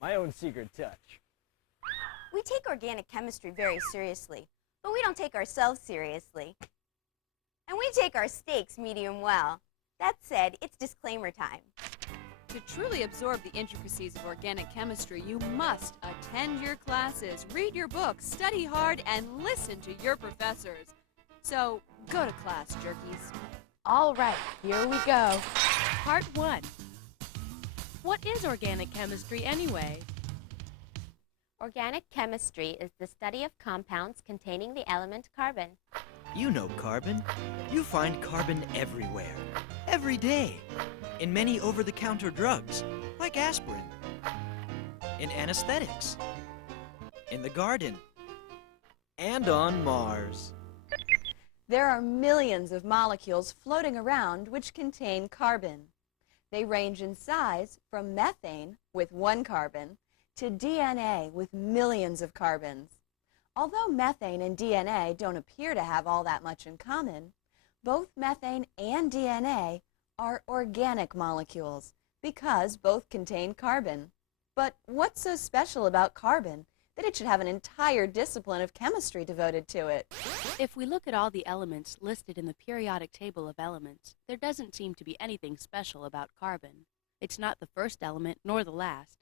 My own secret touch. We take organic chemistry very seriously, but we don't take ourselves seriously. And we take our steaks medium well. That said, it's disclaimer time. To truly absorb the intricacies of organic chemistry, you must attend your classes, read your books, study hard, and listen to your professors. So, go to class, jerkies. All right, here we go. Part 1. What is organic chemistry anyway? Organic chemistry is the study of compounds containing the element carbon. You know carbon. You find carbon everywhere, every day, in many over-the-counter drugs, like aspirin, in anesthetics, in the garden, and on Mars. There are millions of molecules floating around which contain carbon. They range in size from methane with 1 carbon to DNA with millions of carbons. Although methane and DNA don't appear to have all that much in common, both methane and DNA are organic molecules because both contain carbon. But what's so special about carbon that it should have an entire discipline of chemistry devoted to it? If we look at all the elements listed in the periodic table of elements, there doesn't seem to be anything special about carbon. It's not the first element nor the last.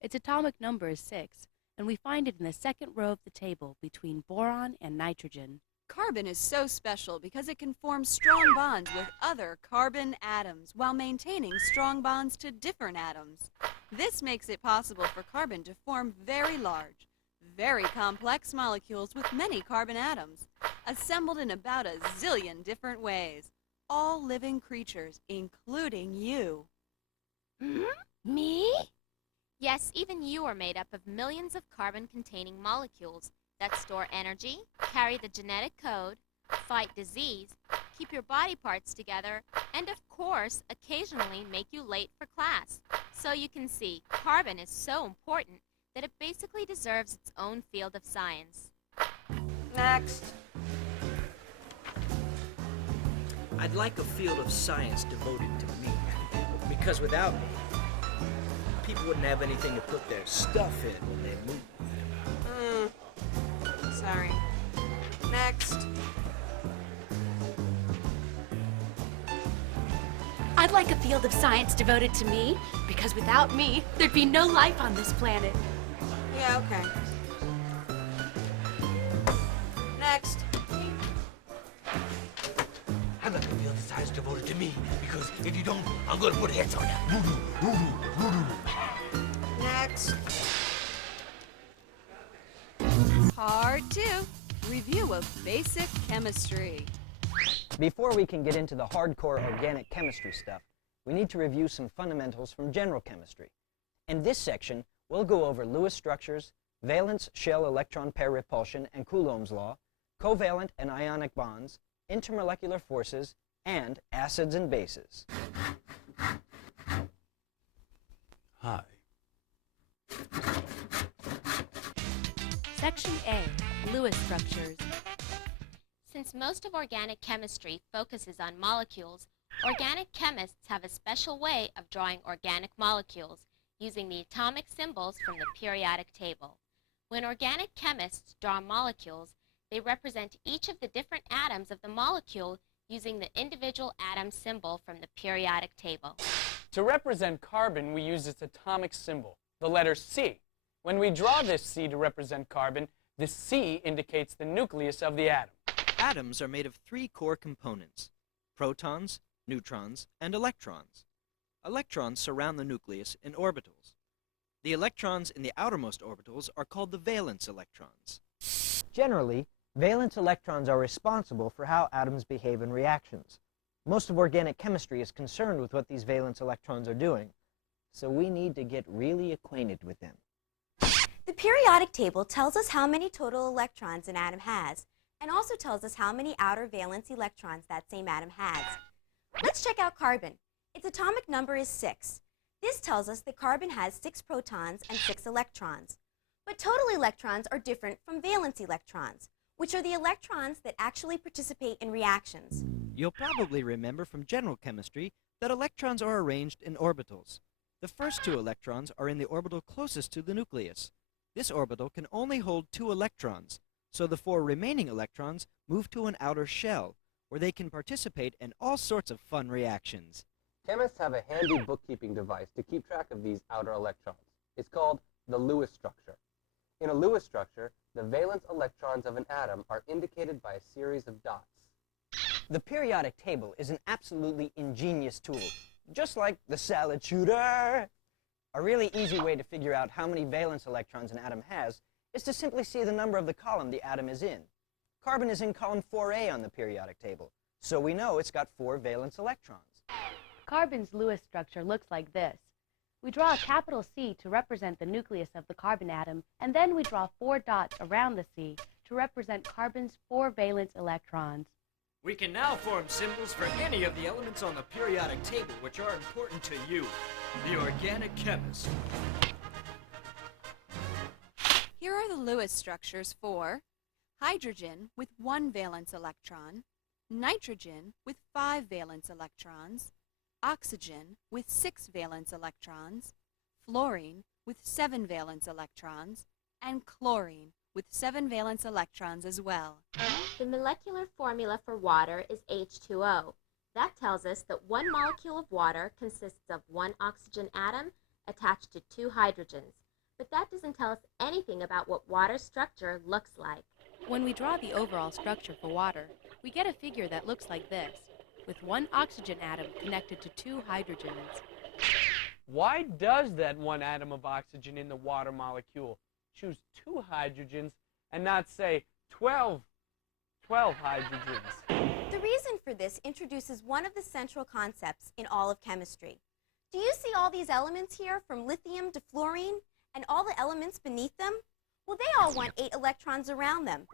Its atomic number is 6, and we find it in the second row of the table between boron and nitrogen. Carbon is so special because it can form strong bonds with other carbon atoms while maintaining strong bonds to different atoms. This makes it possible for carbon to form very large, very complex molecules with many carbon atoms, assembled in about a zillion different ways, all living creatures, including you. Me? Yes, even you are made up of millions of carbon-containing molecules that store energy, carry the genetic code, fight disease, keep your body parts together, and of course, occasionally make you late for class. So you can see, carbon is so important that it basically deserves its own field of science. Next. I'd like a field of science devoted to me, because without me, people wouldn't have anything to put their stuff in when they move. Sorry. Next. I'd like a field of science devoted to me, because without me, there'd be no life on this planet. Yeah, okay. Next. I'd like a field of science devoted to me, because if you don't, I'm gonna put hits on you. Voodoo, voodoo, voodoo. Next. Part 2, review of basic chemistry. Before we can get into the hardcore organic chemistry stuff, we need to review some fundamentals from general chemistry. In this section, we'll go over Lewis structures, valence shell electron pair repulsion and Coulomb's law, covalent and ionic bonds, intermolecular forces, and acids and bases. Hi. Section A, Lewis structures. Since most of organic chemistry focuses on molecules, organic chemists have a special way of drawing organic molecules using the atomic symbols from the periodic table. When organic chemists draw molecules, they represent each of the different atoms of the molecule using the individual atom symbol from the periodic table. To represent carbon, we use its atomic symbol, the letter C. When we draw this C to represent carbon, the C indicates the nucleus of the atom. Atoms are made of 3 core components: protons, neutrons, and electrons. Electrons surround the nucleus in orbitals. The electrons in the outermost orbitals are called the valence electrons. Generally, valence electrons are responsible for how atoms behave in reactions. Most of organic chemistry is concerned with what these valence electrons are doing, so we need to get really acquainted with them. The periodic table tells us how many total electrons an atom has, and also tells us how many outer valence electrons that same atom has. Let's check out carbon. Its atomic number is 6. This tells us that carbon has 6 protons and 6 electrons. But total electrons are different from valence electrons, which are the electrons that actually participate in reactions. You'll probably remember from general chemistry that electrons are arranged in orbitals. The first two electrons are in the orbital closest to the nucleus. This orbital can only hold 2 electrons, so the 4 remaining electrons move to an outer shell, where they can participate in all sorts of fun reactions. Chemists have a handy bookkeeping device to keep track of these outer electrons. It's called the Lewis structure. In a Lewis structure, the valence electrons of an atom are indicated by a series of dots. The periodic table is an absolutely ingenious tool, just like the salad shooter. A really easy way to figure out how many valence electrons an atom has is to simply see the number of the column the atom is in. Carbon is in column 4A on the periodic table, so we know it's got 4 valence electrons. Carbon's Lewis structure looks like this. We draw a capital C to represent the nucleus of the carbon atom, and then we draw 4 dots around the C to represent carbon's 4 valence electrons. We can now form symbols for any of the elements on the periodic table which are important to you, the organic chemist. Here are the Lewis structures for hydrogen with 1 valence electron, nitrogen with 5 valence electrons, oxygen with 6 valence electrons, fluorine with 7 valence electrons, and chlorine with 7 valence electrons as well. The molecular formula for water is H2O. That tells us that one molecule of water consists of 1 oxygen atom attached to 2 hydrogens. But that doesn't tell us anything about what water's structure looks like. When we draw the overall structure for water, we get a figure that looks like this, with 1 oxygen atom connected to 2 hydrogens. Why does that one atom of oxygen in the water molecule choose 2 hydrogens and not, say, 12 hydrogens? The reason for this introduces one of the central concepts in all of chemistry. Do you see all these elements here, from lithium to fluorine, and all the elements beneath them? Well, they all want 8 electrons around them.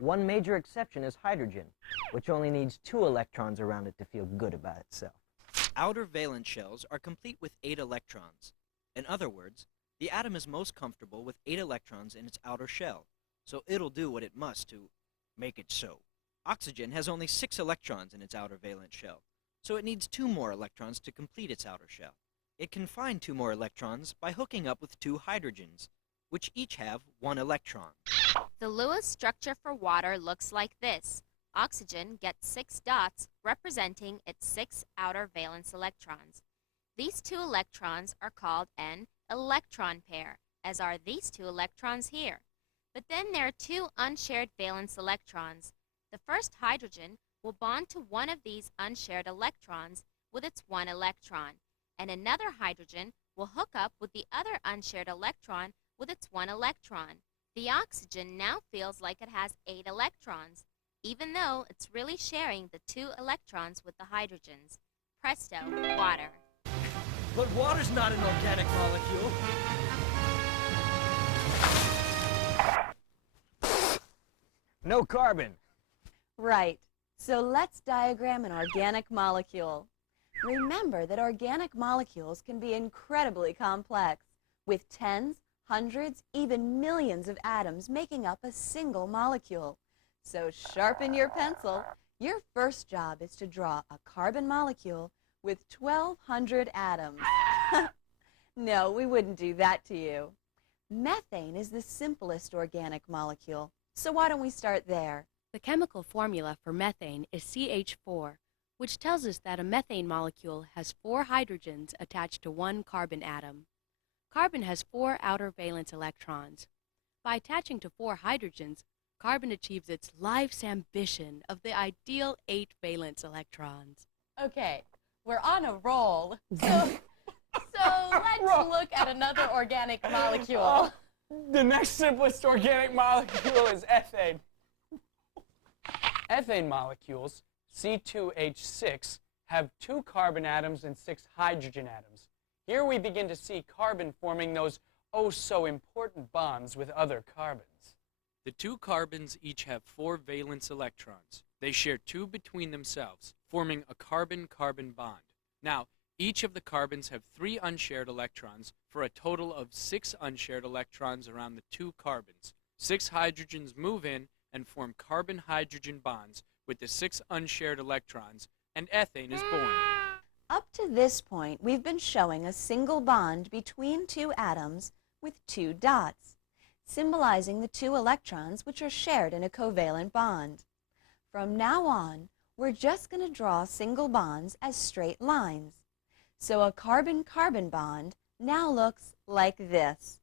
One major exception is hydrogen, which only needs 2 electrons around it to feel good about itself. Outer valence shells are complete with 8 electrons. In other words, the atom is most comfortable with 8 electrons in its outer shell, so it'll do what it must to make it so. Oxygen has only 6 electrons in its outer valence shell, so it needs 2 more electrons to complete its outer shell. It can find 2 more electrons by hooking up with 2 hydrogens, which each have 1 electron. The Lewis structure for water looks like this. Oxygen gets 6 dots representing its 6 outer valence electrons. These 2 electrons are called an electron pair, as are these 2 electrons here. But then there are 2 unshared valence electrons. The first hydrogen will bond to one of these unshared electrons with its 1 electron, and another hydrogen will hook up with the other unshared electron with its 1 electron. The oxygen now feels like it has 8 electrons, even though it's really sharing the 2 electrons with the hydrogens. Presto, water. But water's not an organic molecule. No carbon. Right. So let's diagram an organic molecule. Remember that organic molecules can be incredibly complex, with tens, hundreds, even millions of atoms making up a single molecule. So sharpen your pencil. Your first job is to draw a carbon molecule with 1,200 atoms. No, we wouldn't do that to you. Methane is the simplest organic molecule, so why don't we start there? The chemical formula for methane is CH4, which tells us that a methane molecule has 4 hydrogens attached to 1 carbon atom. Carbon has 4 outer valence electrons. By attaching to 4 hydrogens, carbon achieves its life's ambition of the ideal 8 valence electrons. Okay, we're on a roll. So let's look at another organic molecule. The next simplest organic molecule is ethane. Ethane molecules, C2H6, have 2 carbon atoms and 6 hydrogen atoms. Here we begin to see carbon forming those oh-so-important bonds with other carbons. The 2 carbons each have 4 valence electrons. They share 2 between themselves, forming a carbon-carbon bond. Now, each of the carbons have 3 unshared electrons for a total of 6 unshared electrons around the 2 carbons. 6 hydrogens move in and form carbon-hydrogen bonds with the 6 unshared electrons, and ethane is born. Up to this point, we've been showing a single bond between two atoms with 2 dots, symbolizing the 2 electrons which are shared in a covalent bond. From now on, we're just going to draw single bonds as straight lines. So a carbon-carbon bond now looks like this.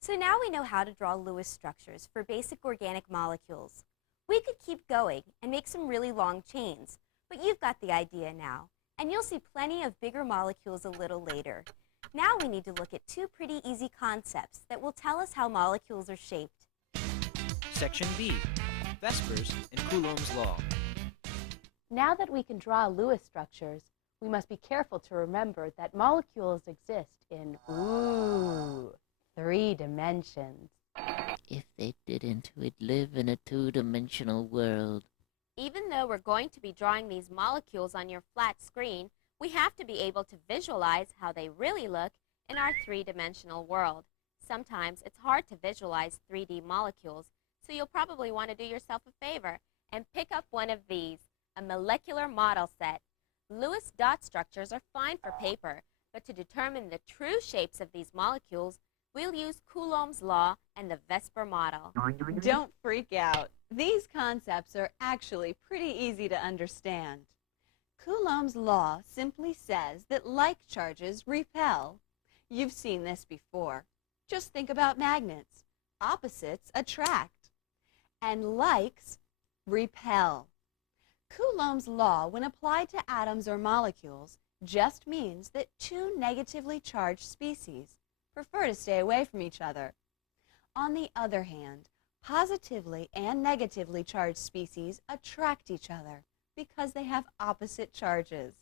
So now we know how to draw Lewis structures for basic organic molecules. We could keep going and make some really long chains, but you've got the idea now, and you'll see plenty of bigger molecules a little later. Now we need to look at 2 pretty easy concepts that will tell us how molecules are shaped. Section B, Vespers and Coulomb's law. Now that we can draw Lewis structures, we must be careful to remember that molecules exist in, 3 dimensions. If they didn't, we'd live in a 2-dimensional world. Even though we're going to be drawing these molecules on your flat screen, we have to be able to visualize how they really look in our 3-dimensional world. Sometimes it's hard to visualize 3D molecules, so you'll probably want to do yourself a favor and pick up one of these, a molecular model set. Lewis dot structures are fine for paper, but to determine the true shapes of these molecules, we'll use Coulomb's law and the Vesper model. Don't freak out. These concepts are actually pretty easy to understand. Coulomb's law simply says that like charges repel. You've seen this before. Just think about magnets. Opposites attract, and likes repel. Coulomb's law, when applied to atoms or molecules, just means that 2 negatively charged species prefer to stay away from each other. On the other hand, positively and negatively charged species attract each other because they have opposite charges.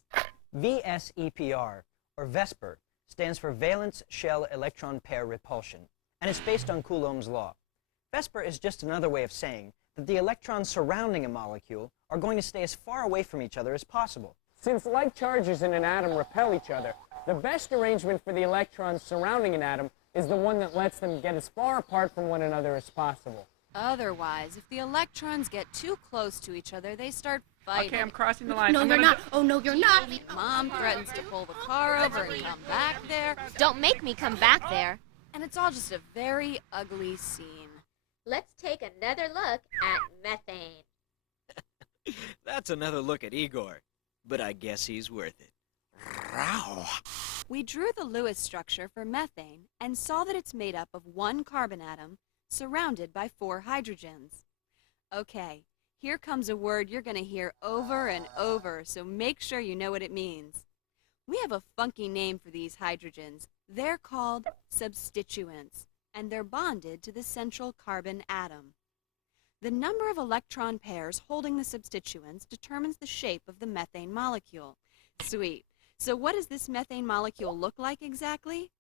VSEPR, or Vesper, stands for valence shell electron pair repulsion, and it's based on Coulomb's law. Vesper is just another way of saying that the electrons surrounding a molecule are going to stay as far away from each other as possible. Since like charges in an atom repel each other, the best arrangement for the electrons surrounding an atom is the one that lets them get as far apart from one another as possible. Otherwise, if the electrons get too close to each other, they start fighting. Okay, I'm crossing the line. No, you're not. Oh, no, you're not. Mom threatens to pull the car over and come back there. Don't make me come back there. And it's all just a very ugly scene. Let's take another look at methane. That's another look at Igor, but I guess he's worth it. We drew the Lewis structure for methane and saw that it's made up of 1 carbon atom surrounded by 4 hydrogens. Okay, here comes a word you're going to hear over and over, so make sure you know what it means. We have a funky name for these hydrogens. They're called substituents, and they're bonded to the central carbon atom. The number of electron pairs holding the substituents determines the shape of the methane molecule. Sweet. So what does this methane molecule look like exactly?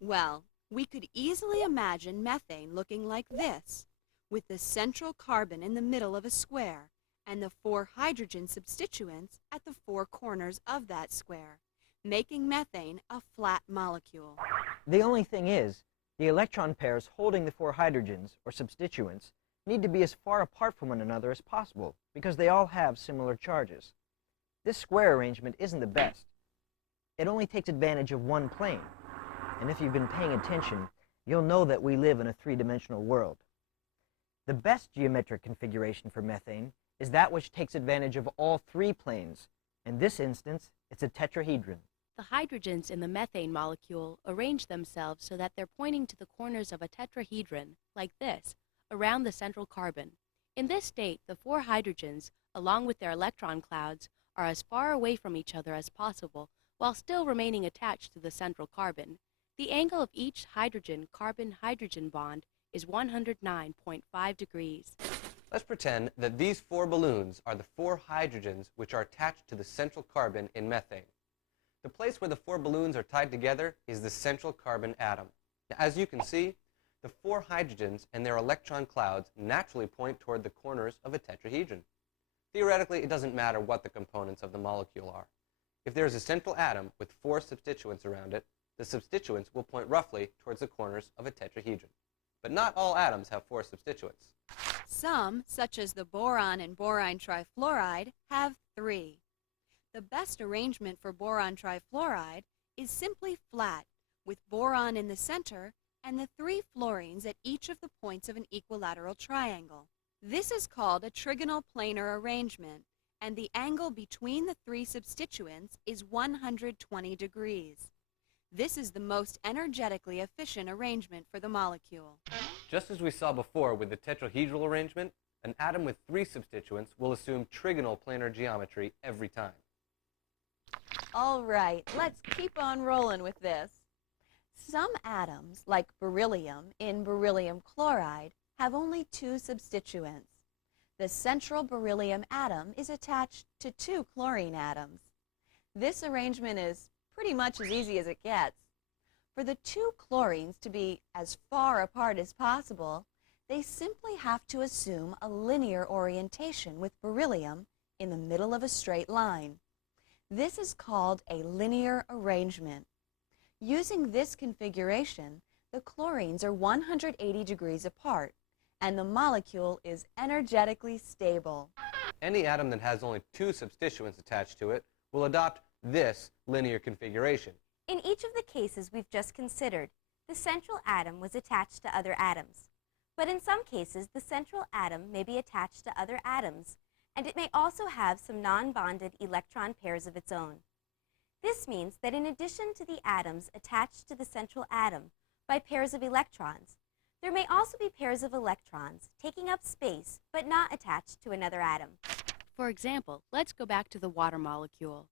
Well, we could easily imagine methane looking like this, with the central carbon in the middle of a square, and the 4 hydrogen substituents at the 4 corners of that square, making methane a flat molecule. The only thing is, the electron pairs holding the 4 hydrogens, or substituents, need to be as far apart from one another as possible, because they all have similar charges. This square arrangement isn't the best. It only takes advantage of one plane, and if you've been paying attention, you'll know that we live in a 3-dimensional world. The best geometric configuration for methane is that which takes advantage of all 3 planes. In this instance, it's a tetrahedron. The hydrogens in the methane molecule arrange themselves so that they're pointing to the corners of a tetrahedron, like this, around the central carbon. In this state, the 4 hydrogens, along with their electron clouds, are as far away from each other as possible, while still remaining attached to the central carbon. The angle of each hydrogen-carbon-hydrogen bond is 109.5 degrees. Let's pretend that these 4 balloons are the 4 hydrogens which are attached to the central carbon in methane. The place where the 4 balloons are tied together is the central carbon atom. Now, as you can see, the 4 hydrogens and their electron clouds naturally point toward the corners of a tetrahedron. Theoretically, it doesn't matter what the components of the molecule are. If there is a central atom with 4 substituents around it, the substituents will point roughly towards the corners of a tetrahedron. But not all atoms have 4 substituents. Some, such as the boron and boron trifluoride, have 3. The best arrangement for boron trifluoride is simply flat, with boron in the center and the 3 fluorines at each of the points of an equilateral triangle. This is called a trigonal planar arrangement, and the angle between the 3 substituents is 120 degrees. This is the most energetically efficient arrangement for the molecule. Just as we saw before with the tetrahedral arrangement, an atom with 3 substituents will assume trigonal planar geometry every time. All right, let's keep on rolling with this. Some atoms, like beryllium in beryllium chloride, have only 2 substituents. The central beryllium atom is attached to 2 chlorine atoms. This arrangement is pretty much as easy as it gets. For the 2 chlorines to be as far apart as possible, they simply have to assume a linear orientation with beryllium in the middle of a straight line. This is called a linear arrangement. Using this configuration, the chlorines are 180 degrees apart, and the molecule is energetically stable. Any atom that has only 2 substituents attached to it will adopt this linear configuration. In each of the cases we've just considered, the central atom was attached to other atoms. But in some cases, the central atom may be attached to other atoms, and it may also have some non-bonded electron pairs of its own. This means that in addition to the atoms attached to the central atom by pairs of electrons, there may also be pairs of electrons taking up space but not attached to another atom. For example, let's go back to the water molecule.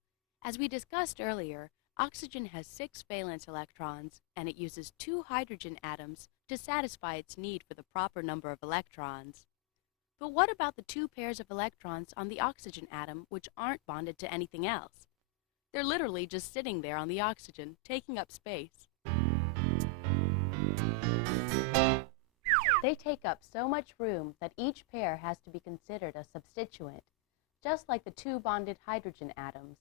As we discussed earlier, oxygen has 6 valence electrons, and it uses 2 hydrogen atoms to satisfy its need for the proper number of electrons. But what about the 2 pairs of electrons on the oxygen atom which aren't bonded to anything else? They're literally just sitting there on the oxygen, taking up space. They take up so much room that each pair has to be considered a substituent, just like the 2 bonded hydrogen atoms.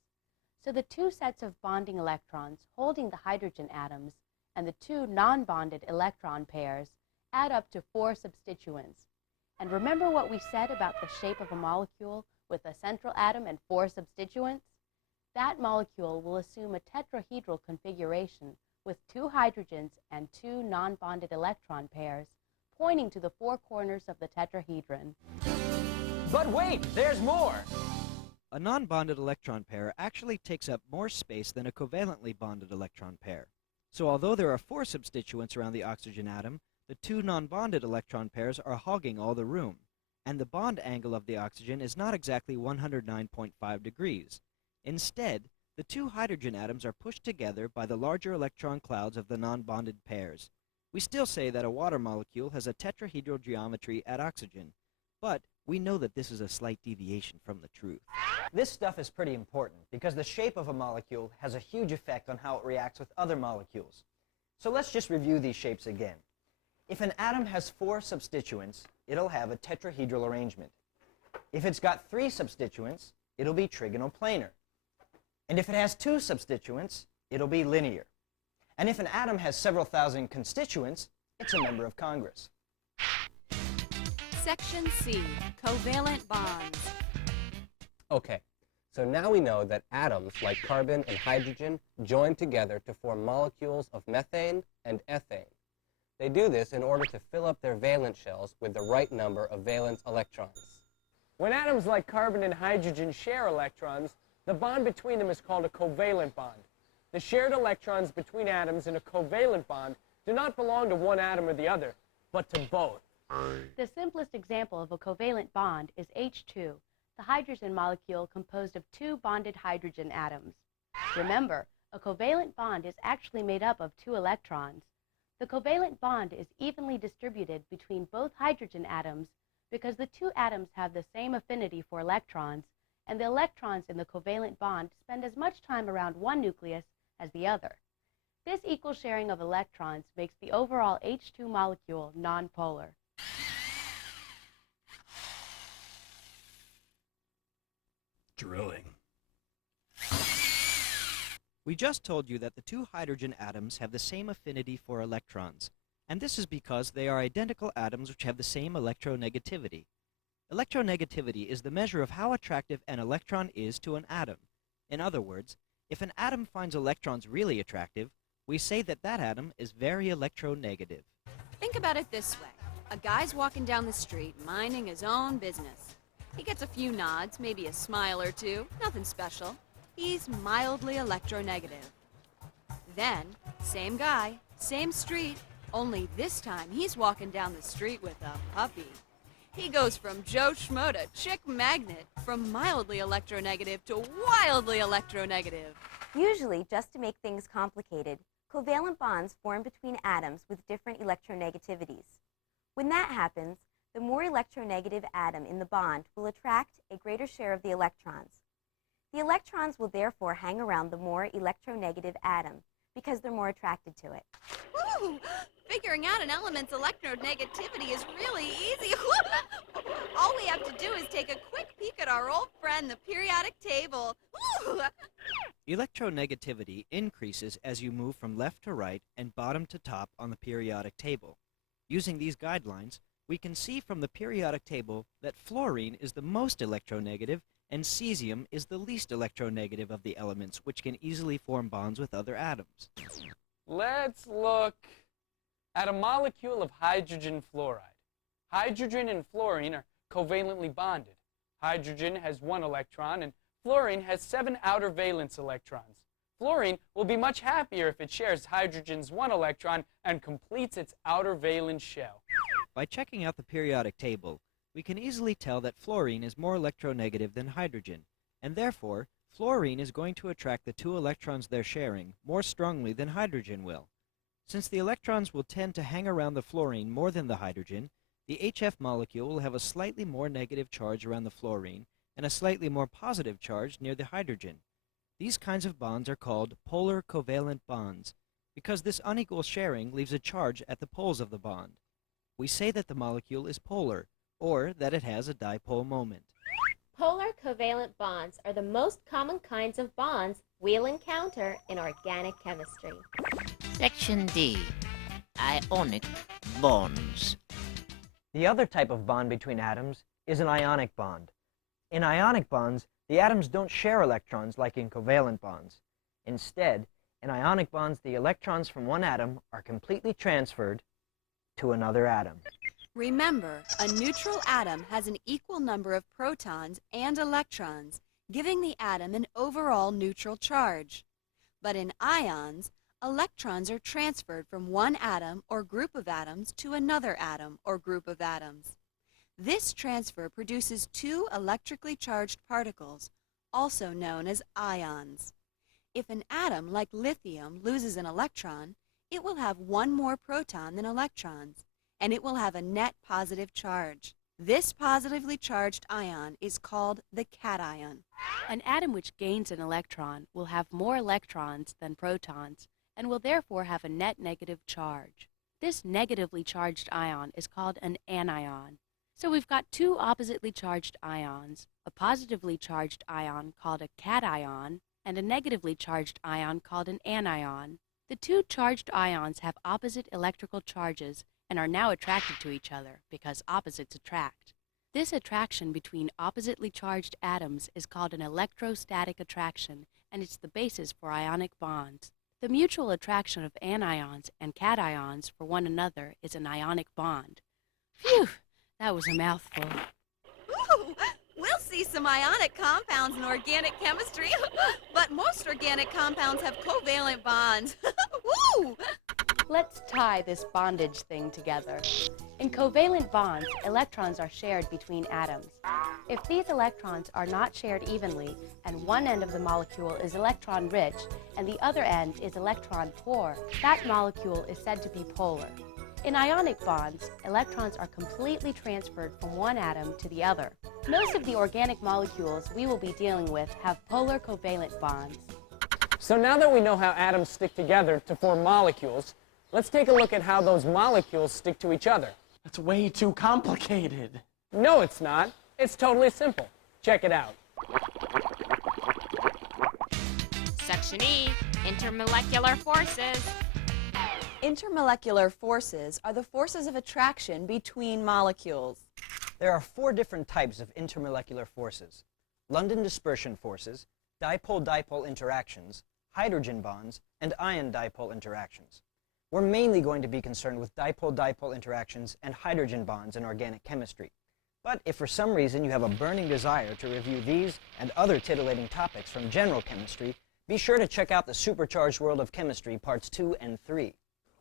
So the 2 sets of bonding electrons holding the hydrogen atoms and the 2 non-bonded electron pairs add up to 4 substituents. And remember what we said about the shape of a molecule with a central atom and 4 substituents? That molecule will assume a tetrahedral configuration with 2 hydrogens and 2 non-bonded electron pairs pointing to the 4 corners of the tetrahedron. But wait, there's more! A non-bonded electron pair actually takes up more space than a covalently bonded electron pair. So although there are 4 substituents around the oxygen atom, the 2 non-bonded electron pairs are hogging all the room, and the bond angle of the oxygen is not exactly 109.5 degrees. Instead, the 2 hydrogen atoms are pushed together by the larger electron clouds of the non-bonded pairs. We still say that a water molecule has a tetrahedral geometry at oxygen, but we know that this is a slight deviation from the truth. This stuff is pretty important because the shape of a molecule has a huge effect on how it reacts with other molecules. So let's just review these shapes again. If an atom has 4 substituents, it'll have a tetrahedral arrangement. If it's got 3 substituents, it'll be trigonal planar. And if it has 2 substituents, it'll be linear. And if an atom has several thousand constituents, it's a member of Congress. Section C, covalent bonds. Okay, so now we know that atoms like carbon and hydrogen join together to form molecules of methane and ethane. They do this in order to fill up their valence shells with the right number of valence electrons. When atoms like carbon and hydrogen share electrons, the bond between them is called a covalent bond. The shared electrons between atoms in a covalent bond do not belong to one atom or the other, but to both. The simplest example of a covalent bond is H2, the hydrogen molecule composed of 2 bonded hydrogen atoms. Remember, a covalent bond is actually made up of 2 electrons. The covalent bond is evenly distributed between both hydrogen atoms because the 2 atoms have the same affinity for electrons, and the electrons in the covalent bond spend as much time around one nucleus as the other. This equal sharing of electrons makes the overall H2 molecule nonpolar. Drilling. We just told you that the 2 hydrogen atoms have the same affinity for electrons. And this is because they are identical atoms which have the same electronegativity. Electronegativity is the measure of how attractive an electron is to an atom. In other words, if an atom finds electrons really attractive, we say that that atom is very electronegative. Think about it this way. A guy's walking down the street, minding his own business. He gets a few nods, maybe a smile or two, nothing special. He's mildly electronegative. Then, same guy, same street, only this time he's walking down the street with a puppy. He goes from Joe Schmo to Chick Magnet, from mildly electronegative to wildly electronegative. Usually, just to make things complicated, covalent bonds form between atoms with different electronegativities. When that happens, the more electronegative atom in the bond will attract a greater share of the electrons. The electrons will therefore hang around the more electronegative atom because they're more attracted to it. Woo! Figuring out an element's electronegativity is really easy. All we have to do is take a quick peek at our old friend, the periodic table. Woo! Electronegativity increases as you move from left to right and bottom to top on the periodic table. Using these guidelines, we can see from the periodic table that fluorine is the most electronegative and cesium is the least electronegative of the elements which can easily form bonds with other atoms. Let's look at a molecule of hydrogen fluoride. Hydrogen and fluorine are covalently bonded. Hydrogen has 1 electron and fluorine has 7 outer valence electrons. Fluorine will be much happier if it shares hydrogen's 1 electron and completes its outer valence shell. By checking out the periodic table, we can easily tell that fluorine is more electronegative than hydrogen, and therefore, fluorine is going to attract the 2 electrons they're sharing more strongly than hydrogen will. Since the electrons will tend to hang around the fluorine more than the hydrogen, the HF molecule will have a slightly more negative charge around the fluorine and a slightly more positive charge near the hydrogen. These kinds of bonds are called polar covalent bonds, because this unequal sharing leaves a charge at the poles of the bond. We say that the molecule is polar, or that it has a dipole moment. Polar covalent bonds are the most common kinds of bonds we'll encounter in organic chemistry. Section D. Ionic bonds. The other type of bond between atoms is an ionic bond. In ionic bonds, the atoms don't share electrons like in covalent bonds. Instead, in ionic bonds, the electrons from one atom are completely transferred to another atom. Remember, a neutral atom has an equal number of protons and electrons, giving the atom an overall neutral charge. But in ions, electrons are transferred from one atom or group of atoms to another atom or group of atoms. This transfer produces 2 electrically charged particles, also known as ions. If an atom, like lithium, loses an electron, it will have 1 more proton than electrons, and it will have a net positive charge. This positively charged ion is called the cation. An atom which gains an electron will have more electrons than protons and will therefore have a net negative charge. This negatively charged ion is called an anion. So we've got 2 oppositely charged ions, a positively charged ion called a cation, and a negatively charged ion called an anion. The 2 charged ions have opposite electrical charges and are now attracted to each other because opposites attract. This attraction between oppositely charged atoms is called an electrostatic attraction, and it's the basis for ionic bonds. The mutual attraction of anions and cations for one another is an ionic bond. Phew! That was a mouthful. Ooh, we'll see some ionic compounds in organic chemistry, but most organic compounds have covalent bonds. Woo! Let's tie this bondage thing together. In covalent bonds, electrons are shared between atoms. If these electrons are not shared evenly, and one end of the molecule is electron-rich and the other end is electron-poor, that molecule is said to be polar. In ionic bonds, electrons are completely transferred from one atom to the other. Most of the organic molecules we will be dealing with have polar covalent bonds. So now that we know how atoms stick together to form molecules, let's take a look at how those molecules stick to each other. That's way too complicated. No, it's not. It's totally simple. Check it out. Section E, intermolecular forces. Intermolecular forces are the forces of attraction between molecules. There are 4 different types of intermolecular forces: London dispersion forces, dipole-dipole interactions, hydrogen bonds, and ion-dipole interactions. We're mainly going to be concerned with dipole-dipole interactions and hydrogen bonds in organic chemistry. But if for some reason you have a burning desire to review these and other titillating topics from general chemistry, be sure to check out the Supercharged World of Chemistry Parts 2 and 3.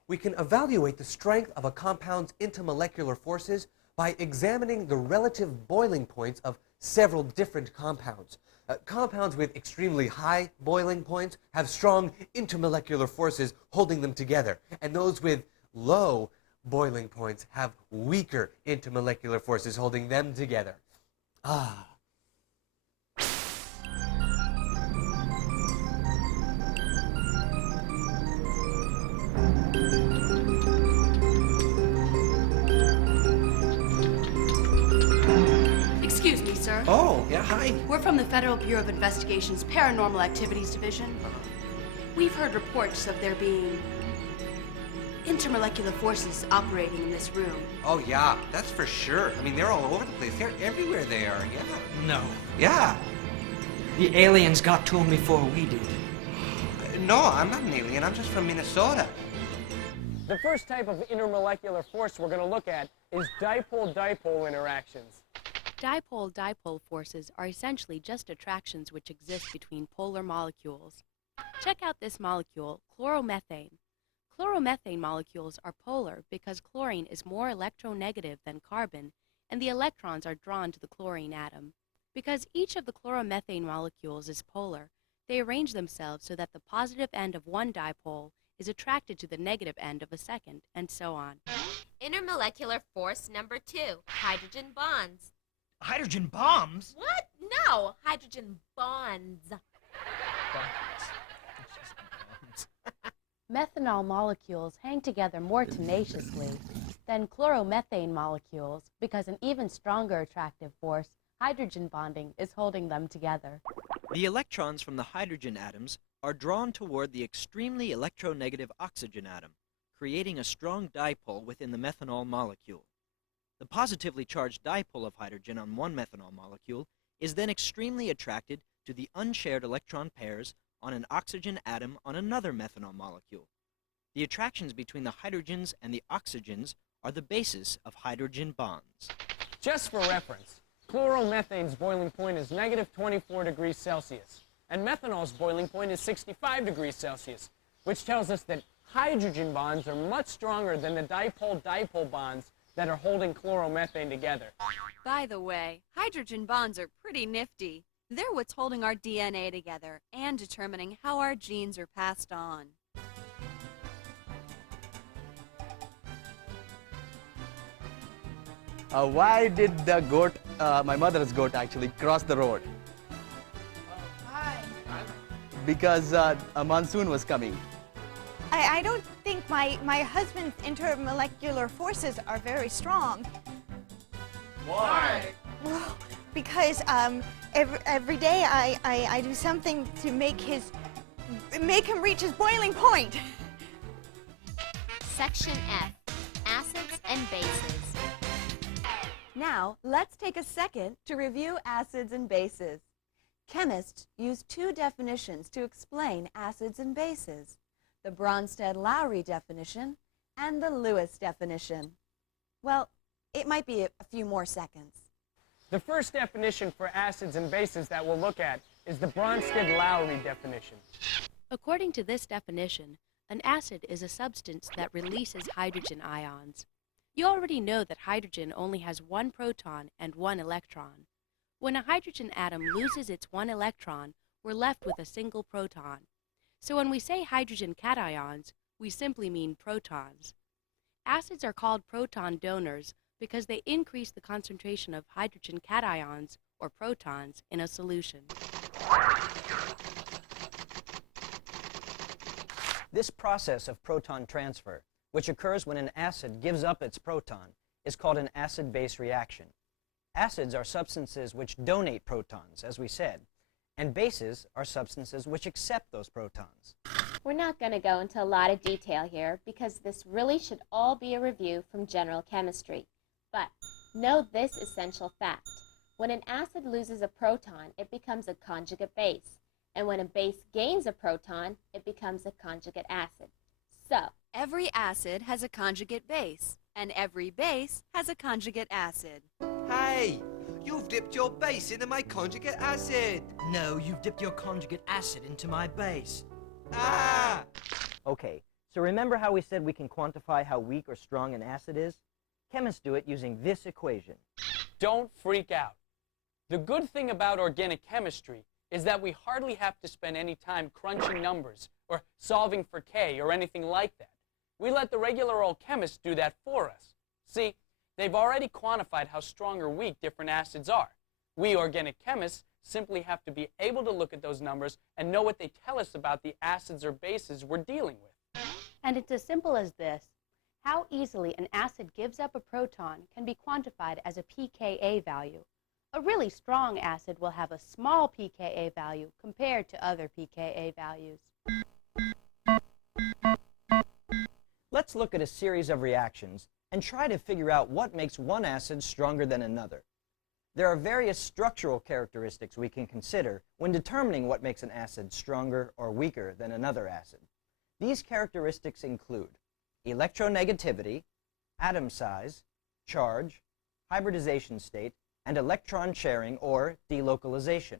We can evaluate the strength of a compound's intermolecular forces by examining the relative boiling points of several different compounds. Compounds with extremely high boiling points have strong intermolecular forces holding them together, and those with low boiling points have weaker intermolecular forces holding them together. Ah. Excuse me, sir. Oh, yeah, hi. We're from the Federal Bureau of Investigation's Paranormal Activities Division. We've heard reports of there being intermolecular forces operating in this room. Oh, yeah, that's for sure. I mean, they're all over the place. They're everywhere they are, yeah. No. Yeah. The aliens got to him before we did. No, I'm not an alien. I'm just from Minnesota. The first type of intermolecular force we're going to look at is dipole-dipole interactions. Dipole-dipole forces are essentially just attractions which exist between polar molecules. Check out this molecule, chloromethane. Chloromethane molecules are polar because chlorine is more electronegative than carbon, and the electrons are drawn to the chlorine atom. Because each of the chloromethane molecules is polar, they arrange themselves so that the positive end of one dipole is attracted to the negative end of a second, and so on. Intermolecular force number 2, hydrogen bonds. Hydrogen bombs? What? No, hydrogen bonds. Methanol molecules hang together more tenaciously than chloromethane molecules because an even stronger attractive force, hydrogen bonding, is holding them together. The electrons from the hydrogen atoms are drawn toward the extremely electronegative oxygen atom, creating a strong dipole within the methanol molecule. The positively charged dipole of hydrogen on one methanol molecule is then extremely attracted to the unshared electron pairs on an oxygen atom on another methanol molecule. The attractions between the hydrogens and the oxygens are the basis of hydrogen bonds. Just for reference, chloromethane's boiling point is negative 24 degrees Celsius, and methanol's boiling point is 65 degrees Celsius, which tells us that hydrogen bonds are much stronger than the dipole-dipole bonds that are holding chloromethane together. By the way, hydrogen bonds are pretty nifty. They're what's holding our DNA together and determining how our genes are passed on. Why did the goat, my mother's goat actually, cross the road? Why? Because a monsoon was coming. I don't think my husband's intermolecular forces are very strong. Why? Well, because every day I do something to make him reach his boiling point. Section F, acids and bases. Now, let's take a second to review acids and bases. Chemists use 2 definitions to explain acids and bases: the Bronsted-Lowry definition and the Lewis definition. Well, it might be a few more seconds. The first definition for acids and bases that we'll look at is the Bronsted-Lowry definition. According to this definition, an acid is a substance that releases hydrogen ions. You already know that hydrogen only has 1 proton and 1 electron. When a hydrogen atom loses its 1 electron, we're left with a single proton. So when we say hydrogen cations, we simply mean protons. Acids are called proton donors because they increase the concentration of hydrogen cations, or protons, in a solution. This process of proton transfer, which occurs when an acid gives up its proton, is called an acid-base reaction. Acids are substances which donate protons, as we said, and bases are substances which accept those protons. We're not going to go into a lot of detail here because this really should all be a review from general chemistry. But know this essential fact. When an acid loses a proton, it becomes a conjugate base. And when a base gains a proton, it becomes a conjugate acid. So, every acid has a conjugate base, and every base has a conjugate acid. Hey, you've dipped your base into my conjugate acid. No, you've dipped your conjugate acid into my base. Ah! Okay, so remember how we said we can quantify how weak or strong an acid is? Chemists do it using this equation. Don't freak out. The good thing about organic chemistry is that we hardly have to spend any time crunching numbers or solving for K or anything like that. We let the regular old chemists do that for us. See, they've already quantified how strong or weak different acids are. We organic chemists simply have to be able to look at those numbers and know what they tell us about the acids or bases we're dealing with. And it's as simple as this. How easily an acid gives up a proton can be quantified as a pKa value. A really strong acid will have a small pKa value compared to other pKa values. Let's look at a series of reactions and try to figure out what makes one acid stronger than another. There are various structural characteristics we can consider when determining what makes an acid stronger or weaker than another acid. These characteristics include electronegativity, atom size, charge, hybridization state, and electron sharing or delocalization.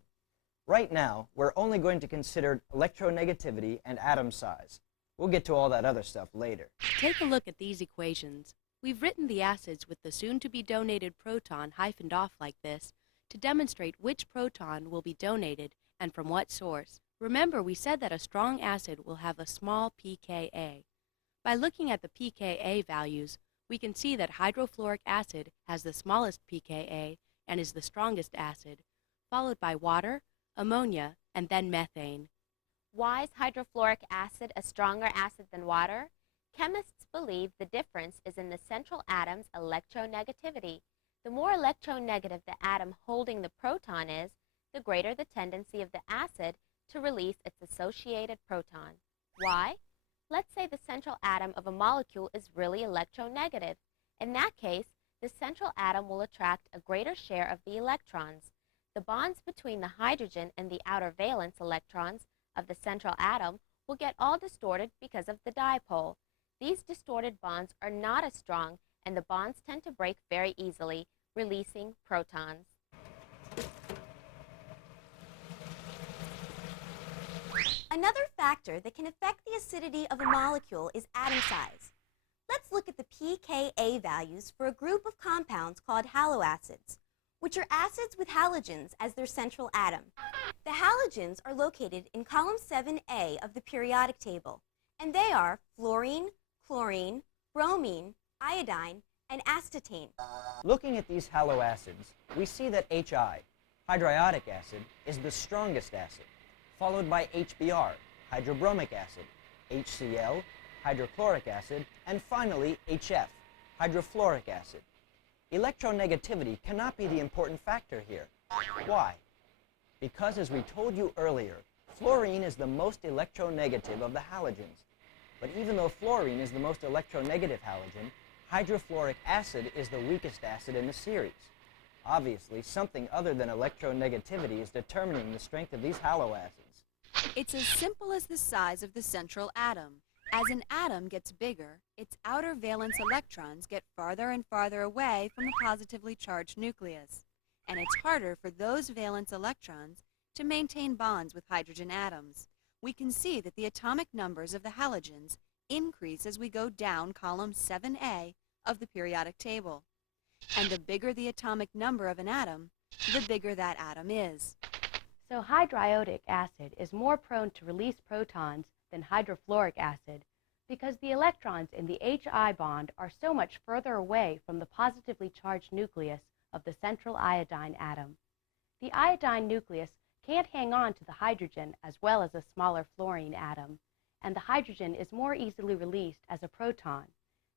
Right now, we're only going to consider electronegativity and atom size. We'll get to all that other stuff later. Take a look at these equations. We've written the acids with the soon-to-be-donated proton hyphened off like this to demonstrate which proton will be donated and from what source. Remember, we said that a strong acid will have a small pKa. By looking at the pKa values, we can see that hydrofluoric acid has the smallest pKa and is the strongest acid, followed by water, ammonia, and then methane. why is hydrofluoric acid a stronger acid than water? Chemists believe the difference is in the central atom's electronegativity. The more electronegative the atom holding the proton is, the greater the tendency of the acid to release its associated proton. Why? Let's say the central atom of a molecule is really electronegative. In that case, the central atom will attract a greater share of the electrons. The bonds between the hydrogen and the outer valence electrons of the central atom will get all distorted because of the dipole. These distorted bonds are not as strong, and the bonds tend to break very easily, releasing protons. Another factor that can affect the acidity of a molecule is atom size. Let's look at the pKa values for a group of compounds called haloacids, which are acids with halogens as their central atom. The halogens are located in column 7A of the periodic table, and they are fluorine, chlorine, bromine, iodine, and astatine. Looking at these haloacids, we see that HI, hydriodic acid, is the strongest acid, followed by HBr, hydrobromic acid, HCl, hydrochloric acid, and finally HF, hydrofluoric acid. Electronegativity cannot be the important factor here. Why? Because, as we told you earlier, fluorine is the most electronegative of the halogens. But even though fluorine is the most electronegative halogen, hydrofluoric acid is the weakest acid in the series. Obviously, something other than electronegativity is determining the strength of these haloacids. It's as simple as the size of the central atom. As an atom gets bigger, its outer valence electrons get farther and farther away from the positively charged nucleus, and it's harder for those valence electrons to maintain bonds with hydrogen atoms. We can see that the atomic numbers of the halogens increase as we go down column 7A of the periodic table. And the bigger the atomic number of an atom, the bigger that atom is. So hydriodic acid is more prone to release protons than hydrofluoric acid because the electrons in the HI bond are so much further away from the positively charged nucleus of the central iodine atom. The iodine nucleus can't hang on to the hydrogen as well as a smaller fluorine atom, and the hydrogen is more easily released as a proton.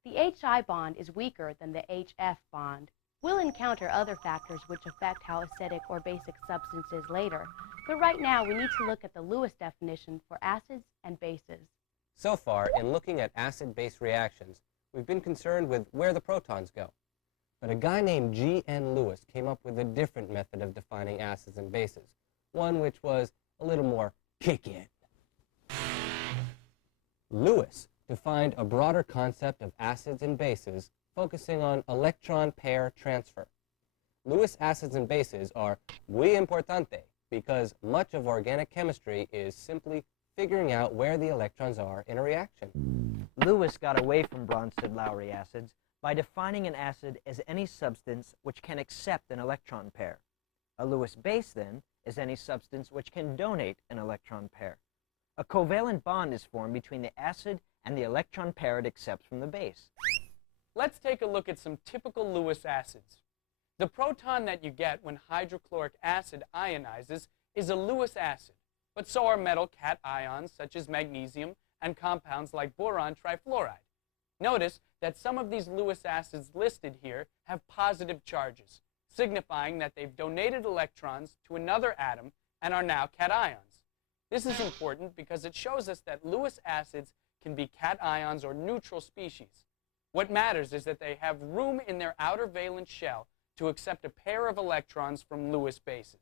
The HI bond is weaker than the HF bond. We'll encounter other factors which affect how acidic or basic substance is later, but right now we need to look at the Lewis definition for acids and bases. So far, in looking at acid-base reactions, we've been concerned with where the protons go. But a guy named G.N. Lewis came up with a different method of defining acids and bases, one which was a little more kick-in. Lewis defined a broader concept of acids and bases, focusing on electron pair transfer. Lewis acids and bases are muy importante because much of organic chemistry is simply figuring out where the electrons are in a reaction. Lewis got away from Bronsted-Lowry acids by defining an acid as any substance which can accept an electron pair. A Lewis base, then, is any substance which can donate an electron pair. A covalent bond is formed between the acid and the electron pair it accepts from the base. Let's take a look at some typical Lewis acids. The proton that you get when hydrochloric acid ionizes is a Lewis acid, but so are metal cations such as magnesium and compounds like boron trifluoride. Notice that some of these Lewis acids listed here have positive charges, signifying that they've donated electrons to another atom and are now cations. This is important because it shows us that Lewis acids can be cations or neutral species. What matters is that they have room in their outer valence shell to accept a pair of electrons from Lewis bases.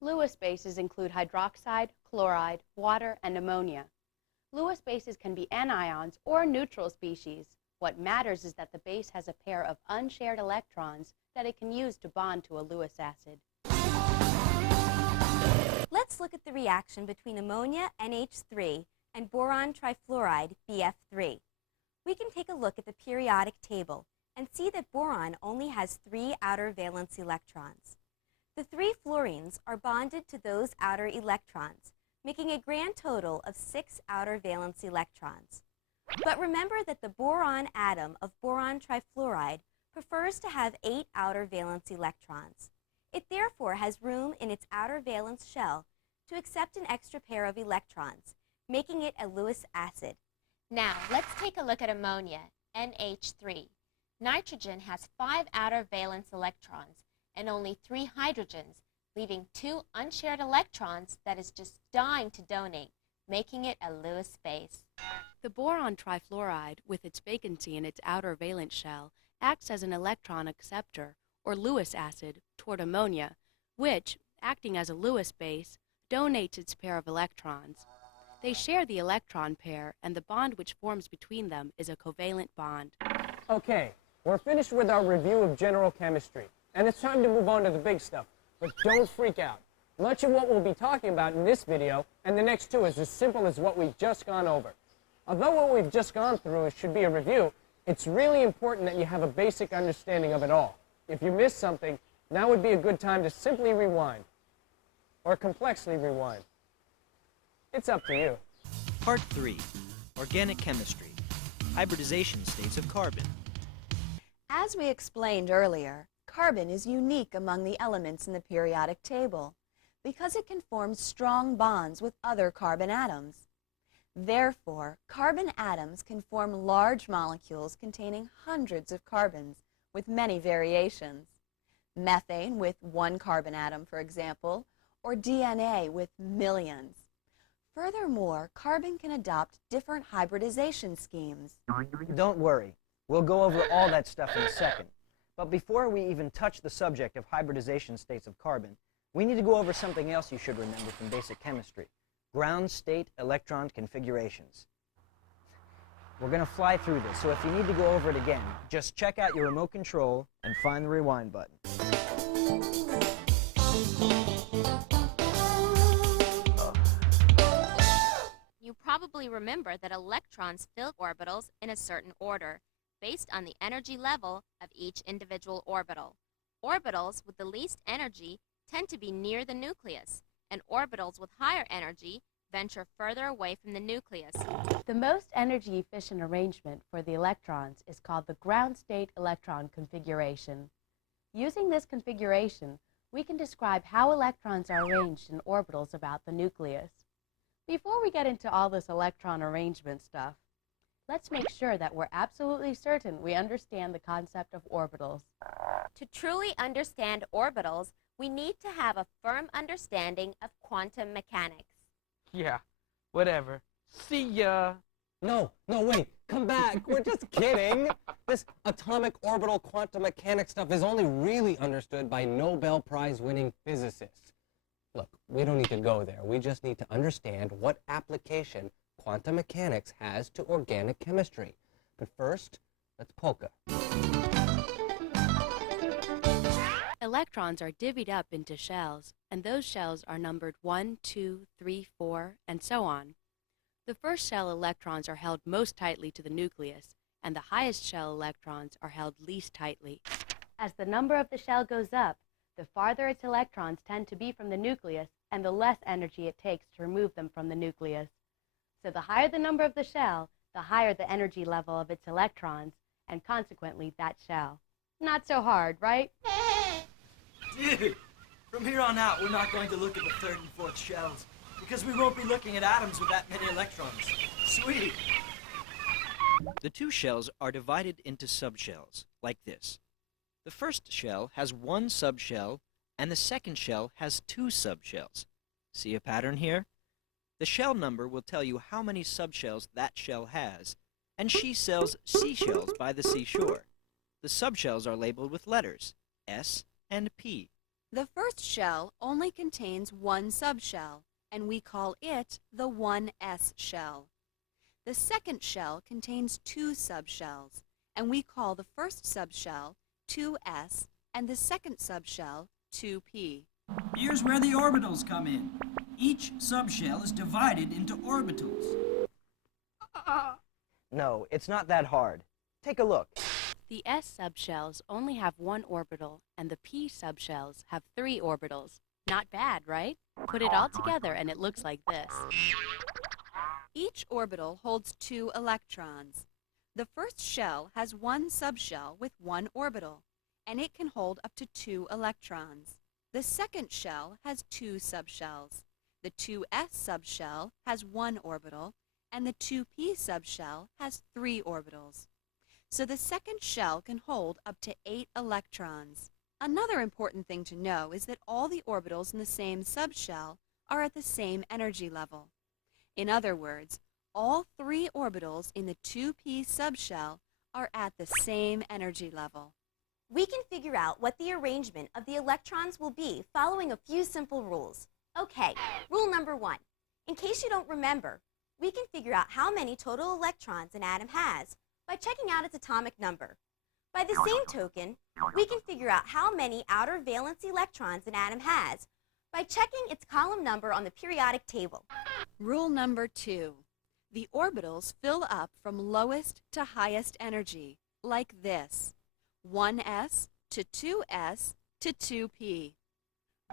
Lewis bases include hydroxide, chloride, water, and ammonia. Lewis bases can be anions or neutral species. What matters is that the base has a pair of unshared electrons that it can use to bond to a Lewis acid. Let's look at the reaction between ammonia, NH3, and boron trifluoride, BF3. We can take a look at the periodic table and see that boron only has 3 outer valence electrons. The 3 fluorines are bonded to those outer electrons, making a grand total of 6 outer valence electrons. But remember that the boron atom of boron trifluoride prefers to have 8 outer valence electrons. It therefore has room in its outer valence shell to accept an extra pair of electrons, making it a Lewis acid. Now, let's take a look at ammonia, NH3. Nitrogen has 5 outer valence electrons and only 3 hydrogens, leaving 2 unshared electrons that is just dying to donate, making it a Lewis base. The boron trifluoride, with its vacancy in its outer valence shell, acts as an electron acceptor, or Lewis acid, toward ammonia, which, acting as a Lewis base, donates its pair of electrons. They share the electron pair, and the bond which forms between them is a covalent bond. Okay, we're finished with our review of general chemistry, and it's time to move on to the big stuff. But don't freak out. Much of what we'll be talking about in this video and the next 2 is as simple as what we've just gone over. Although what we've just gone through should be a review, it's really important that you have a basic understanding of it all. If you missed something, now would be a good time to simply rewind, or complexly rewind. It's up to you. Part 3, Organic Chemistry, Hybridization States of Carbon. As we explained earlier, carbon is unique among the elements in the periodic table because it can form strong bonds with other carbon atoms. Therefore, carbon atoms can form large molecules containing hundreds of carbons with many variations. Methane with 1 carbon atom, for example, or DNA with millions. Furthermore, carbon can adopt different hybridization schemes. Don't worry. We'll go over all that stuff in a second. But before we even touch the subject of hybridization states of carbon, we need to go over something else you should remember from basic chemistry: ground state electron configurations. We're going to fly through this, so if you need to go over it again, just check out your remote control and find the rewind button. You probably remember that electrons fill orbitals in a certain order, based on the energy level of each individual orbital. Orbitals with the least energy tend to be near the nucleus, and orbitals with higher energy venture further away from the nucleus. The most energy-efficient arrangement for the electrons is called the ground state electron configuration. Using this configuration, we can describe how electrons are arranged in orbitals about the nucleus. Before we get into all this electron arrangement stuff, Let's make sure that we're absolutely certain we understand the concept of orbitals. To truly understand orbitals, we need to have a firm understanding of quantum mechanics. Yeah, whatever. See ya. No, wait, come back. We're just kidding. This atomic orbital quantum mechanics stuff is only really understood by Nobel Prize winning physicists. Look, we don't need to go there. We just need to understand what application quantum mechanics has to organic chemistry. But first, let's polka. Electrons are divvied up into shells, and those shells are numbered 1, 2, 3, 4, and so on. The first shell electrons are held most tightly to the nucleus, and the highest shell electrons are held least tightly. As the number of the shell goes up, the farther its electrons tend to be from the nucleus, and the less energy it takes to remove them from the nucleus. So the higher the number of the shell, the higher the energy level of its electrons, and consequently that shell. Not so hard, right? Dude, from here on out, we're not going to look at the third and fourth shells, because we won't be looking at atoms with that many electrons. Sweet! The two shells are divided into subshells, like this. The first shell has one subshell, and the second shell has two subshells. See a pattern here? The shell number will tell you how many subshells that shell has, and she sells seashells by the seashore. The subshells are labeled with letters, S and P. The first shell only contains one subshell, and we call it the 1s shell. The second shell contains two subshells, and we call the first subshell 2s and the second subshell 2p. Here's where the orbitals come in. Each subshell is divided into orbitals. No, it's not that hard. Take a look. The s subshells only have one orbital, and the p subshells have 3 orbitals. Not bad, right? Put it all together and it looks like this. Each orbital holds 2 electrons. The first shell has one subshell with one orbital, and it can hold up to 2 electrons. The second shell has 2 subshells. The 2s subshell has 1 orbital, and the 2p subshell has 3 orbitals. So the second shell can hold up to 8 electrons. Another important thing to know is that all the orbitals in the same subshell are at the same energy level. In other words, all 3 orbitals in the 2p subshell are at the same energy level. We can figure out what the arrangement of the electrons will be following a few simple rules. Okay, rule number 1. In case you don't remember, we can figure out how many total electrons an atom has by checking out its atomic number. By the same token, we can figure out how many outer valence electrons an atom has by checking its column number on the periodic table. Rule number 2. The orbitals fill up from lowest to highest energy, like this. 1s to 2s to 2p.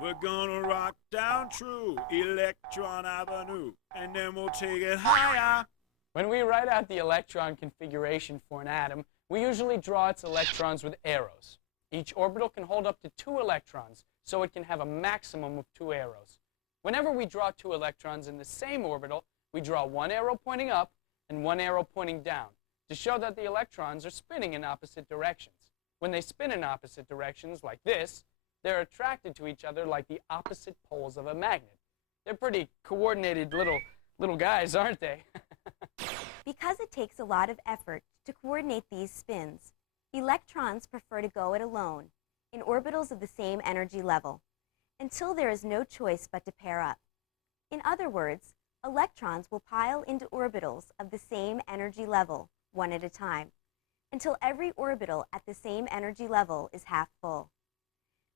We're gonna rock down true Electron Avenue, and then we'll take it higher. When we write out the electron configuration for an atom, we usually draw its electrons with arrows. Each orbital can hold up to 2 electrons, so it can have a maximum of 2 arrows. Whenever we draw 2 electrons in the same orbital, we draw 1 arrow pointing up and 1 arrow pointing down to show that the electrons are spinning in opposite directions. When they spin in opposite directions, like this, they're attracted to each other like the opposite poles of a magnet. They're pretty coordinated little guys, aren't they? Because it takes a lot of effort to coordinate these spins, electrons prefer to go it alone, in orbitals of the same energy level, until there is no choice but to pair up. In other words, electrons will pile into orbitals of the same energy level, one at a time, until every orbital at the same energy level is half full.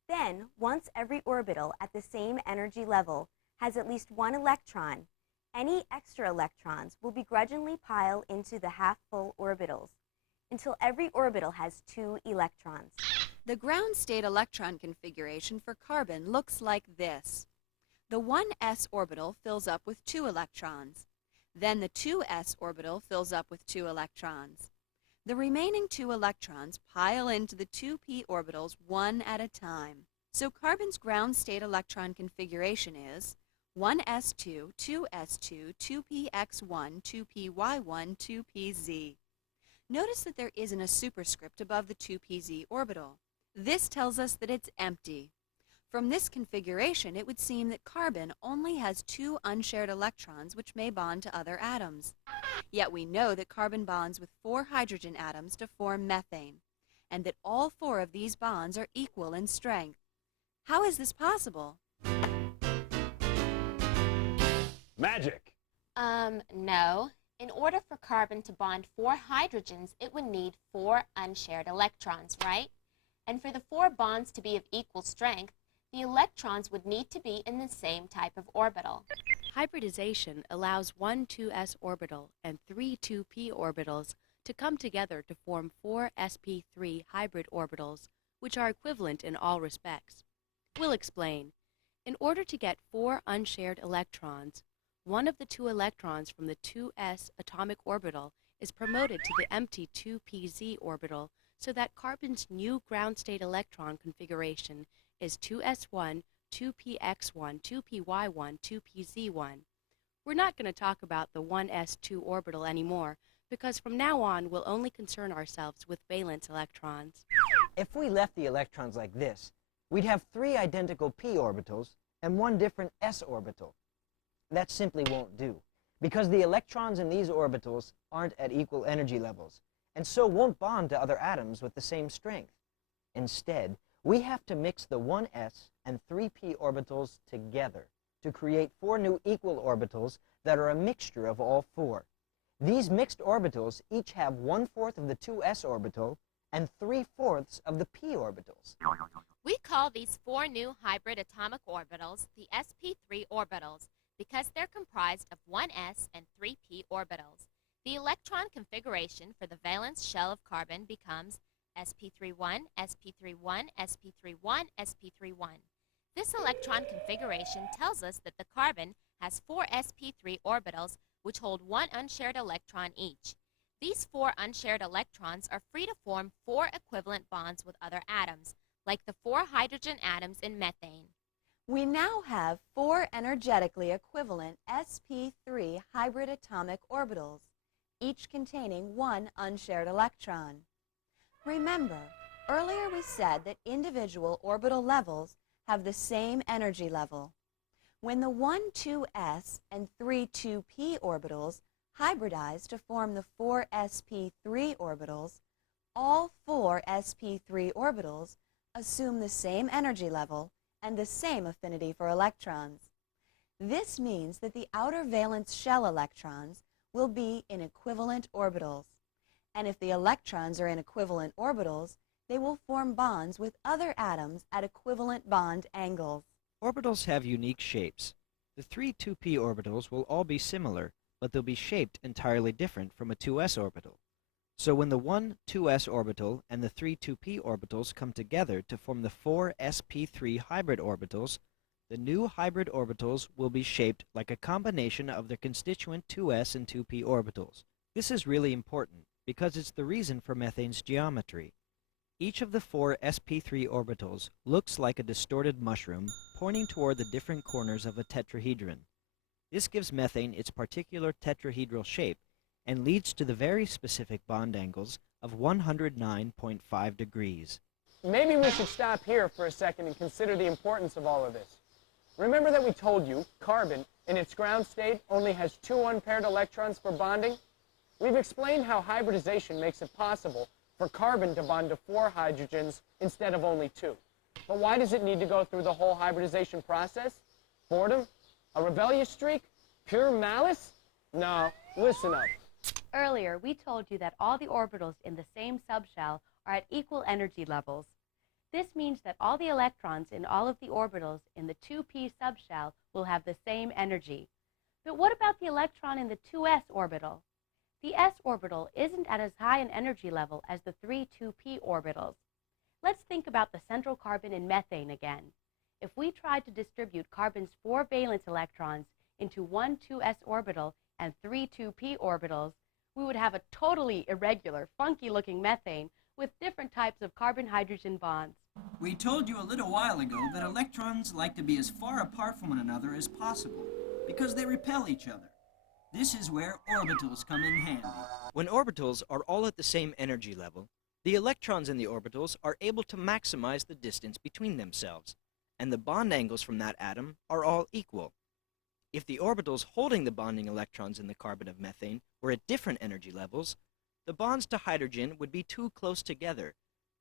Then, once every orbital at the same energy level has at least 1 electron, any extra electrons will begrudgingly pile into the half-full orbitals until every orbital has 2 electrons. The ground state electron configuration for carbon looks like this. The 1s orbital fills up with 2 electrons. Then the 2s orbital fills up with 2 electrons. The remaining 2 electrons pile into the 2p orbitals one at a time. So carbon's ground state electron configuration is 1s2, 2s2, 2px1, 2py1, 2pz. Notice that there isn't a superscript above the 2pz orbital. This tells us that it's empty. From this configuration, it would seem that carbon only has 2 unshared electrons which may bond to other atoms. Yet we know that carbon bonds with 4 hydrogen atoms to form methane, and that all 4 of these bonds are equal in strength. How is this possible? Magic! No. In order for carbon to bond 4 hydrogens, it would need 4 unshared electrons, right? And for the 4 bonds to be of equal strength, the electrons would need to be in the same type of orbital. Hybridization allows one 2s orbital and 3 2p orbitals to come together to form 4 sp3 hybrid orbitals, which are equivalent in all respects. We'll explain. In order to get 4 unshared electrons, one of the 2 electrons from the 2s atomic orbital is promoted to the empty 2pz orbital so that carbon's new ground state electron configuration is 2s1, 2px1, 2py1, 2pz1. We're not going to talk about the 1s2 orbital anymore because from now on we'll only concern ourselves with valence electrons. If we left the electrons like this, we'd have 3 identical p orbitals and 1 different s orbital. That simply won't do, because the electrons in these orbitals aren't at equal energy levels, and so won't bond to other atoms with the same strength. Instead, we have to mix the 1s and 3p orbitals together to create 4 new equal orbitals that are a mixture of all 4. These mixed orbitals each have 1/4 of the 2s orbital and 3/4 of the p orbitals. We call these 4 new hybrid atomic orbitals the sp3 orbitals because they're comprised of 1s and 3p orbitals. The electron configuration for the valence shell of carbon becomes sp31, sp31, sp31, sp31. This electron configuration tells us that the carbon has 4 sp3 orbitals which hold 1 unshared electron each. These 4 unshared electrons are free to form 4 equivalent bonds with other atoms, like the 4 hydrogen atoms in methane. We now have 4 energetically equivalent sp3 hybrid atomic orbitals, each containing 1 unshared electron. Remember, earlier we said that individual orbital levels have the same energy level. When the 1 2s and 3 2p orbitals hybridize to form the 4 sp3 orbitals, all 4 sp3 orbitals assume the same energy level and the same affinity for electrons. This means that the outer valence shell electrons will be in equivalent orbitals. And if the electrons are in equivalent orbitals, they will form bonds with other atoms at equivalent bond angles. Orbitals have unique shapes. The 3 2p orbitals will all be similar, but they'll be shaped entirely different from a 2s orbital. So when the 1 2s orbital and the 3 2p orbitals come together to form the 4 sp3 hybrid orbitals, the new hybrid orbitals will be shaped like a combination of their constituent 2s and 2p orbitals. This is really important because it's the reason for methane's geometry. Each of the 4 sp3 orbitals looks like a distorted mushroom pointing toward the different corners of a tetrahedron. This gives methane its particular tetrahedral shape and leads to the very specific bond angles of 109.5 degrees. Maybe we should stop here for a second and consider the importance of all of this. Remember that we told you carbon, in its ground state, only has 2 unpaired electrons for bonding? We've explained how hybridization makes it possible for carbon to bond to 4 hydrogens instead of only 2. But why does it need to go through the whole hybridization process? Boredom? A rebellious streak? Pure malice? No, listen up. Earlier, we told you that all the orbitals in the same subshell are at equal energy levels. This means that all the electrons in all of the orbitals in the 2p subshell will have the same energy. But what about the electron in the 2s orbital? The s orbital isn't at as high an energy level as the 3 2p orbitals. Let's think about the central carbon in methane again. If we tried to distribute carbon's 4 valence electrons into 1 2s orbital and 3 2p orbitals, we would have a totally irregular, funky-looking methane with different types of carbon-hydrogen bonds. We told you a little while ago that electrons like to be as far apart from one another as possible because they repel each other. This is where orbitals come in handy. When orbitals are all at the same energy level, the electrons in the orbitals are able to maximize the distance between themselves, and the bond angles from that atom are all equal. If the orbitals holding the bonding electrons in the carbon of methane were at different energy levels, the bonds to hydrogen would be too close together,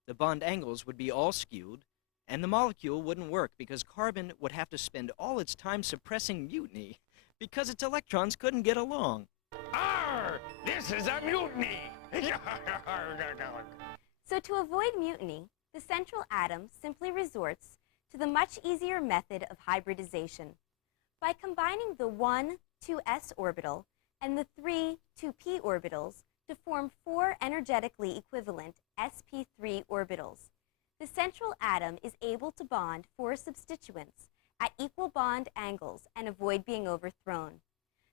the bond angles would be all skewed, and the molecule wouldn't work because carbon would have to spend all its time suppressing mutiny because its electrons couldn't get along. Arr! This is a mutiny! So to avoid mutiny, the central atom simply resorts to the much easier method of hybridization. By combining the 1, 2s orbital and the 3, 2p orbitals to form 4 energetically equivalent sp3 orbitals, the central atom is able to bond 4 substituents at equal bond angles and avoid being overthrown.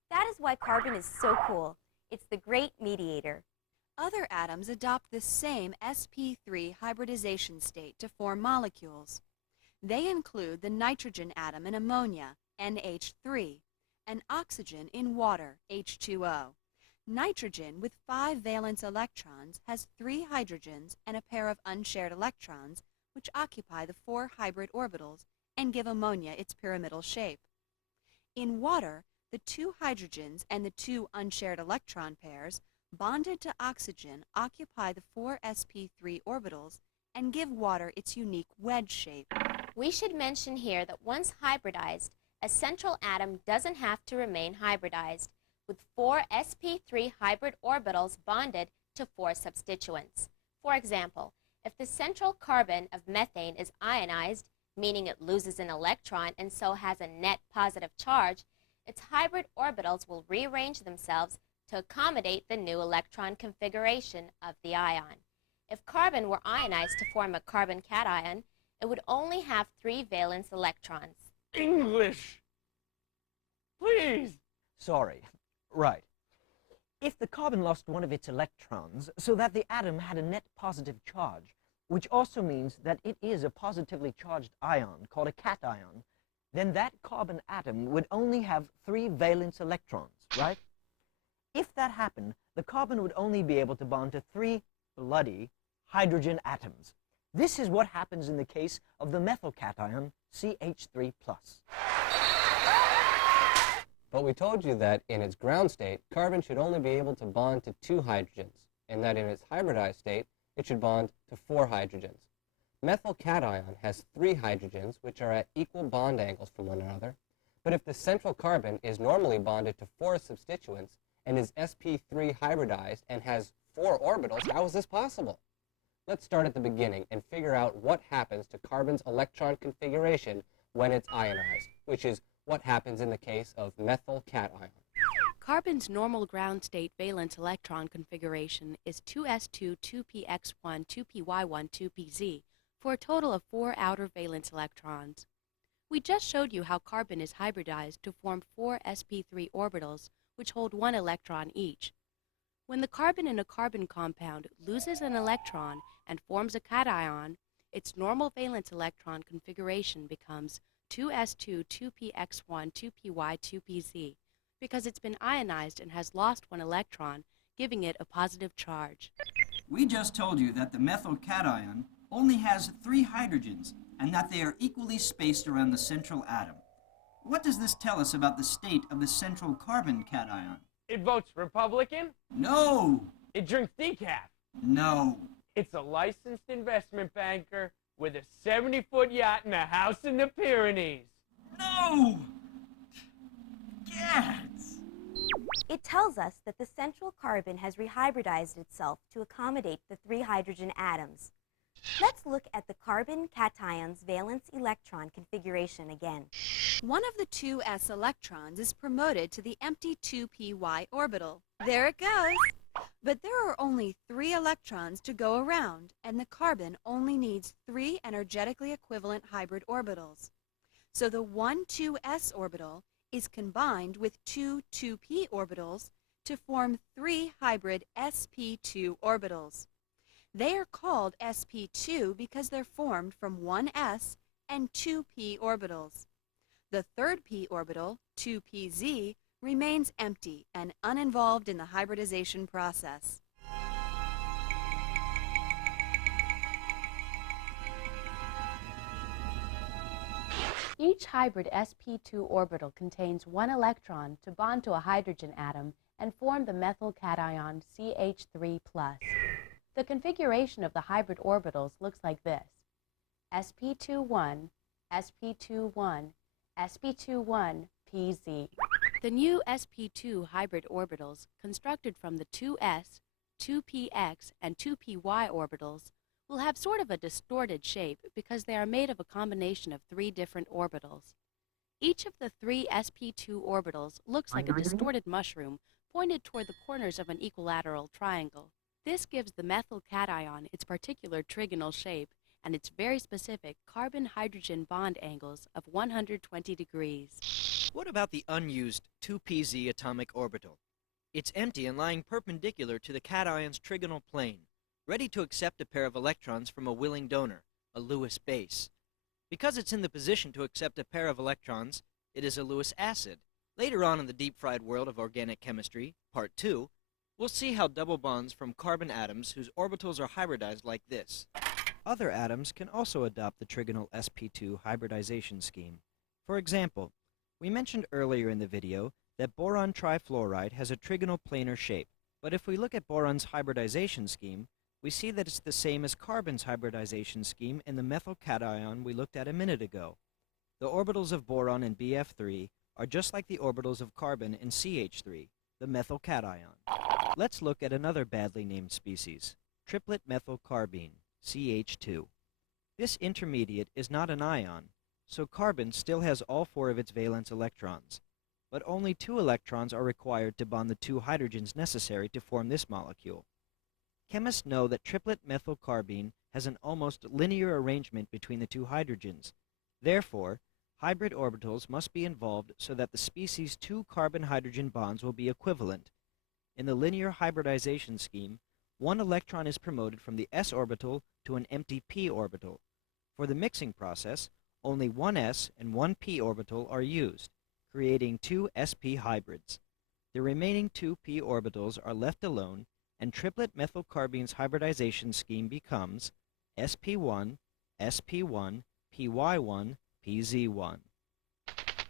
That is why carbon is so cool. It's the great mediator. Other atoms adopt the same sp3 hybridization state to form molecules. They include the nitrogen atom in ammonia, NH3, and oxygen in water, H2O. Nitrogen with 5 valence electrons has 3 hydrogens and a pair of unshared electrons, which occupy the 4 hybrid orbitals and give ammonia its pyramidal shape. In water, the 2 hydrogens and the 2 unshared electron pairs bonded to oxygen occupy the 4 sp3 orbitals and give water its unique wedge shape. We should mention here that once hybridized, a central atom doesn't have to remain hybridized, with 4 sp3 hybrid orbitals bonded to 4 substituents. For example, if the central carbon of methane is ionized, meaning it loses an electron and so has a net positive charge, its hybrid orbitals will rearrange themselves to accommodate the new electron configuration of the ion. If carbon were ionized to form a carbon cation, it would only have 3 valence electrons. English! Please! Sorry. Right. If the carbon lost one of its electrons so that the atom had a net positive charge, which also means that it is a positively charged ion called a cation, then that carbon atom would only have 3 valence electrons, right? If that happened, the carbon would only be able to bond to 3 bloody hydrogen atoms. This is what happens in the case of the methyl cation CH3+. But we told you that in its ground state, carbon should only be able to bond to 2 hydrogens, and that in its hybridized state, it should bond to 4 hydrogens. Methyl cation has 3 hydrogens, which are at equal bond angles from one another, but if the central carbon is normally bonded to 4 substituents and is sp3 hybridized and has 4 orbitals, how is this possible? Let's start at the beginning and figure out what happens to carbon's electron configuration when it's ionized, which is what happens in the case of methyl cation. Carbon's normal ground state valence electron configuration is 2s2, 2px1, 2py1, 2pz, for a total of 4 outer valence electrons. We just showed you how carbon is hybridized to form 4 sp3 orbitals, which hold 1 electron each. When the carbon in a carbon compound loses an electron and forms a cation, its normal valence electron configuration becomes 2s2, 2px1, 2py, 2pz, because it's been ionized and has lost 1 electron, giving it a positive charge. We just told you that the methyl cation only has 3 hydrogens and that they are equally spaced around the central atom. What does this tell us about the state of the central carbon cation? It votes Republican? No! It drinks decaf? No. It's a licensed investment banker with a 70-foot yacht and a house in the Pyrenees. No! Gats! It tells us that the central carbon has rehybridized itself to accommodate the 3 hydrogen atoms. Let's look at the carbon cation's valence electron configuration again. One of the 2s electrons is promoted to the empty 2py orbital. There it goes. But there are only 3 electrons to go around, and the carbon only needs 3 energetically equivalent hybrid orbitals. So the 1 2s orbital is combined with 2 2p orbitals to form 3 hybrid sp2 orbitals. They are called sp2 because they're formed from one s and two p orbitals. The third p orbital, 2pz, remains empty and uninvolved in the hybridization process. Each hybrid sp2 orbital contains one electron to bond to a hydrogen atom and form the methyl cation CH3+. The configuration of the hybrid orbitals looks like this: sp21, sp21, sp21, pz. The new sp2 hybrid orbitals, constructed from the 2s, 2px, and 2py orbitals, will have sort of a distorted shape because they are made of a combination of three different orbitals. Each of the three sp2 orbitals looks like a distorted mushroom pointed toward the corners of an equilateral triangle. This gives the methyl cation its particular trigonal shape and its very specific carbon-hydrogen bond angles of 120 degrees. What about the unused 2pz atomic orbital? It's empty and lying perpendicular to the cation's trigonal plane, ready to accept a pair of electrons from a willing donor, a Lewis base. Because it's in the position to accept a pair of electrons, it is a Lewis acid. Later on in the deep-fried world of organic chemistry, Part 2, we'll see how double bonds from carbon atoms whose orbitals are hybridized like this. Other atoms can also adopt the trigonal sp2 hybridization scheme. For example, we mentioned earlier in the video that boron trifluoride has a trigonal planar shape, but if we look at boron's hybridization scheme, we see that it's the same as carbon's hybridization scheme in the methyl cation we looked at a minute ago. The orbitals of boron in BF3 are just like the orbitals of carbon in CH3, the methyl cation. Let's look at another badly named species, triplet methylcarbene, CH2. This intermediate is not an ion, so carbon still has all four of its valence electrons, but only 2 electrons are required to bond the 2 hydrogens necessary to form this molecule. Chemists know that triplet methylcarbene has an almost linear arrangement between the 2 hydrogens. Therefore, hybrid orbitals must be involved so that the species' 2 carbon-hydrogen bonds will be equivalent. In the linear hybridization scheme, 1 electron is promoted from the s orbital to an empty p orbital. For the mixing process, only one s and one p orbital are used, creating 2 sp hybrids. The remaining 2 p orbitals are left alone, and triplet methylcarbene's hybridization scheme becomes sp1, sp1, py1, pz1.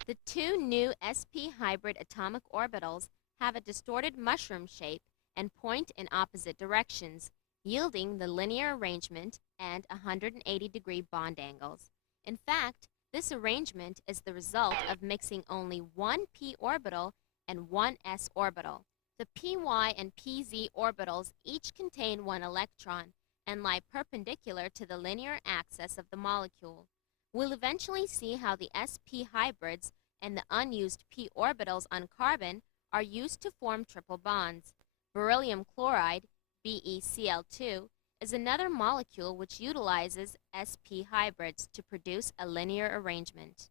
The 2 new sp hybrid atomic orbitals have a distorted mushroom shape and point in opposite directions, yielding the linear arrangement and 180-degree bond angles. In fact, this arrangement is the result of mixing only one p orbital and one s orbital. The py and pz orbitals each contain 1 electron and lie perpendicular to the linear axis of the molecule. We'll eventually see how the sp hybrids and the unused p orbitals on carbon are used to form triple bonds. Beryllium chloride, BeCl2, is another molecule which utilizes sp hybrids to produce a linear arrangement.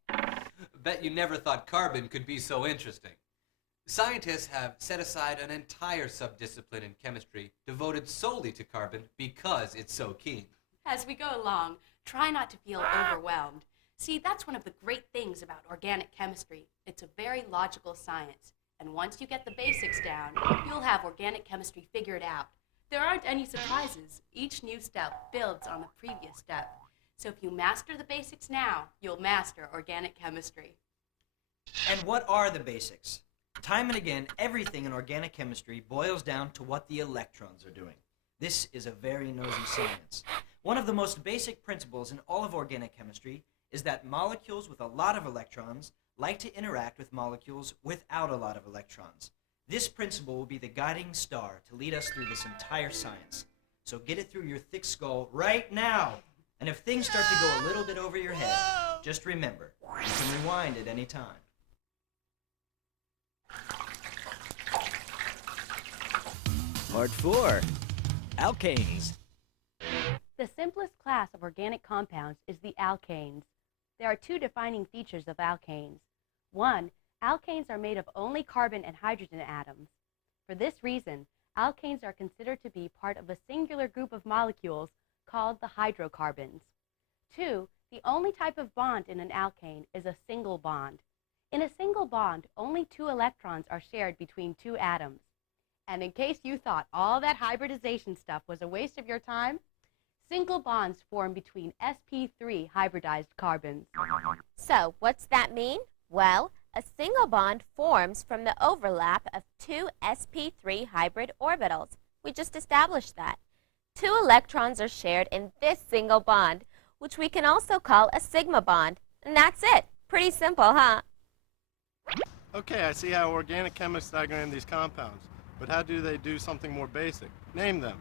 Bet you never thought carbon could be so interesting. Scientists have set aside an entire subdiscipline in chemistry devoted solely to carbon because it's so keen. As we go along, try not to feel overwhelmed. See, that's one of the great things about organic chemistry. It's a very logical science. And once you get the basics down, you'll have organic chemistry figured out. There aren't any surprises. Each new step builds on the previous step. So if you master the basics now, you'll master organic chemistry. And what are the basics? Time and again, everything in organic chemistry boils down to what the electrons are doing. This is a very nosy science. One of the most basic principles in all of organic chemistry is that molecules with a lot of electrons like to interact with molecules without a lot of electrons. This principle will be the guiding star to lead us through this entire science. So get it through your thick skull right now. And if things start to go a little bit over your head, just remember, you can rewind at any time. Part 4, Alkanes. The simplest class of organic compounds is the alkanes. There are 2 defining features of alkanes. 1, alkanes are made of only carbon and hydrogen atoms. For this reason, alkanes are considered to be part of a singular group of molecules called the hydrocarbons. 2, the only type of bond in an alkane is a single bond. In a single bond, only 2 electrons are shared between 2 atoms. And in case you thought all that hybridization stuff was a waste of your time, single bonds form between sp3 hybridized carbons. So, what's that mean? Well, a single bond forms from the overlap of 2 sp3 hybrid orbitals. We just established that. 2 electrons are shared in this single bond, which we can also call a sigma bond. And that's it. Pretty simple, huh? Okay, I see how organic chemists diagram these compounds, but how do they do something more basic? Name them.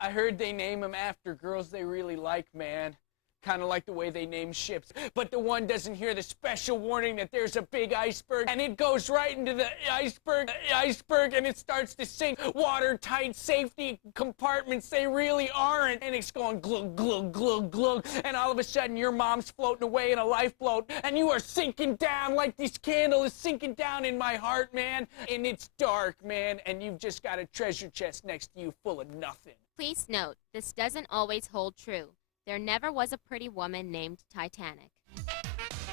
I heard they name them after girls they really like, man. Kind of like the way they name ships. But the one doesn't hear the special warning that there's a big iceberg, and it goes right into the iceberg, and it starts to sink. Watertight safety compartments, they really aren't. And it's going glug, glug, glug, glug. And all of a sudden, your mom's floating away in a lifeboat, and you are sinking down like this candle is sinking down in my heart, man. And it's dark, man, and you've just got a treasure chest next to you full of nothing. Please note, this doesn't always hold true. There never was a pretty woman named Titanic.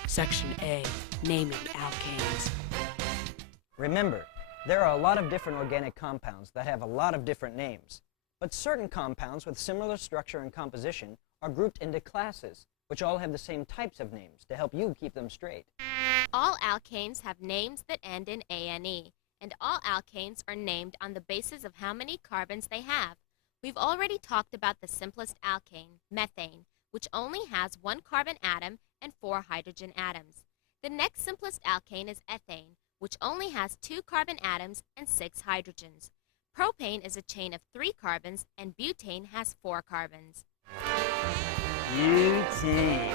Section A, naming alkanes. Remember, there are a lot of different organic compounds that have a lot of different names. But certain compounds with similar structure and composition are grouped into classes, which all have the same types of names to help you keep them straight. All alkanes have names that end in ane, and all alkanes are named on the basis of how many carbons they have. We've already talked about the simplest alkane, methane, which only has 1 carbon atom and 4 hydrogen atoms. The next simplest alkane is ethane, which only has 2 carbon atoms and 6 hydrogens. Propane is a chain of 3 carbons, and butane has 4 carbons. Butane.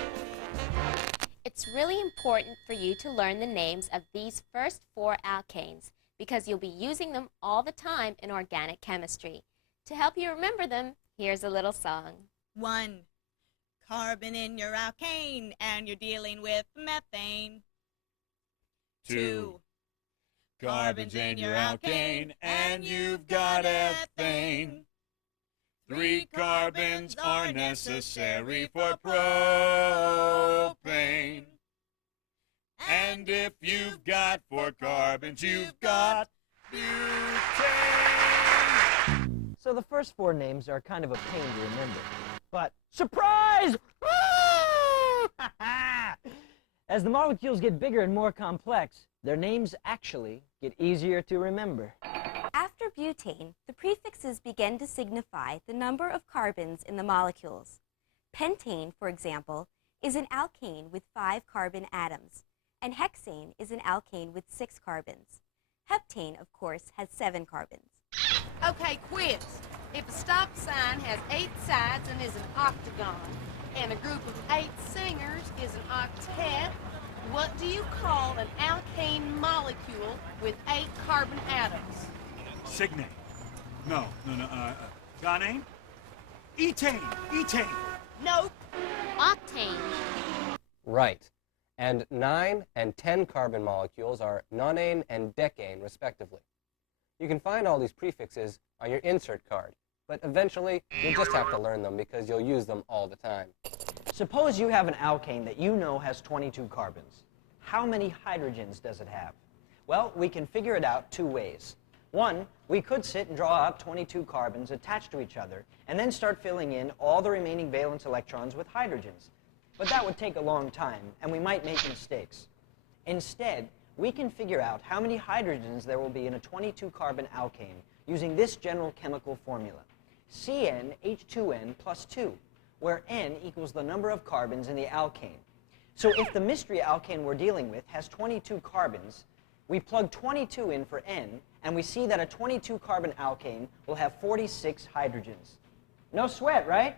It's really important for you to learn the names of these first 4 alkanes, because you'll be using them all the time in organic chemistry. To help you remember them, here's a little song. 1 carbon in your alkane, and you're dealing with methane. 2 carbons in your alkane, and you've got ethane. 3 carbons are necessary for propane. And if you've got 4 carbons, you've got butane. So the first 4 names are kind of a pain to remember. But, surprise! As the molecules get bigger and more complex, their names actually get easier to remember. After butane, the prefixes begin to signify the number of carbons in the molecules. Pentane, for example, is an alkane with 5 carbon atoms, and hexane is an alkane with 6 carbons. Heptane, of course, has 7 carbons. Okay, quiz. If a stop sign has 8 sides and is an octagon, and a group of 8 singers is an octet, what do you call an alkane molecule with 8 carbon atoms? Cygnane. No. Guanine? Ethane. Nope. Octane. Right. And 9 and 10 carbon molecules are nonane and decane, respectively. You can find all these prefixes on your insert card, but eventually you'll just have to learn them because you'll use them all the time. Suppose you have an alkane that you know has 22 carbons. How many hydrogens does it have? Well, we can figure it out 2 ways. 1, we could sit and draw up 22 carbons attached to each other and then start filling in all the remaining valence electrons with hydrogens. But that would take a long time, and we might make mistakes. Instead, we can figure out how many hydrogens there will be in a 22 carbon alkane using this general chemical formula, CnH2n plus 2, where n equals the number of carbons in the alkane. So if the mystery alkane we're dealing with has 22 carbons, we plug 22 in for n, and we see that a 22 carbon alkane will have 46 hydrogens. No sweat, right?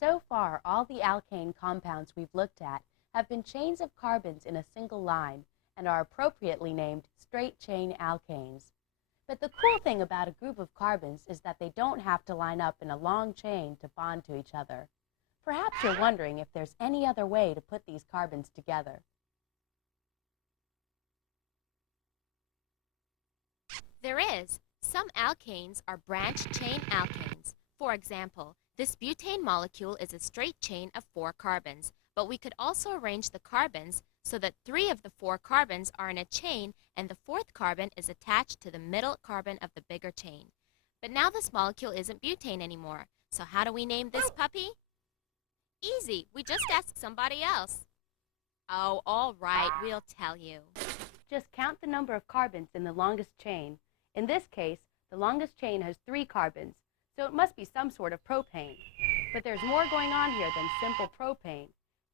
So far, all the alkane compounds we've looked at have been chains of carbons in a single line and are appropriately named straight-chain alkanes. But the cool thing about a group of carbons is that they don't have to line up in a long chain to bond to each other. Perhaps you're wondering if there's any other way to put these carbons together. There is. Some alkanes are branched chain alkanes. For example, this butane molecule is a straight chain of 4 carbons, but we could also arrange the carbons so that 3 of the 4 carbons are in a chain and the 4th carbon is attached to the middle carbon of the bigger chain. But now this molecule isn't butane anymore, so how do we name this puppy? Easy, we just ask somebody else. Oh, all right, we'll tell you. Just count the number of carbons in the longest chain. In this case, the longest chain has 3 carbons, so it must be some sort of propane. But there's more going on here than simple propane.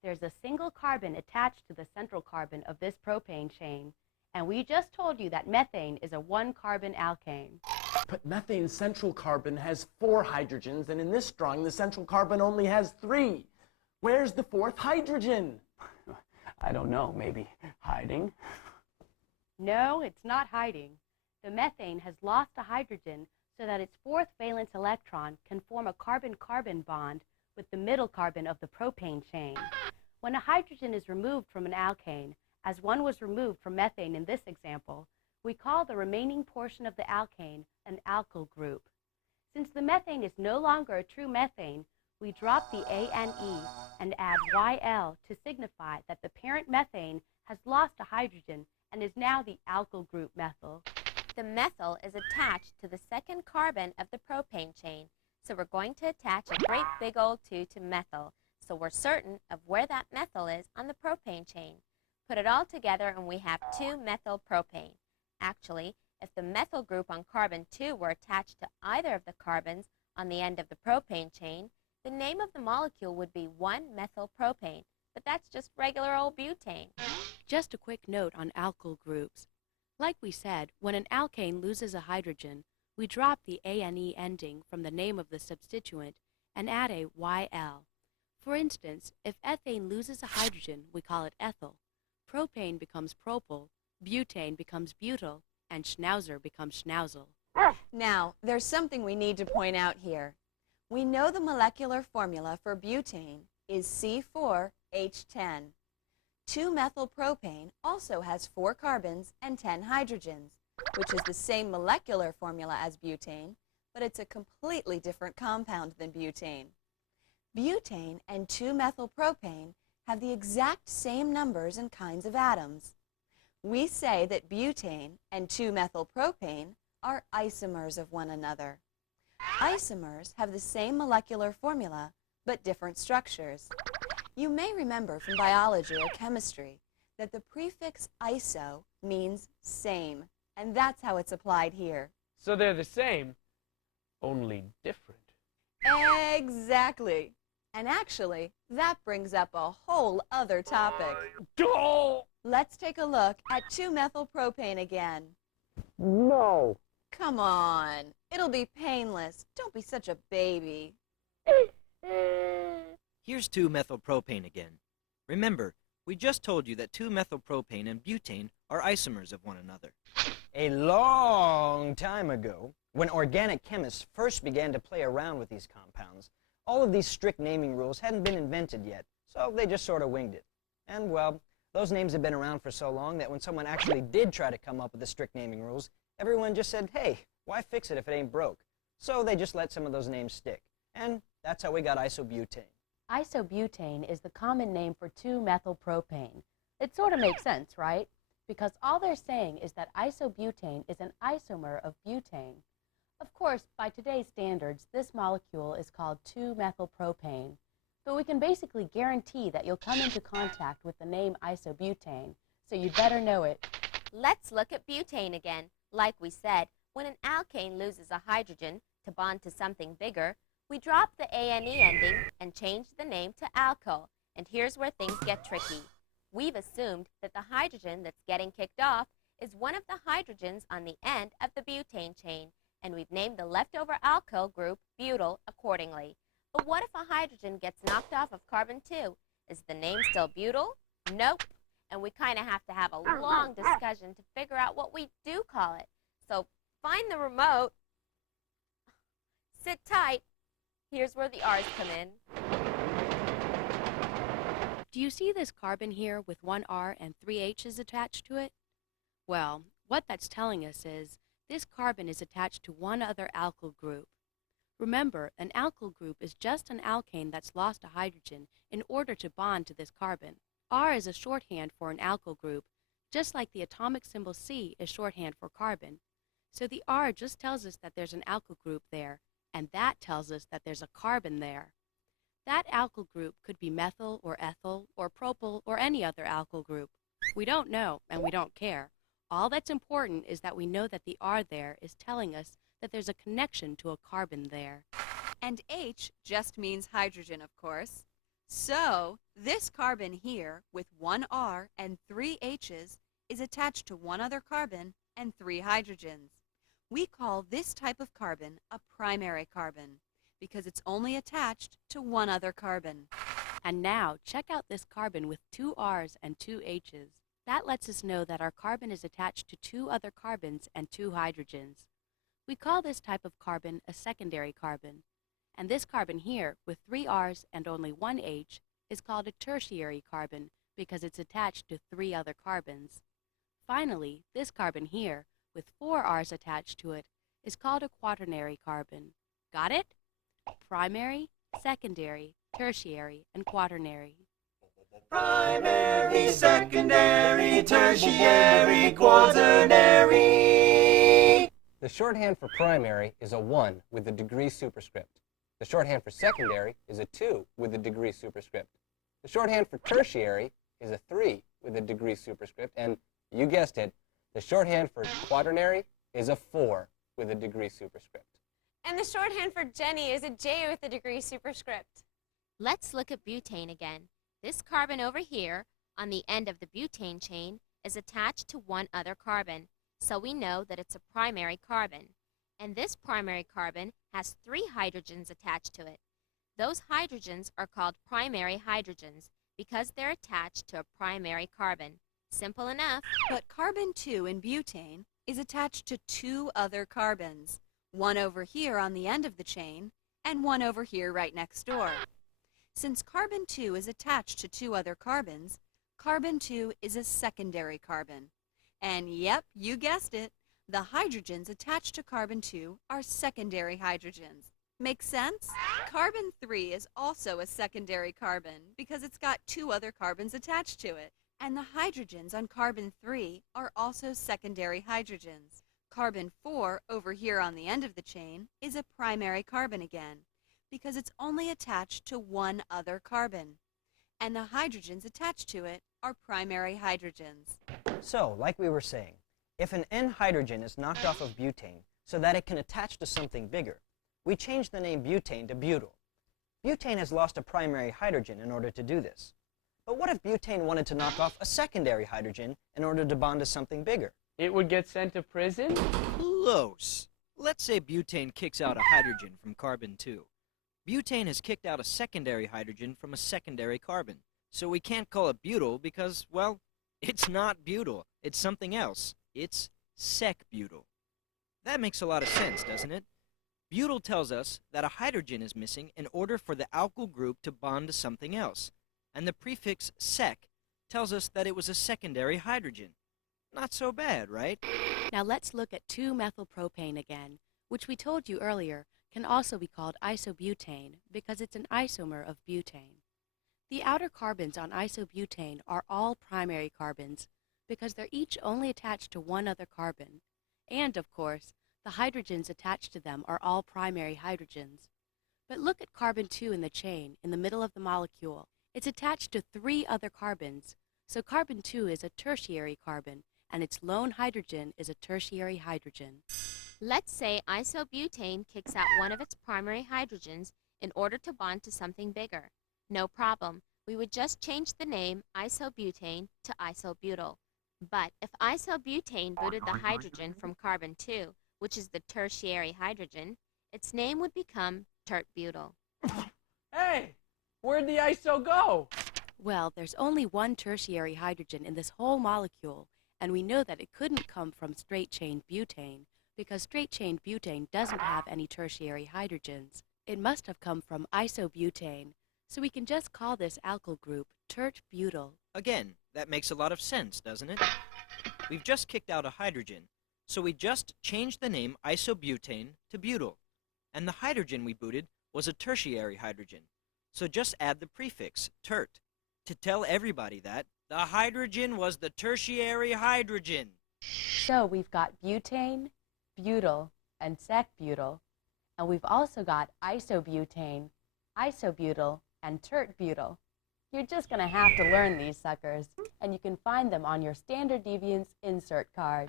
There's a single carbon attached to the central carbon of this propane chain, and we just told you that methane is a 1-carbon alkane. But methane's central carbon has 4 hydrogens, and in this drawing, the central carbon only has 3. Where's the 4th hydrogen? I don't know, maybe hiding? No, it's not hiding. The methane has lost a hydrogen so that its 4th valence electron can form a carbon-carbon bond with the middle carbon of the propane chain. When a hydrogen is removed from an alkane, as one was removed from methane in this example, we call the remaining portion of the alkane an alkyl group. Since the methane is no longer a true methane, we drop the ANE and add YL to signify that the parent methane has lost a hydrogen and is now the alkyl group methyl. The methyl is attached to the 2nd carbon of the propane chain, so we're going to attach a great big old 2 to methyl, so we're certain of where that methyl is on the propane chain. Put it all together and we have 2-methylpropane. Actually, if the methyl group on carbon 2 were attached to either of the carbons on the end of the propane chain, the name of the molecule would be 1-methylpropane, but that's just regular old butane. Just a quick note on alkyl groups. Like we said, when an alkane loses a hydrogen, we drop the ANE ending from the name of the substituent and add a YL. For instance, if ethane loses a hydrogen, we call it ethyl. Propane becomes propyl, butane becomes butyl, and schnauzer becomes schnauzl. Now, there's something we need to point out here. We know the molecular formula for butane is C4H10. 2-methylpropane also has 4 carbons and 10 hydrogens, which is the same molecular formula as butane, but it's a completely different compound than butane. Butane and 2-methylpropane have the exact same numbers and kinds of atoms. We say that butane and 2-methylpropane are isomers of one another. Isomers have the same molecular formula, but different structures. You may remember from biology or chemistry that the prefix iso means same, and that's how it's applied here. So they're the same, only different. Exactly. And actually, that brings up a whole other topic. Let's take a look at 2-methylpropane again. No. Come on. It'll be painless. Don't be such a baby. Here's 2-methylpropane again. Remember, we just told you that 2-methylpropane and butane are isomers of one another. A long time ago, when organic chemists first began to play around with these compounds, all of these strict naming rules hadn't been invented yet, so they just sort of winged it. And, well, those names have been around for so long that when someone actually did try to come up with the strict naming rules, everyone just said, hey, why fix it if it ain't broke? So they just let some of those names stick. And that's how we got isobutane. Isobutane is the common name for 2-methylpropane. It sort of makes sense, right? Because all they're saying is that isobutane is an isomer of butane. Of course, by today's standards, this molecule is called 2-methylpropane. But we can basically guarantee that you'll come into contact with the name isobutane, so you'd better know it. Let's look at butane again. Like we said, when an alkane loses a hydrogen to bond to something bigger, we drop the ANE ending and change the name to alkyl. And here's where things get tricky. We've assumed that the hydrogen that's getting kicked off is one of the hydrogens on the end of the butane chain, and we've named the leftover alkyl group butyl accordingly. But what if a hydrogen gets knocked off of carbon 2? Is the name still butyl? Nope. And we kind of have to have a long discussion to figure out what we do call it. So find the remote. Sit tight. Here's where the R's come in. Do you see this carbon here with 1 R and 3 H's attached to it? Well, what that's telling us is This carbon is attached to one other alkyl group. Remember, an alkyl group is just an alkane that's lost a hydrogen in order to bond to this carbon. R is a shorthand for an alkyl group, just like the atomic symbol C is shorthand for carbon. So the R just tells us that there's an alkyl group there, and that tells us that there's a carbon there. That alkyl group could be methyl or ethyl or propyl or any other alkyl group. We don't know, and we don't care. All that's important is that we know that the R there is telling us that there's a connection to a carbon there. And H just means hydrogen, of course. So, this carbon here, with one R and 3 H's, is attached to one other carbon and 3 hydrogens. We call this type of carbon a primary carbon, because it's only attached to one other carbon. And now, check out this carbon with 2 R's and 2 H's. That lets us know that our carbon is attached to 2 other carbons and 2 hydrogens. We call this type of carbon a secondary carbon. And this carbon here, with 3 R's and only 1 H, is called a tertiary carbon because it's attached to 3 other carbons. Finally, this carbon here, with 4 R's attached to it, is called a quaternary carbon. Got it? Primary, secondary, tertiary, and quaternary. Primary, secondary, tertiary, quaternary. The shorthand for primary is a 1 with a degree superscript. The shorthand for secondary is a 2 with a degree superscript. The shorthand for tertiary is a 3 with a degree superscript. And you guessed it, the shorthand for quaternary is a 4 with a degree superscript. And the shorthand for Jenny is a J with a degree superscript. Let's look at butane again. This carbon over here, on the end of the butane chain, is attached to one other carbon, so we know that it's a primary carbon. And this primary carbon has 3 hydrogens attached to it. Those hydrogens are called primary hydrogens because they're attached to a primary carbon. Simple enough. But carbon 2 in butane is attached to 2 other carbons, one over here on the end of the chain and one over here right next door. Since carbon 2 is attached to 2 other carbons, carbon 2 is a secondary carbon. And yep, you guessed it, the hydrogens attached to carbon 2 are secondary hydrogens. Make sense? Carbon 3 is also a secondary carbon because it's got 2 other carbons attached to it. And the hydrogens on carbon 3 are also secondary hydrogens. Carbon 4 over here on the end of the chain is a primary carbon again because it's only attached to one other carbon. And the hydrogens attached to it are primary hydrogens. So, like we were saying, if an N hydrogen is knocked off of butane so that it can attach to something bigger, we change the name butane to butyl. Butane has lost a primary hydrogen in order to do this. But what if butane wanted to knock off a secondary hydrogen in order to bond to something bigger? It would get sent to prison? Close. Let's say butane kicks out a hydrogen from carbon 2. Butane has kicked out a secondary hydrogen from a secondary carbon. So we can't call it butyl because, well, it's not butyl. It's something else. It's sec-butyl. That makes a lot of sense, doesn't it? Butyl tells us that a hydrogen is missing in order for the alkyl group to bond to something else. And the prefix sec tells us that it was a secondary hydrogen. Not so bad, right? Now let's look at 2-methylpropane again, which we told you earlier can also be called isobutane because it's an isomer of butane. The outer carbons on isobutane are all primary carbons because they're each only attached to one other carbon. And, of course, the hydrogens attached to them are all primary hydrogens. But look at carbon 2 in the chain, in the middle of the molecule. It's attached to 3 other carbons, so carbon 2 is a tertiary carbon, and its lone hydrogen is a tertiary hydrogen. Let's say isobutane kicks out one of its primary hydrogens in order to bond to something bigger. No problem. We would just change the name isobutane to isobutyl. But if isobutane booted the hydrogen from carbon 2, which is the tertiary hydrogen, its name would become tert-butyl. Hey, where'd the iso go? Well, there's only one tertiary hydrogen in this whole molecule, and we know that it couldn't come from straight-chain butane, because straight-chain butane doesn't have any tertiary hydrogens. It must have come from isobutane, so we can just call this alkyl group tert-butyl. Again, that makes a lot of sense, doesn't it? We've just kicked out a hydrogen, So we just changed the name isobutane to butyl, and the hydrogen we booted was a tertiary hydrogen. So just add the prefix, tert, to tell everybody that the hydrogen was the tertiary hydrogen. So we've got butane, butyl, and sec-butyl, and we've also got isobutane, isobutyl, and tert-butyl. You're just going to have to learn these suckers, and you can find them on your standard Deviants insert card.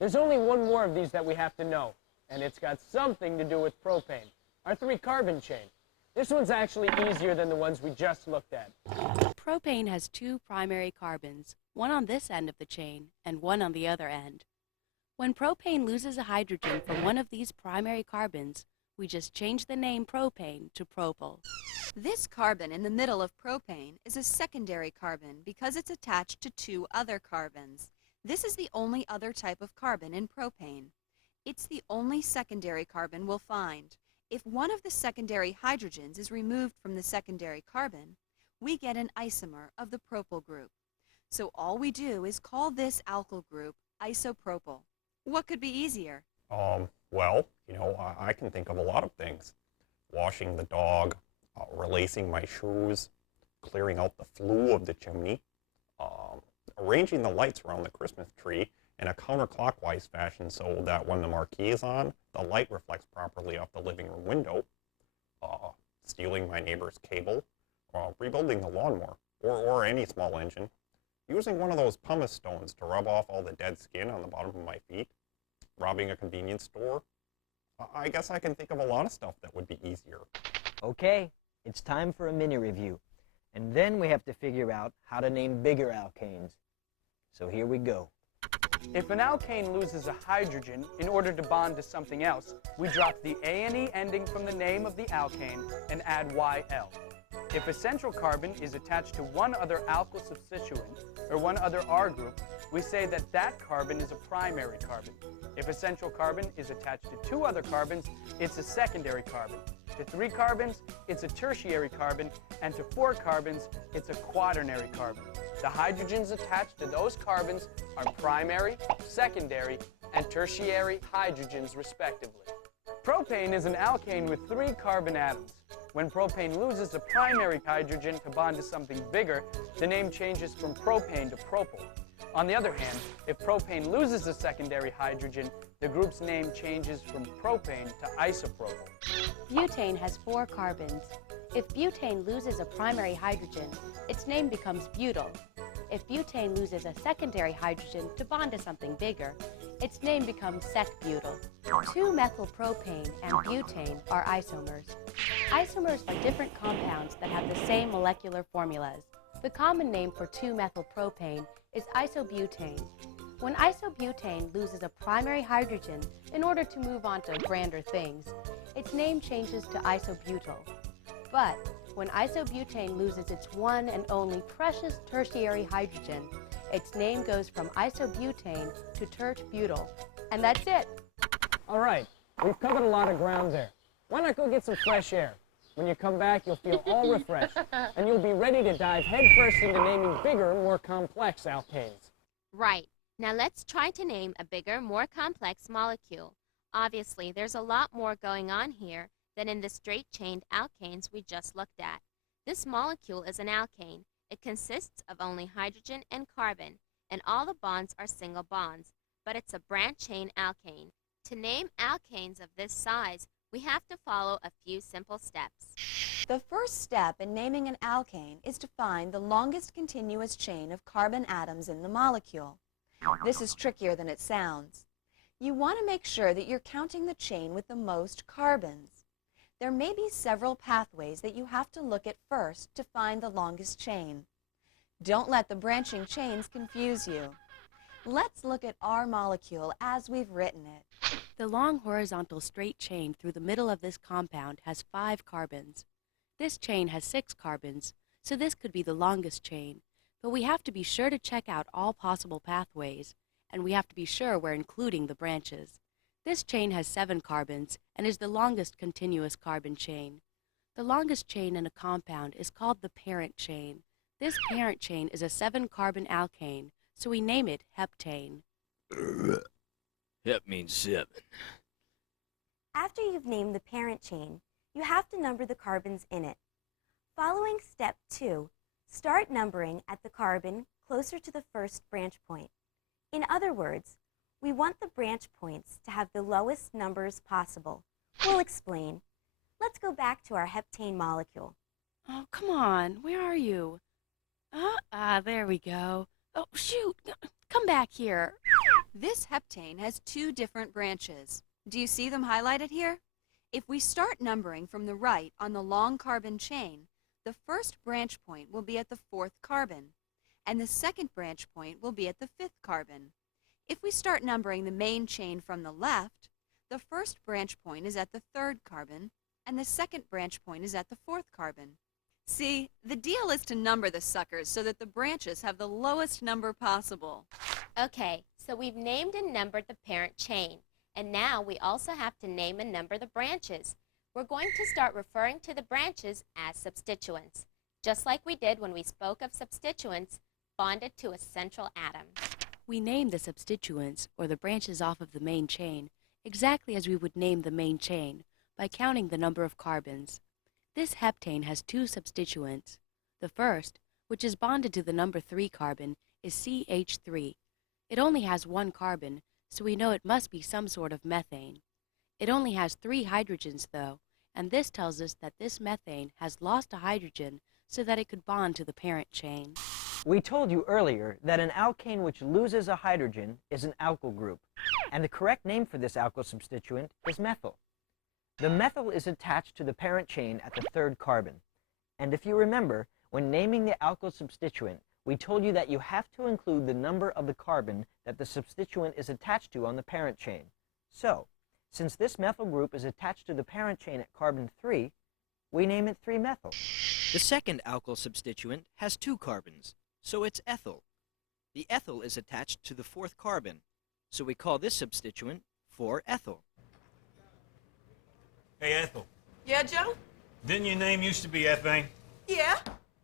There's only one more of these that we have to know, and it's got something to do with propane, our 3-carbon chain. This one's actually easier than the ones we just looked at. Propane has 2 primary carbons, one on this end of the chain and one on the other end. When propane loses a hydrogen from one of these primary carbons, we just change the name propane to propyl. This carbon in the middle of propane is a secondary carbon because it's attached to 2 other carbons. This is the only other type of carbon in propane. It's the only secondary carbon we'll find. If one of the secondary hydrogens is removed from the secondary carbon, we get an isomer of the propyl group. So all we do is call this alkyl group isopropyl. What could be easier? Well, I can think of a lot of things. Washing the dog, relacing my shoes, clearing out the flue of the chimney, arranging the lights around the Christmas tree in a counterclockwise fashion so that when the marquee is on, the light reflects properly off the living room window, stealing my neighbor's cable, rebuilding the lawnmower, or any small engine, using one of those pumice stones to rub off all the dead skin on the bottom of my feet, robbing a convenience store. I guess I can think of a lot of stuff that would be easier. Okay, it's time for a mini review. And then we have to figure out how to name bigger alkanes. So here we go. If an alkane loses a hydrogen in order to bond to something else, we drop the A-N-E ending from the name of the alkane and add YL. If a central carbon is attached to one other alkyl substituent, or one other R group, we say that that carbon is a primary carbon. If a central carbon is attached to 2 other carbons, it's a secondary carbon. To 3 carbons, it's a tertiary carbon, and to 4 carbons, it's a quaternary carbon. The hydrogens attached to those carbons are primary, secondary, and tertiary hydrogens, respectively. Propane is an alkane with 3 carbon atoms. When propane loses a primary hydrogen to bond to something bigger, the name changes from propane to propyl. On the other hand, if propane loses a secondary hydrogen, the group's name changes from propane to isopropyl. Butane has 4 carbons. If butane loses a primary hydrogen, its name becomes butyl. If butane loses a secondary hydrogen to bond to something bigger, its name becomes sec-butyl. 2-methylpropane and butane are isomers. Isomers are different compounds that have the same molecular formulas. The common name for 2-methylpropane is isobutane. When isobutane loses a primary hydrogen in order to move on to grander things, its name changes to isobutyl. But when isobutane loses its one and only precious tertiary hydrogen, its name goes from isobutane to tert-butyl. And that's it. All right, we've covered a lot of ground there. Why not go get some fresh air? When you come back, you'll feel all refreshed, and you'll be ready to dive headfirst into naming bigger, more complex alkanes. Right. Now let's try to name a bigger, more complex molecule. Obviously, there's a lot more going on here than in the straight-chained alkanes we just looked at. This molecule is an alkane. It consists of only hydrogen and carbon, and all the bonds are single bonds, but it's a branch-chain alkane. To name alkanes of this size, we have to follow a few simple steps. The first step in naming an alkane is to find the longest continuous chain of carbon atoms in the molecule. This is trickier than it sounds. You want to make sure that you're counting the chain with the most carbons. There may be several pathways that you have to look at first to find the longest chain. Don't let the branching chains confuse you. Let's look at our molecule as we've written it. The long horizontal straight chain through the middle of this compound has 5 carbons. This chain has 6 carbons, so this could be the longest chain, but we have to be sure to check out all possible pathways, and we have to be sure we're including the branches. This chain has 7 carbons and is the longest continuous carbon chain. The longest chain in a compound is called the parent chain. This parent chain is a 7-carbon alkane, so we name it heptane. That means 7. After you've named the parent chain, you have to number the carbons in it. Following step 2, start numbering at the carbon closer to the first branch point. In other words, we want the branch points to have the lowest numbers possible. We'll explain. Let's go back to our heptane molecule. Oh, come on. Where are you? There we go. Oh, shoot. Come back here. This heptane has 2 different branches. Do you see them highlighted here? If we start numbering from the right on the long carbon chain, the first branch point will be at the 4th carbon, and the second branch point will be at the 5th carbon. If we start numbering the main chain from the left, the first branch point is at the 3rd carbon, and the second branch point is at the 4th carbon. See, the deal is to number the suckers so that the branches have the lowest number possible. Okay, so we've named and numbered the parent chain, and now we also have to name and number the branches. We're going to start referring to the branches as substituents, just like we did when we spoke of substituents bonded to a central atom. We name the substituents, or the branches off of the main chain, exactly as we would name the main chain, by counting the number of carbons. This heptane has 2 substituents. The first, which is bonded to the number 3 carbon, is CH3. It only has 1 carbon, so we know it must be some sort of methane. It only has 3 hydrogens, though, and this tells us that this methane has lost a hydrogen so that it could bond to the parent chain. We told you earlier that an alkane which loses a hydrogen is an alkyl group, and the correct name for this alkyl substituent is methyl. The methyl is attached to the parent chain at the 3rd carbon, and if you remember, when naming the alkyl substituent, we told you that you have to include the number of the carbon that the substituent is attached to on the parent chain. So, since this methyl group is attached to the parent chain at carbon 3, we name it 3-methyl. The second alkyl substituent has 2 carbons, so it's ethyl. The ethyl is attached to the 4th carbon, so we call this substituent 4-ethyl. Hey, Ethel, Yeah, Joe? didn't your name used to be ethane? Yeah,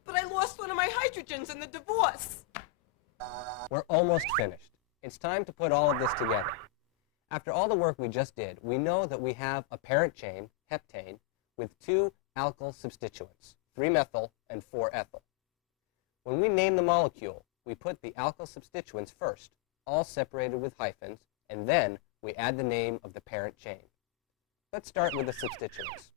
but I lost one of my hydrogens in the divorce. We're almost finished. It's time to put all of this together. After all the work we just did, we know that we have a parent chain, heptane, with 2 alkyl substituents, 3-methyl and 4-ethyl. When we name the molecule, we put the alkyl substituents first, all separated with hyphens, and then we add the name of the parent chain. Let's start with the substituents.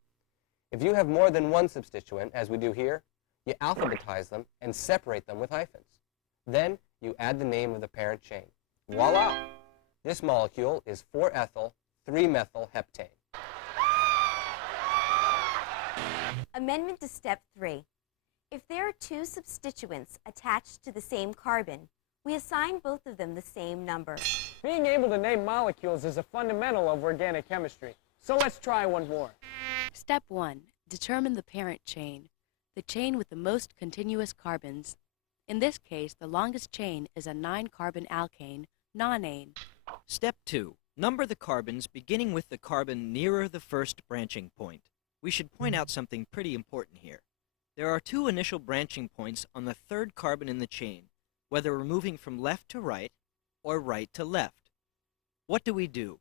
If you have more than one substituent, as we do here, you alphabetize them and separate them with hyphens. Then you add the name of the parent chain. Voila! This molecule is 4-ethyl 3-methyl heptane. Amendment to step 3. If there are 2 substituents attached to the same carbon, we assign both of them the same number. Being able to name molecules is a fundamental of organic chemistry. So let's try one more. Step 1. Determine the parent chain, the chain with the most continuous carbons. In this case, the longest chain is a 9-carbon alkane, nonane. Step 2. Number the carbons beginning with the carbon nearer the first branching point. We should point out something pretty important here. There are 2 initial branching points on the 3rd carbon in the chain, whether we're moving from left to right or right to left. What do?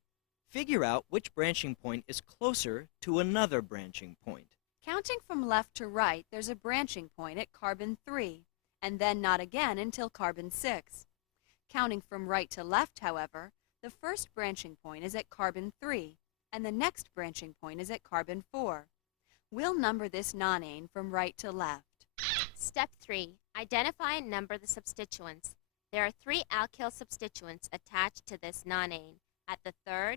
Figure out which branching point is closer to another branching point. Counting from left to right, there's a branching point at carbon 3, and then not again until carbon 6. Counting from right to left, however, the first branching point is at carbon 3, and the next branching point is at carbon 4. We'll number this nonane from right to left. Step 3. Identify and number the substituents. There are 3 alkyl substituents attached to this nonane at the 3rd,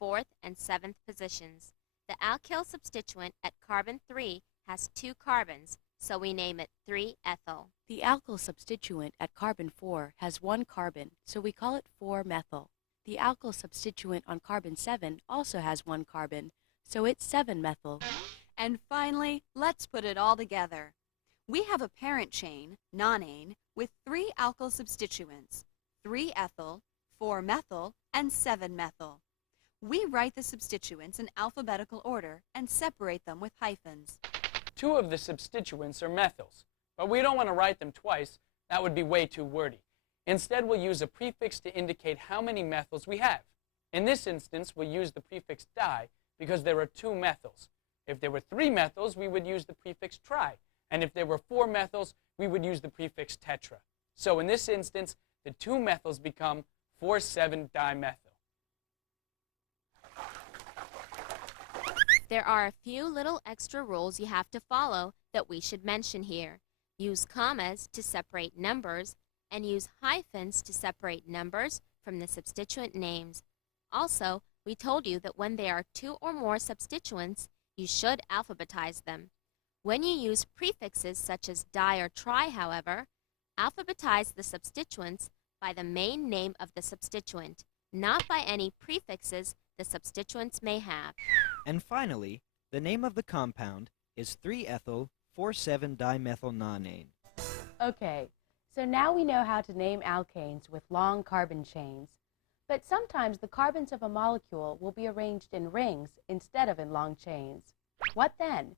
4th, and 7th positions. The alkyl substituent at carbon 3 has 2 carbons, so we name it 3-ethyl. The alkyl substituent at carbon 4 has 1 carbon, so we call it 4-methyl. The alkyl substituent on carbon 7 also has 1 carbon, so it's 7-methyl. And finally, let's put it all together. We have a parent chain, nonane, with 3 alkyl substituents, 3-ethyl, 4-methyl, and 7-methyl. We write the substituents in alphabetical order and separate them with hyphens. 2 of the substituents are methyls, but we don't want to write them twice. That would be way too wordy. Instead, we'll use a prefix to indicate how many methyls we have. In this instance, we'll use the prefix di because there are 2 methyls. If there were 3 methyls, we would use the prefix tri. And if there were 4 methyls, we would use the prefix tetra. So in this instance, the 2 methyls become 4,7-dimethyl. There are a few little extra rules you have to follow that we should mention here. Use commas to separate numbers, and use hyphens to separate numbers from the substituent names. Also, we told you that when there are 2 or more substituents, you should alphabetize them. When you use prefixes such as di or tri, however, alphabetize the substituents by the main name of the substituent, not by any prefixes the substituents may have. And finally, the name of the compound is 3-ethyl 4,7-dimethylnonane. Okay, so now we know how to name alkanes with long carbon chains. But sometimes the carbons of a molecule will be arranged in rings instead of in long chains. What then?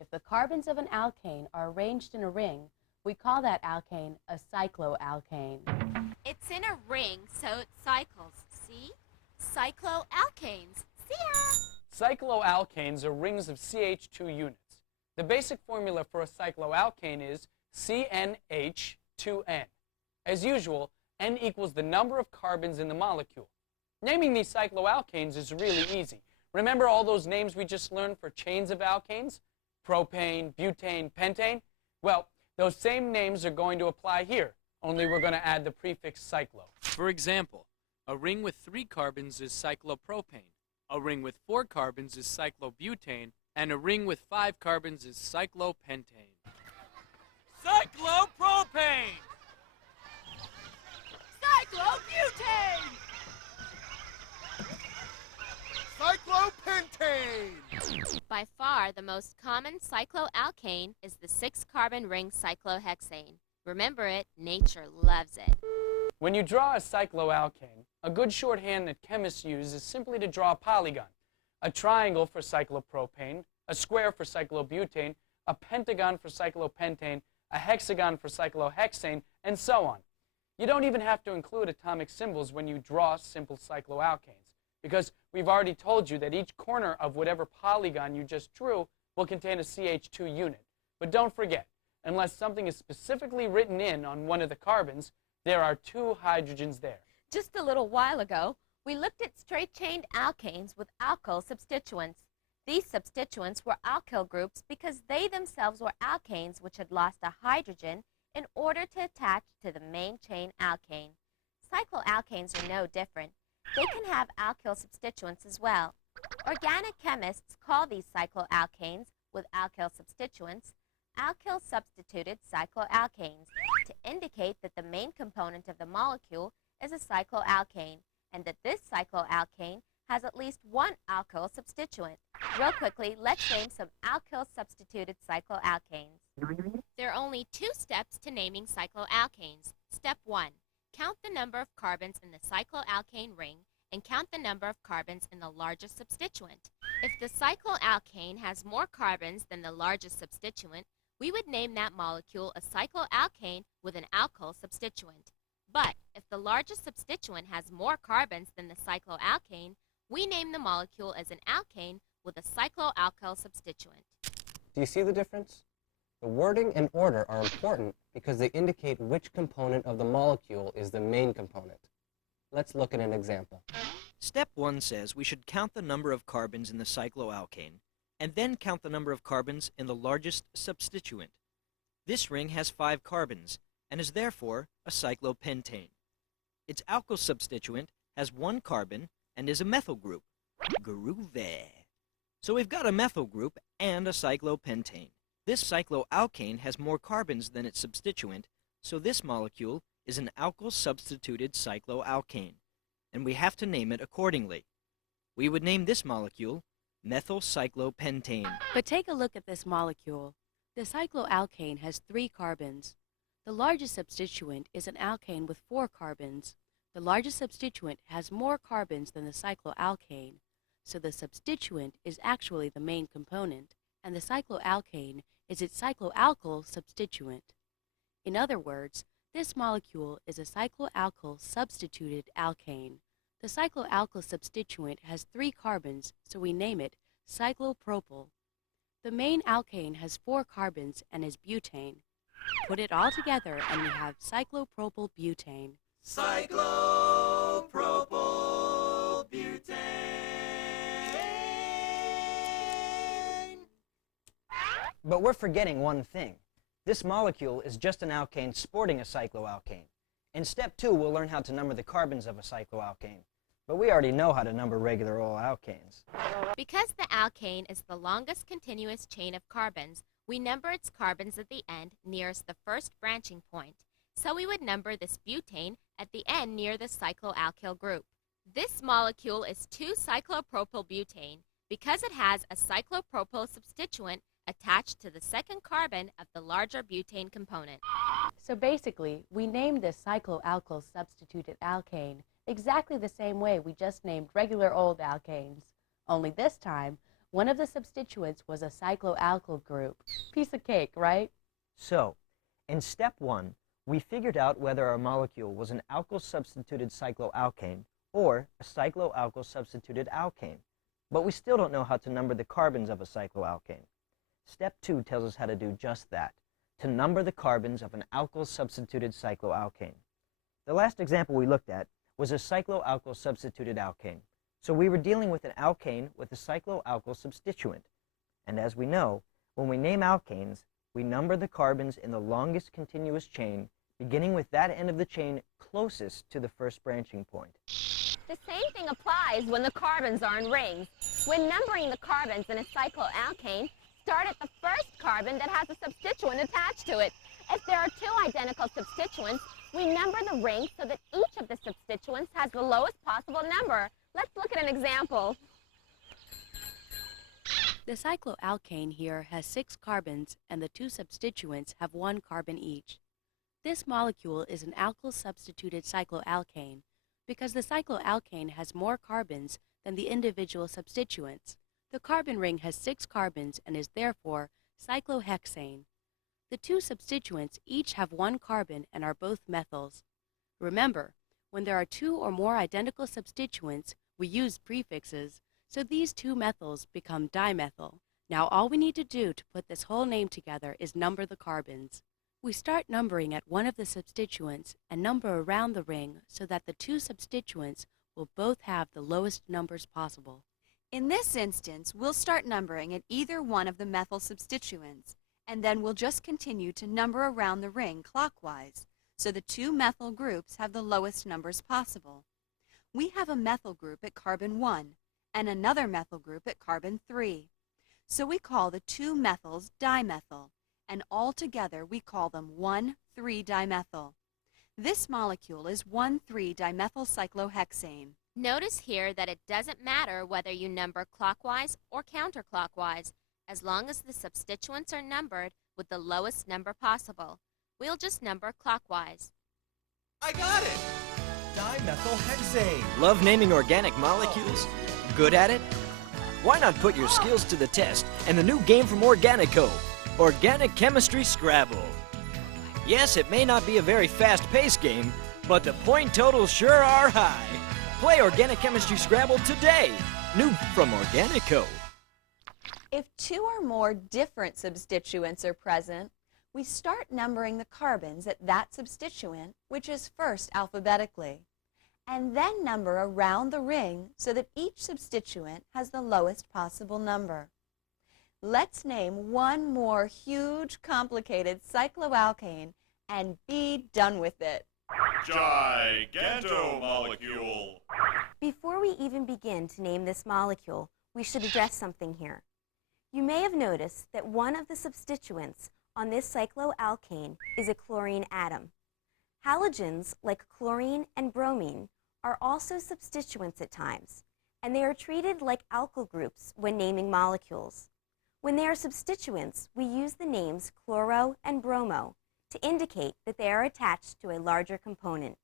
If the carbons of an alkane are arranged in a ring, we call that alkane a cycloalkane. It's in a ring, so it cycles. See? Cycloalkanes. See ya! Cycloalkanes are rings of CH2 units. The basic formula for a cycloalkane is CnH2n. As usual, N equals the number of carbons in the molecule. Naming these cycloalkanes is really easy. Remember all those names we just learned for chains of alkanes? Propane, butane, pentane? Well, those same names are going to apply here, only we're going to add the prefix cyclo. For example, a ring with 3 carbons is cyclopropane, a ring with 4 carbons is cyclobutane, and a ring with 5 carbons is cyclopentane. Cyclopropane! Cyclobutane! Cyclopentane! By far, the most common cycloalkane is the 6-carbon ring cyclohexane. Remember it, nature loves it. When you draw a cycloalkane, a good shorthand that chemists use is simply to draw a polygon. A triangle for cyclopropane, a square for cyclobutane, a pentagon for cyclopentane, a hexagon for cyclohexane, and so on. You don't even have to include atomic symbols when you draw simple cycloalkanes, because we've already told you that each corner of whatever polygon you just drew will contain a CH2 unit. But don't forget, unless something is specifically written in on one of the carbons, there are 2 hydrogens there. Just a little while ago, we looked at straight-chained alkanes with alkyl substituents. These substituents were alkyl groups because they themselves were alkanes which had lost a hydrogen in order to attach to the main chain alkane. Cycloalkanes are no different. They can have alkyl substituents as well. Organic chemists call these cycloalkanes with alkyl substituents alkyl substituted cycloalkanes to indicate that the main component of the molecule is a cycloalkane and that this cycloalkane has at least one alkyl substituent. Real quickly, let's name some alkyl substituted cycloalkanes. There are only 2 steps to naming cycloalkanes. Step 1. Count the number of carbons in the cycloalkane ring and count the number of carbons in the largest substituent. If the cycloalkane has more carbons than the largest substituent, we would name that molecule a cycloalkane with an alkyl substituent. But if the largest substituent has more carbons than the cycloalkane, we name the molecule as an alkane with a cycloalkyl substituent. Do you see the difference? The wording and order are important because they indicate which component of the molecule is the main component. Let's look at an example. Step 1 says we should count the number of carbons in the cycloalkane, and then count the number of carbons in the largest substituent. This ring has 5 carbons, and is therefore a cyclopentane. Its alkyl substituent has 1 carbon and is a methyl group. Groovy. So we've got a methyl group and a cyclopentane. This cycloalkane has more carbons than its substituent, so this molecule is an alkyl substituted cycloalkane, and we have to name it accordingly. We would name this molecule methyl cyclopentane. But take a look at this molecule. The cycloalkane has 3 carbons. The largest substituent is an alkane with 4 carbons. The largest substituent has more carbons than the cycloalkane, so the substituent is actually the main component, and the cycloalkane is its cycloalkyl substituent. In other words, this molecule is a cycloalkyl substituted alkane. The cycloalkyl substituent has 3 carbons, so we name it cyclopropyl. The main alkane has 4 carbons and is butane. Put it all together and we have cyclopropyl butane. Cyclopropyl butane. But we're forgetting one thing. This molecule is just an alkane sporting a cycloalkane. In step 2, we'll learn how to number the carbons of a cycloalkane. But we already know how to number regular old alkanes. Because the alkane is the longest continuous chain of carbons, we number its carbons at the end nearest the first branching point. So we would number this butane at the end near the cycloalkyl group. This molecule is 2-cyclopropylbutane because it has a cyclopropyl substituent attached to the second carbon of the larger butane component. So basically, we named this cycloalkyl substituted alkane exactly the same way we just named regular old alkanes. Only this time, one of the substituents was a cycloalkyl group. Piece of cake, right? So, in step 1, we figured out whether our molecule was an alkyl-substituted cycloalkane or a cycloalkyl-substituted alkane. But we still don't know how to number the carbons of a cycloalkane. Step 2 tells us how to do just that, to number the carbons of an alkyl-substituted cycloalkane. The last example we looked at was a cycloalkyl-substituted alkane. So we were dealing with an alkane with a cycloalkyl substituent. And as we know, when we name alkanes, we number the carbons in the longest continuous chain, beginning with that end of the chain closest to the first branching point. The same thing applies when the carbons are in rings. When numbering the carbons in a cycloalkane, start at the first carbon that has a substituent attached to it. If there are 2 identical substituents, we number the ring so that each of the substituents has the lowest possible number. Let's look at an example. The cycloalkane here has 6 carbons and the 2 substituents have 1 carbon each. This molecule is an alkyl-substituted cycloalkane because the cycloalkane has more carbons than the individual substituents. The carbon ring has 6 carbons and is therefore cyclohexane. The 2 substituents each have 1 carbon and are both methyls. Remember, when there are 2 or more identical substituents, we use prefixes, so these 2 methyls become dimethyl. Now all we need to do to put this whole name together is number the carbons. We start numbering at one of the substituents and number around the ring so that the 2 substituents will both have the lowest numbers possible. In this instance, we'll start numbering at either one of the methyl substituents, and then we'll just continue to number around the ring clockwise, so the 2 methyl groups have the lowest numbers possible. We have a methyl group at carbon 1 and another methyl group at carbon 3. So we call the 2 methyls dimethyl, and all together we call them 1,3-dimethyl. This molecule is 1,3-dimethylcyclohexane. Notice here that it doesn't matter whether you number clockwise or counterclockwise, as long as the substituents are numbered with the lowest number possible. We'll just number clockwise. I got it! Dimethylhexane. Love naming organic molecules? Good at it? Why not put your skills to the test in the new game from Organico, Organic Chemistry Scrabble? Yes, it may not be a very fast-paced game, but the point totals sure are high. Play Organic Chemistry Scrabble today, new from Organico. If 2 or more different substituents are present, we start numbering the carbons at that substituent, which is first alphabetically, and then number around the ring so that each substituent has the lowest possible number. Let's name one more huge, complicated cycloalkane and be done with it. Gigantomolecule. Before we even begin to name this molecule, we should address something here. You may have noticed that one of the substituents on this cycloalkane is a chlorine atom. Halogens like chlorine and bromine are also substituents at times, and they are treated like alkyl groups when naming molecules. When they are substituents, we use the names chloro and bromo to indicate that they are attached to a larger component.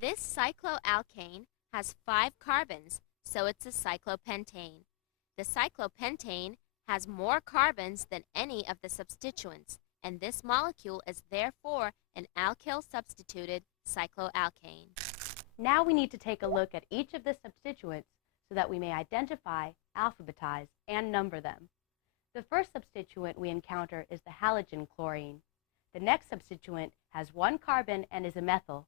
This cycloalkane has 5 carbons, so it's a cyclopentane. The cyclopentane has more carbons than any of the substituents, and this molecule is therefore an alkyl-substituted cycloalkane. Now we need to take a look at each of the substituents so that we may identify, alphabetize, and number them. The first substituent we encounter is the halogen chlorine. The next substituent has 1 carbon and is a methyl.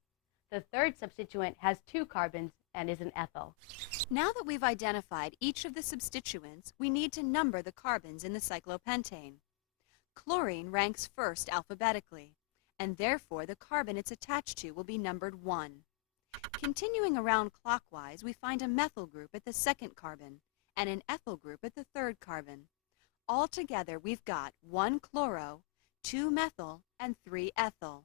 The third substituent has 2 carbons and is an ethyl. Now that we've identified each of the substituents, we need to number the carbons in the cyclopentane. Chlorine ranks first alphabetically, and therefore the carbon it's attached to will be numbered 1. Continuing around clockwise, we find a methyl group at the second carbon and an ethyl group at the third carbon. Altogether, we've got 1 chloro, 2 methyl, and 3 ethyl.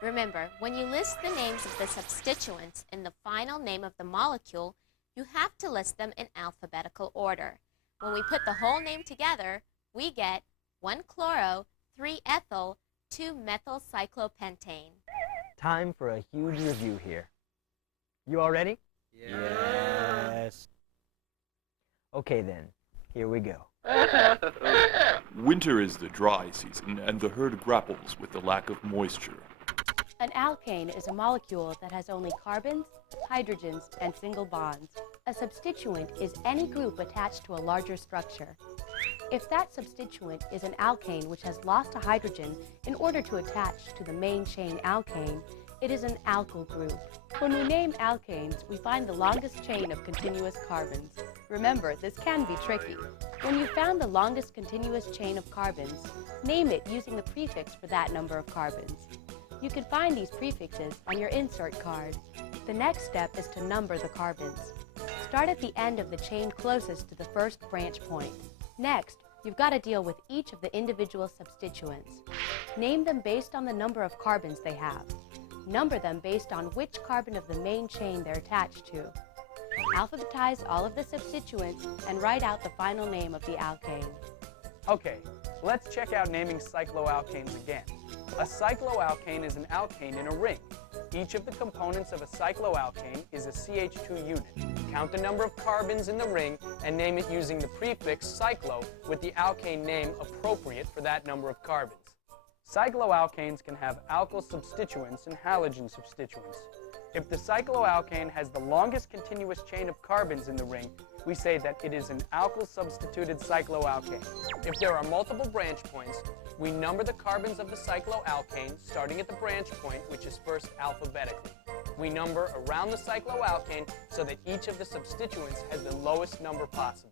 Remember, when you list the names of the substituents in the final name of the molecule, you have to list them in alphabetical order. When we put the whole name together, we get 1 chloro, 3 ethyl, 2 methyl cyclopentane. Time for a huge review here. You all ready? Yes. Okay then, here we go. Winter is the dry season, and the herd grapples with the lack of moisture. An alkane is a molecule that has only carbons, hydrogens, and single bonds. A substituent is any group attached to a larger structure. If that substituent is an alkane which has lost a hydrogen in order to attach to the main chain alkane, it is an alkyl group. When we name alkanes, we find the longest chain of continuous carbons. Remember, this can be tricky. When you've found the longest continuous chain of carbons, name it using the prefix for that number of carbons. You can find these prefixes on your insert card. The next step is to number the carbons. Start at the end of the chain closest to the first branch point. Next, you've got to deal with each of the individual substituents. Name them based on the number of carbons they have. Number them based on which carbon of the main chain they're attached to. Alphabetize all of the substituents and write out the final name of the alkane. Okay, let's check out naming cycloalkanes again. A cycloalkane is an alkane in a ring. Each of the components of a cycloalkane is a CH2 unit. Count the number of carbons in the ring and name it using the prefix cyclo with the alkane name appropriate for that number of carbons. Cycloalkanes can have alkyl substituents and halogen substituents. If the cycloalkane has the longest continuous chain of carbons in the ring, we say that it is an alkyl substituted cycloalkane. If there are multiple branch points, we number the carbons of the cycloalkane starting at the branch point, which is first alphabetically. We number around the cycloalkane so that each of the substituents has the lowest number possible.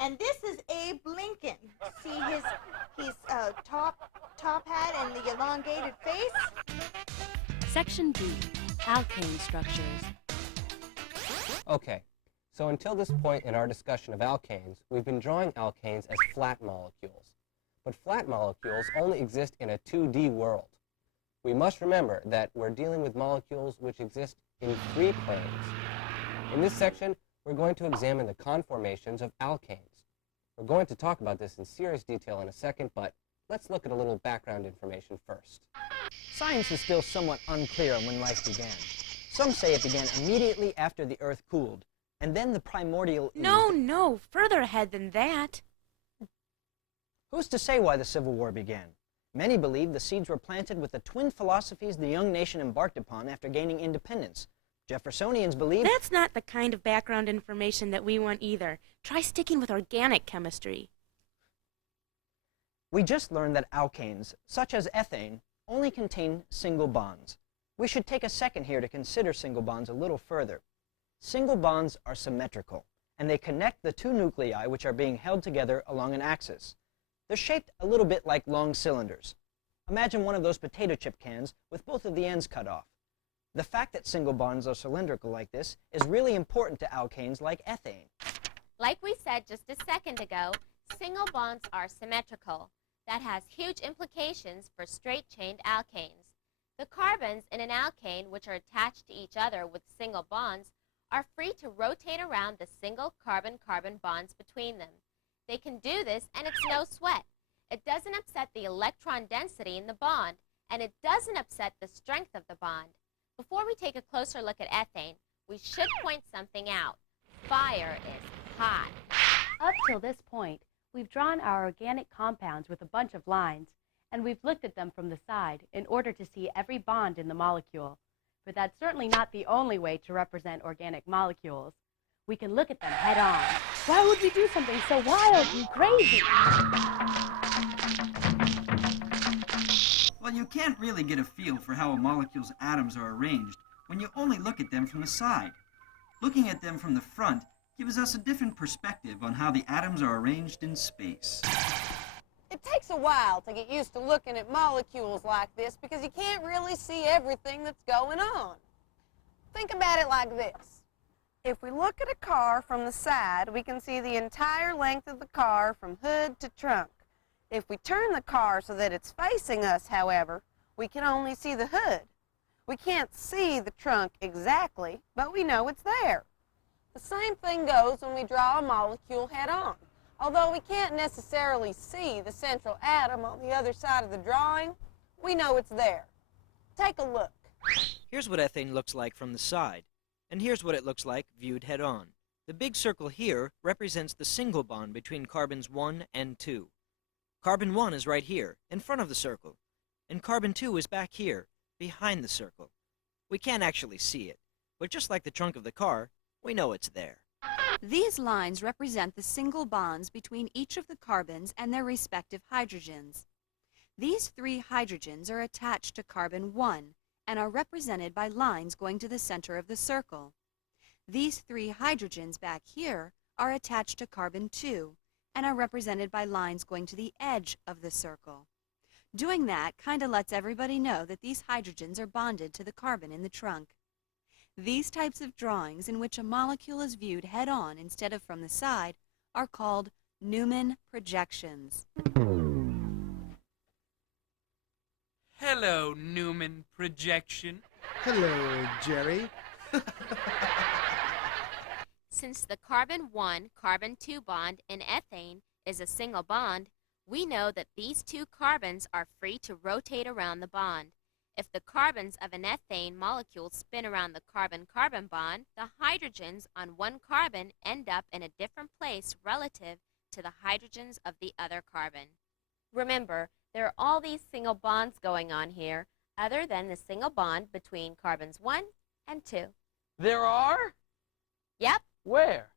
And this is Abe Lincoln. See his top hat and the elongated face? Section B, alkane structures. Okay, so until this point in our discussion of alkanes, we've been drawing alkanes as flat molecules. But flat molecules only exist in a 2D world. We must remember that we're dealing with molecules which exist in 3 planes. In this section, we're going to examine the conformations of alkanes. We're going to talk about this in serious detail in a second, but let's look at a little background information first. Science is still somewhat unclear on when life began. Some say it began immediately after the Earth cooled, and then the primordial... No, further ahead than that. Who's to say why the Civil War began? Many believe the seeds were planted with the twin philosophies the young nation embarked upon after gaining independence. Jeffersonians believe... That's not the kind of background information that we want either. Try sticking with organic chemistry. We just learned that alkanes, such as ethane, only contain single bonds. We should take a second here to consider single bonds a little further. Single bonds are symmetrical, and they connect the 2 nuclei which are being held together along an axis. They're shaped a little bit like long cylinders. Imagine one of those potato chip cans with both of the ends cut off. The fact that single bonds are cylindrical like this is really important to alkanes like ethane. Like we said just a second ago, single bonds are symmetrical. That has huge implications for straight-chained alkanes. The carbons in an alkane, which are attached to each other with single bonds, are free to rotate around the single carbon-carbon bonds between them. They can do this, and it's no sweat. It doesn't upset the electron density in the bond, and it doesn't upset the strength of the bond. Before we take a closer look at ethane, we should point something out. Fire is hot. Up till this point, we've drawn our organic compounds with a bunch of lines, and we've looked at them from the side in order to see every bond in the molecule. But that's certainly not the only way to represent organic molecules. We can look at them head on. Why would we do something so wild and crazy? Well, you can't really get a feel for how a molecule's atoms are arranged when you only look at them from the side. Looking at them from the front gives us a different perspective on how the atoms are arranged in space. It takes a while to get used to looking at molecules like this because you can't really see everything that's going on. Think about it like this. If we look at a car from the side, we can see the entire length of the car from hood to trunk. If we turn the car so that it's facing us, however, we can only see the hood. We can't see the trunk exactly, but we know it's there. The same thing goes when we draw a molecule head-on. Although we can't necessarily see the central atom on the other side of the drawing, we know it's there. Take a look. Here's what ethane looks like from the side, and here's what it looks like viewed head-on. The big circle here represents the single bond between carbons 1 and 2. Carbon 1 is right here, in front of the circle, and carbon 2 is back here, behind the circle. We can't actually see it, but just like the trunk of the car, we know it's there. These lines represent the single bonds between each of the carbons and their respective hydrogens. These 3 hydrogens are attached to carbon 1 and are represented by lines going to the center of the circle. These 3 hydrogens back here are attached to carbon 2 and are represented by lines going to the edge of the circle. Doing that kind of lets everybody know that these hydrogens are bonded to the carbon in the trunk. These types of drawings in which a molecule is viewed head-on instead of from the side are called Newman projections. Hello, Newman projection. Hello, Jerry. Since the carbon 1, carbon 2 bond in ethane is a single bond, we know that these 2 carbons are free to rotate around the bond. If the carbons of an ethane molecule spin around the carbon-carbon bond, the hydrogens on one carbon end up in a different place relative to the hydrogens of the other carbon. Remember, there are all these single bonds going on here, other than the single bond between carbons 1 and 2. There are? Yep. Where?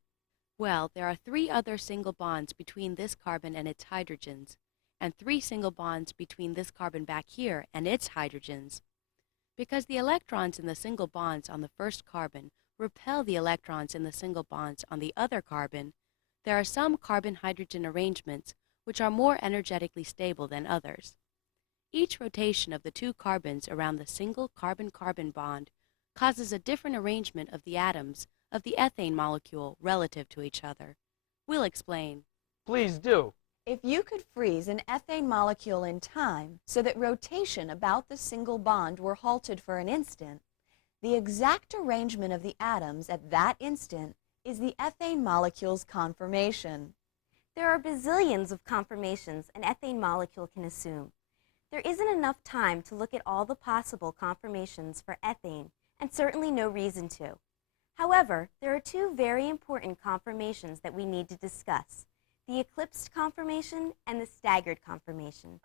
Well, there are 3 other single bonds between this carbon and its hydrogens, and 3 single bonds between this carbon back here and its hydrogens. Because the electrons in the single bonds on the first carbon repel the electrons in the single bonds on the other carbon, there are some carbon-hydrogen arrangements which are more energetically stable than others. Each rotation of the 2 carbons around the single carbon-carbon bond causes a different arrangement of the atoms of the ethane molecule relative to each other. We'll explain. Please do. If you could freeze an ethane molecule in time so that rotation about the single bond were halted for an instant, the exact arrangement of the atoms at that instant is the ethane molecule's conformation. There are bazillions of conformations an ethane molecule can assume. There isn't enough time to look at all the possible conformations for ethane, and certainly no reason to. However, there are 2 very important conformations that we need to discuss: the eclipsed conformation and the staggered conformation.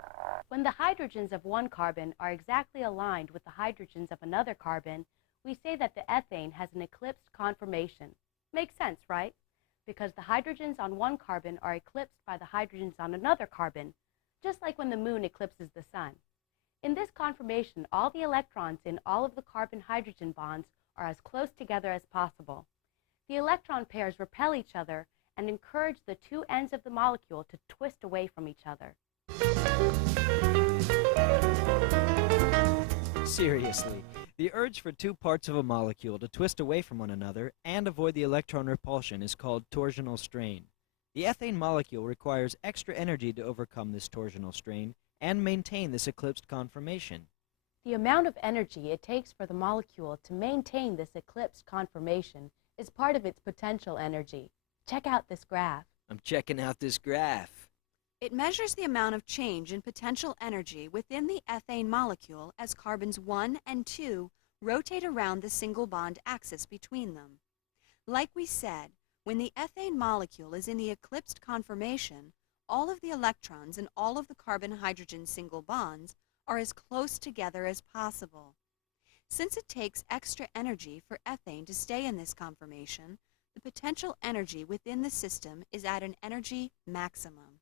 When the hydrogens of one carbon are exactly aligned with the hydrogens of another carbon, we say that the ethane has an eclipsed conformation. Makes sense, right? Because the hydrogens on one carbon are eclipsed by the hydrogens on another carbon, just like when the moon eclipses the sun. In this conformation, all the electrons in all of the carbon-hydrogen bonds are as close together as possible. The electron pairs repel each other and encourage the 2 ends of the molecule to twist away from each other. Seriously, the urge for 2 parts of a molecule to twist away from one another and avoid the electron repulsion is called torsional strain. The ethane molecule requires extra energy to overcome this torsional strain and maintain this eclipsed conformation. The amount of energy it takes for the molecule to maintain this eclipsed conformation is part of its potential energy. Check out this graph. I'm checking out this graph. It measures the amount of change in potential energy within the ethane molecule as carbons 1 and 2 rotate around the single bond axis between them. Like we said, when the ethane molecule is in the eclipsed conformation, all of the electrons in all of the carbon-hydrogen single bonds are as close together as possible. Since it takes extra energy for ethane to stay in this conformation, the potential energy within the system is at an energy maximum.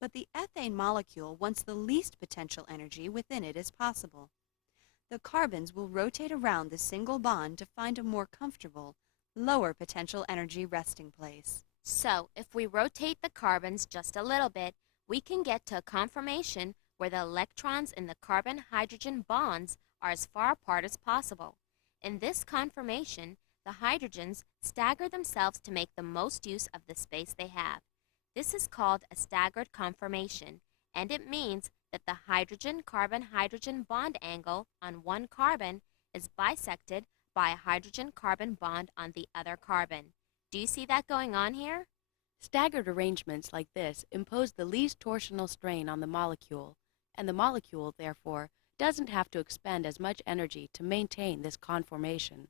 But the ethane molecule wants the least potential energy within it as possible. The carbons will rotate around the single bond to find a more comfortable, lower potential energy resting place. So, if we rotate the carbons just a little bit, we can get to a conformation where the electrons in the carbon-hydrogen bonds are as far apart as possible. In this conformation, the hydrogens stagger themselves to make the most use of the space they have. This is called a staggered conformation, and it means that the hydrogen-carbon-hydrogen bond angle on one carbon is bisected by a hydrogen-carbon bond on the other carbon. Do you see that going on here? Staggered arrangements like this impose the least torsional strain on the molecule, and the molecule, therefore, doesn't have to expend as much energy to maintain this conformation.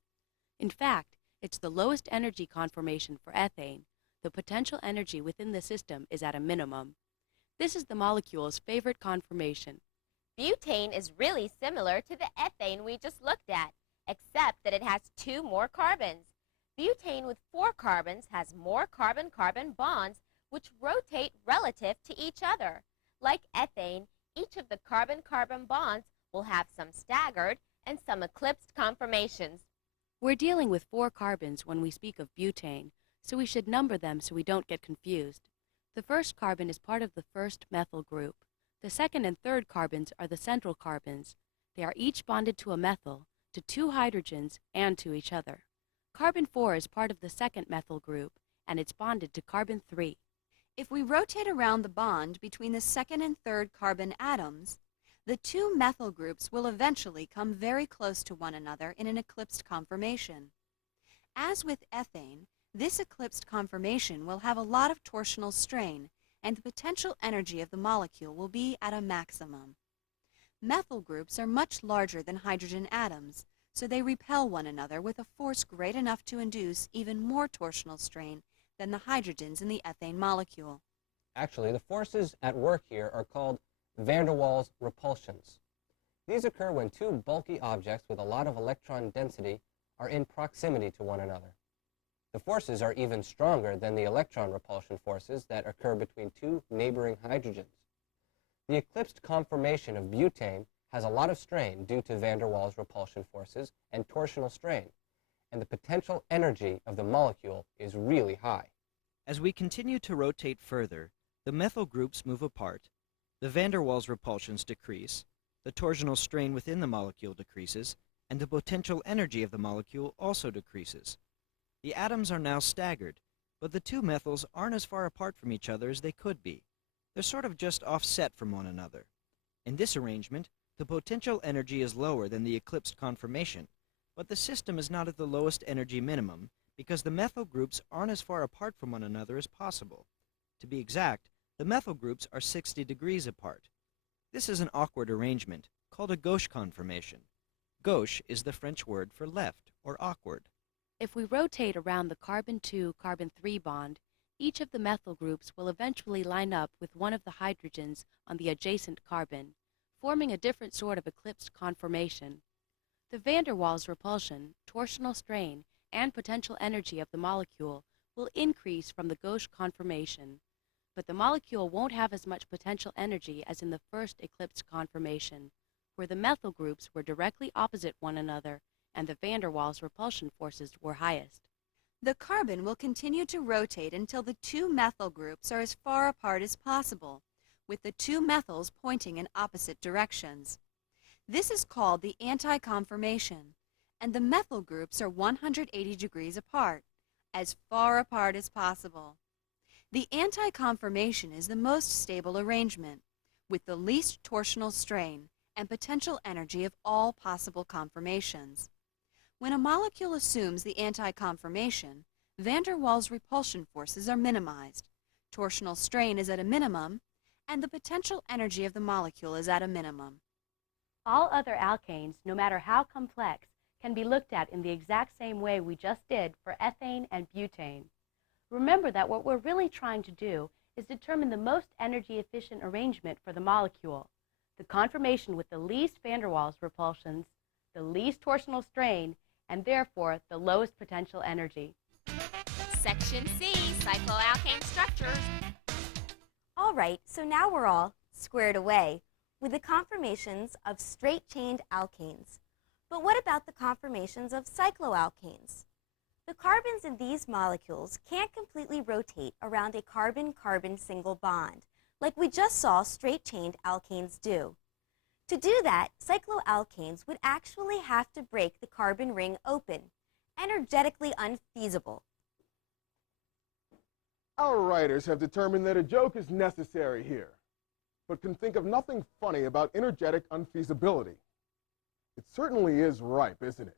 In fact, it's the lowest energy conformation for ethane. The potential energy within the system is at a minimum. This is the molecule's favorite conformation. Butane is really similar to the ethane we just looked at, except that it has 2 more carbons. Butane with 4 carbons has more carbon-carbon bonds which rotate relative to each other. Like ethane, each of the carbon-carbon bonds will have some staggered and some eclipsed conformations. We're dealing with 4 carbons when we speak of butane, so we should number them so we don't get confused. The first carbon is part of the first methyl group. The second and third carbons are the central carbons. They are each bonded to a methyl, to 2 hydrogens, and to each other. Carbon 4 is part of the second methyl group, and it's bonded to carbon 3. If we rotate around the bond between the second and third carbon atoms, the 2 methyl groups will eventually come very close to one another in an eclipsed conformation. As with ethane, this eclipsed conformation will have a lot of torsional strain, and the potential energy of the molecule will be at a maximum. Methyl groups are much larger than hydrogen atoms, so they repel one another with a force great enough to induce even more torsional strain than the hydrogens in the ethane molecule. Actually, the forces at work here are called van der Waals repulsions. These occur when 2 bulky objects with a lot of electron density are in proximity to one another. The forces are even stronger than the electron repulsion forces that occur between 2 neighboring hydrogens. The eclipsed conformation of butane has a lot of strain due to van der Waals repulsion forces and torsional strain, and the potential energy of the molecule is really high. As we continue to rotate further, the methyl groups move apart, the van der Waals repulsions decrease, the torsional strain within the molecule decreases, and the potential energy of the molecule also decreases. The atoms are now staggered, but the 2 methyls aren't as far apart from each other as they could be. They're sort of just offset from one another. In this arrangement, the potential energy is lower than the eclipsed conformation, but the system is not at the lowest energy minimum because the methyl groups aren't as far apart from one another as possible. To be exact, the methyl groups are 60 degrees apart. This is an awkward arrangement called a gauche conformation. Gauche is the French word for left or awkward. If we rotate around the carbon 2, carbon 3 bond, each of the methyl groups will eventually line up with one of the hydrogens on the adjacent carbon, forming a different sort of eclipsed conformation. The van der Waals repulsion, torsional strain, and potential energy of the molecule will increase from the gauche conformation, but the molecule won't have as much potential energy as in the first eclipsed conformation, where the methyl groups were directly opposite one another and the van der Waals repulsion forces were highest. The carbon will continue to rotate until the 2 methyl groups are as far apart as possible, with the 2 methyls pointing in opposite directions. This is called the anti-conformation, and the methyl groups are 180 degrees apart, as far apart as possible. The anti-conformation is the most stable arrangement, with the least torsional strain and potential energy of all possible conformations. When a molecule assumes the anti-conformation, van der Waals repulsion forces are minimized, torsional strain is at a minimum, and the potential energy of the molecule is at a minimum. All other alkanes, no matter how complex, can be looked at in the exact same way we just did for ethane and butane. Remember that what we're really trying to do is determine the most energy-efficient arrangement for the molecule, the conformation with the least van der Waals repulsions, the least torsional strain, and therefore the lowest potential energy. Section C, cycloalkane structures. All right, so now we're all squared away with the conformations of straight-chained alkanes. But what about the conformations of cycloalkanes? The carbons in these molecules can't completely rotate around a carbon-carbon single bond, like we just saw straight-chained alkanes do. To do that, cycloalkanes would actually have to break the carbon ring open, energetically unfeasible. Our writers have determined that a joke is necessary here, but can think of nothing funny about energetic unfeasibility. It certainly is ripe, isn't it?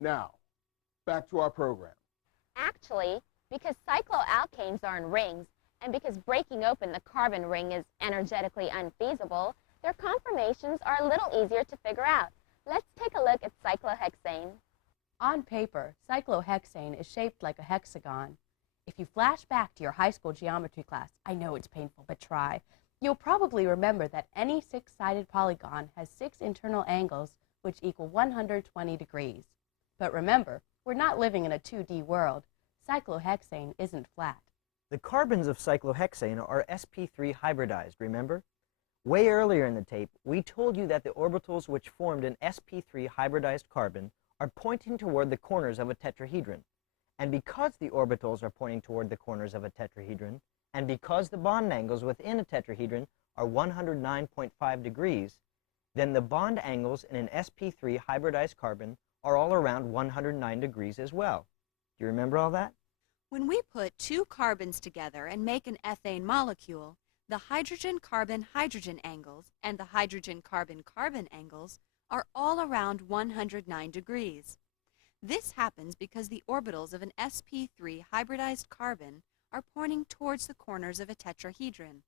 Now, back to our program. Actually, because cycloalkanes are in rings, and because breaking open the carbon ring is energetically unfeasible, their conformations are a little easier to figure out. Let's take a look at cyclohexane. On paper, cyclohexane is shaped like a hexagon. If you flash back to your high school geometry class, I know it's painful, but try, you'll probably remember that any six-sided polygon has 6 internal angles which equal 120 degrees. But remember, we're not living in a 2D world. Cyclohexane isn't flat. The carbons of cyclohexane are sp3 hybridized, remember? Way earlier in the tape, we told you that the orbitals which formed an sp3 hybridized carbon are pointing toward the corners of a tetrahedron. And because the orbitals are pointing toward the corners of a tetrahedron, and because the bond angles within a tetrahedron are 109.5 degrees, then the bond angles in an sp3 hybridized carbon are all around 109 degrees as well. Do you remember all that? When we put two carbons together and make an ethane molecule, the hydrogen-carbon-hydrogen angles and the hydrogen-carbon-carbon angles are all around 109 degrees. This happens because the orbitals of an sp3 hybridized carbon are pointing towards the corners of a tetrahedron.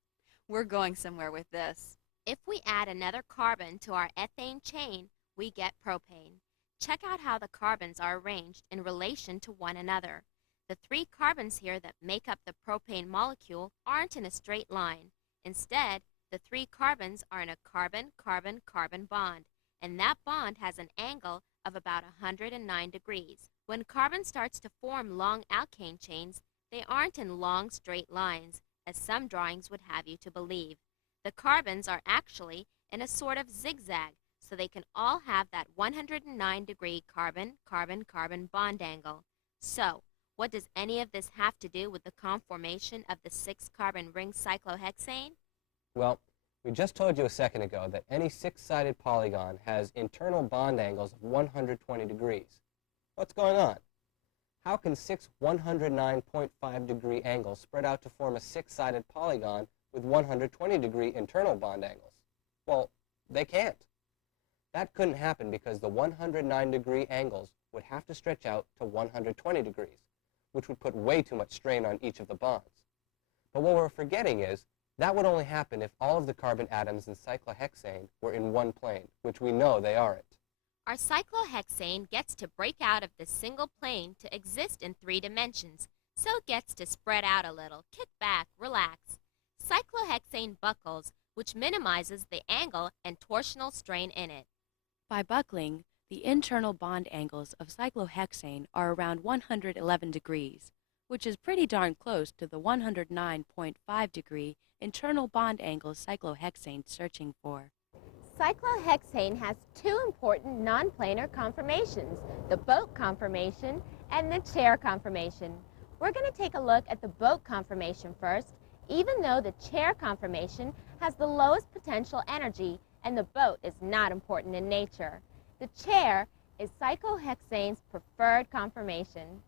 We're going somewhere with this. If we add another carbon to our ethane chain, we get propane. Check out how the carbons are arranged in relation to one another. The 3 carbons here that make up the propane molecule aren't in a straight line. Instead, the 3 carbons are in a carbon-carbon-carbon bond, and that bond has an angle of about 109 degrees. When carbon starts to form long alkane chains, they aren't in long straight lines, as some drawings would have you to believe. The carbons are actually in a sort of zigzag, so they can all have that 109-degree carbon-carbon-carbon bond angle. So, what does any of this have to do with the conformation of the 6-carbon ring cyclohexane? Well, we just told you a second ago that any 6-sided polygon has internal bond angles of 120 degrees. What's going on? How can 6 109.5-degree angles spread out to form a 6-sided polygon with 120-degree internal bond angles? Well, they can't. That couldn't happen because the 109-degree angles would have to stretch out to 120 degrees, which would put way too much strain on each of the bonds. But what we're forgetting is that would only happen if all of the carbon atoms in cyclohexane were in one plane, which we know they aren't. Our cyclohexane gets to break out of this single plane to exist in 3 dimensions, so it gets to spread out a little, kick back, relax. Cyclohexane buckles, which minimizes the angle and torsional strain in it. By buckling, the internal bond angles of cyclohexane are around 111 degrees, which is pretty darn close to the 109.5-degree internal bond angles cyclohexane's searching for. Cyclohexane has 2 important non-planar conformations, the boat conformation and the chair conformation. We're going to take a look at the boat conformation first, even though the chair conformation has the lowest potential energy and the boat is not important in nature. The chair is cyclohexane's preferred conformation.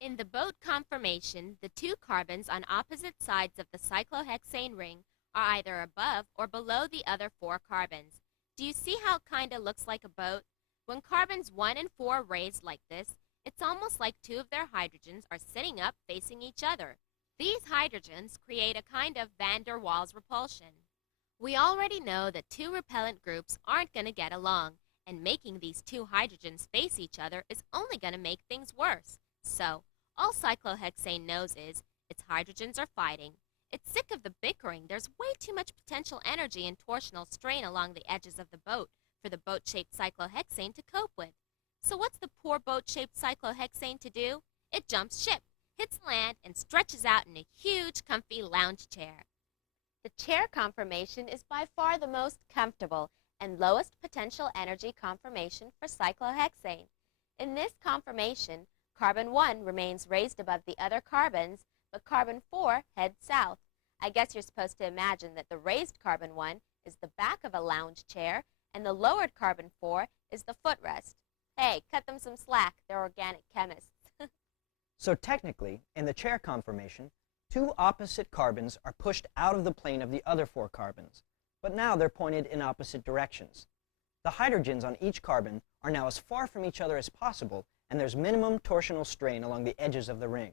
In the boat conformation, the 2 carbons on opposite sides of the cyclohexane ring are either above or below the other 4 carbons. Do you see how it kind of looks like a boat? When carbons 1 and 4 are raised like this, it's almost like 2 of their hydrogens are sitting up facing each other. These hydrogens create a kind of van der Waals repulsion. We already know that 2 repellent groups aren't going to get along, and making these 2 hydrogens face each other is only going to make things worse. So, all cyclohexane knows is its hydrogens are fighting. It's sick of the bickering. There's way too much potential energy and torsional strain along the edges of the boat for the boat-shaped cyclohexane to cope with. So what's the poor boat-shaped cyclohexane to do? It jumps ship, hits land, and stretches out in a huge, comfy lounge chair. The chair conformation is by far the most comfortable and lowest potential energy conformation for cyclohexane. In this conformation, carbon 1 remains raised above the other carbons, but carbon 4 heads south. I guess you're supposed to imagine that the raised carbon 1 is the back of a lounge chair, and the lowered carbon 4 is the footrest. Hey, cut them some slack. They're organic chemists. So technically, in the chair conformation, two opposite carbons are pushed out of the plane of the other four carbons, but now they're pointed in opposite directions. The hydrogens on each carbon are now as far from each other as possible, and there's minimum torsional strain along the edges of the ring.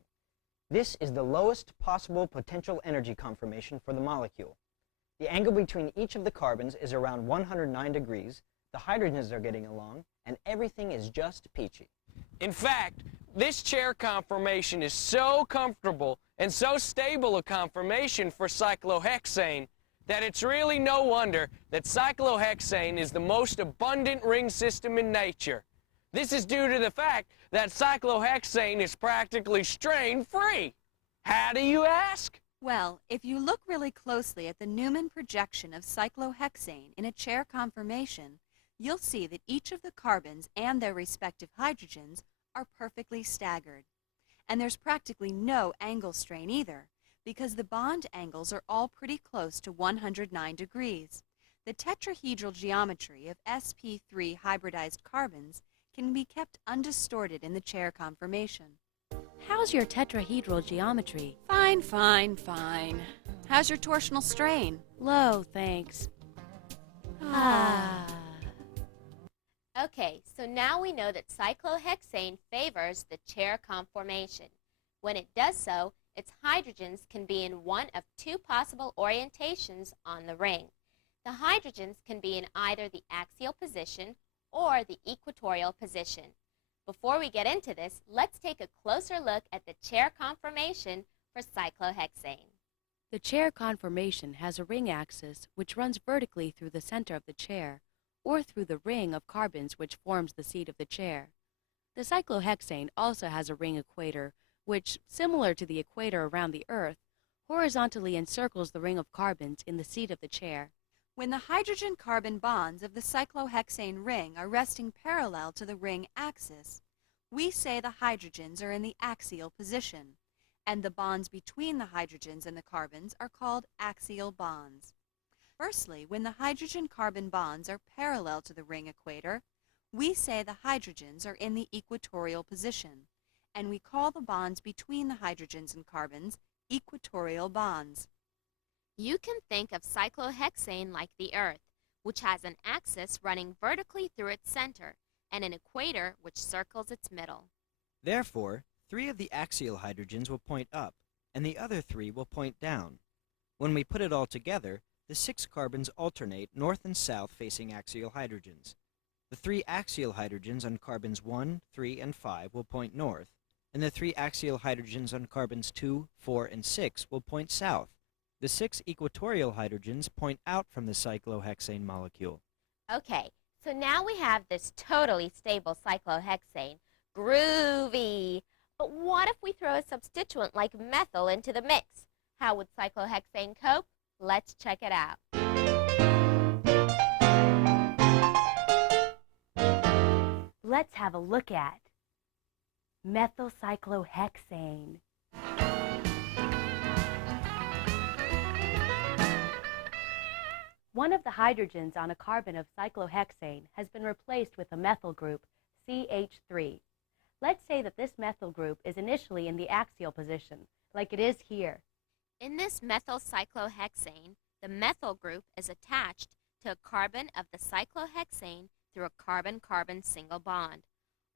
This is the lowest possible potential energy conformation for the molecule. The angle between each of the carbons is around 109 degrees, the hydrogens are getting along, and everything is just peachy. In fact, this chair conformation is so comfortable and so stable a conformation for cyclohexane that it's really no wonder that cyclohexane is the most abundant ring system in nature. This is due to the fact that cyclohexane is practically strain-free. How do you ask? Well, if you look really closely at the Newman projection of cyclohexane in a chair conformation, you'll see that each of the carbons and their respective hydrogens are perfectly staggered. And there's practically no angle strain either, because the bond angles are all pretty close to 109 degrees. The tetrahedral geometry of sp3 hybridized carbons can be kept undistorted in the chair conformation. How's your tetrahedral geometry? Fine, fine, fine. How's your torsional strain? Low, thanks. Okay, so now we know that cyclohexane favors the chair conformation. When it does so, its hydrogens can be in one of two possible orientations on the ring. The hydrogens can be in either the axial position or the equatorial position. Before we get into this, let's take a closer look at the chair conformation for cyclohexane. The chair conformation has a ring axis which runs vertically through the center of the chair, or through the ring of carbons which forms the seat of the chair. The cyclohexane also has a ring equator which, similar to the equator around the Earth, horizontally encircles the ring of carbons in the seat of the chair. When the hydrogen-carbon bonds of the cyclohexane ring are resting parallel to the ring axis, we say the hydrogens are in the axial position, and the bonds between the hydrogens and the carbons are called axial bonds. Firstly, when the hydrogen-carbon bonds are parallel to the ring equator, we say the hydrogens are in the equatorial position, and we call the bonds between the hydrogens and carbons equatorial bonds. You can think of cyclohexane like the Earth, which has an axis running vertically through its center and an equator which circles its middle. Therefore, 3 of the axial hydrogens will point up, and the other 3 will point down. When we put it all together, the 6 carbons alternate north and south facing axial hydrogens. The 3 axial hydrogens on carbons 1, 3, and 5 will point north, and the 3 axial hydrogens on carbons 2, 4, and 6 will point south. The 6 equatorial hydrogens point out from the cyclohexane molecule. Okay, so now we have this totally stable cyclohexane. Groovy! But what if we throw a substituent like methyl into the mix? How would cyclohexane cope? Let's check it out. Let's have a look at methylcyclohexane. One of the hydrogens on a carbon of cyclohexane has been replaced with a methyl group, CH3. Let's say that this methyl group is initially in the axial position, like it is here. In this methylcyclohexane, the methyl group is attached to a carbon of the cyclohexane through a carbon-carbon single bond.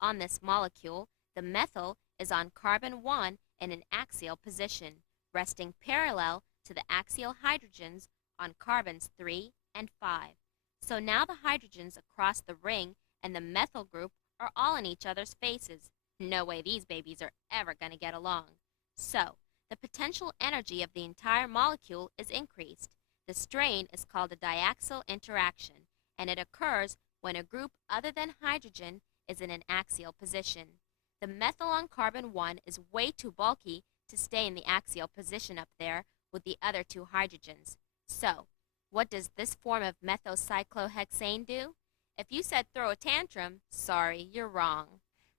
On this molecule, the methyl is on carbon 1 in an axial position, resting parallel to the axial hydrogens on carbons 3 and 5. So now the hydrogens across the ring and the methyl group are all in each other's faces. No way these babies are ever going to get along. So, the potential energy of the entire molecule is increased. The strain is called a diaxial interaction, and it occurs when a group other than hydrogen is in an axial position. The methyl on carbon 1 is way too bulky to stay in the axial position up there with the other two hydrogens. So, what does this form of methyl-cyclohexane do? If you said throw a tantrum, sorry, you're wrong.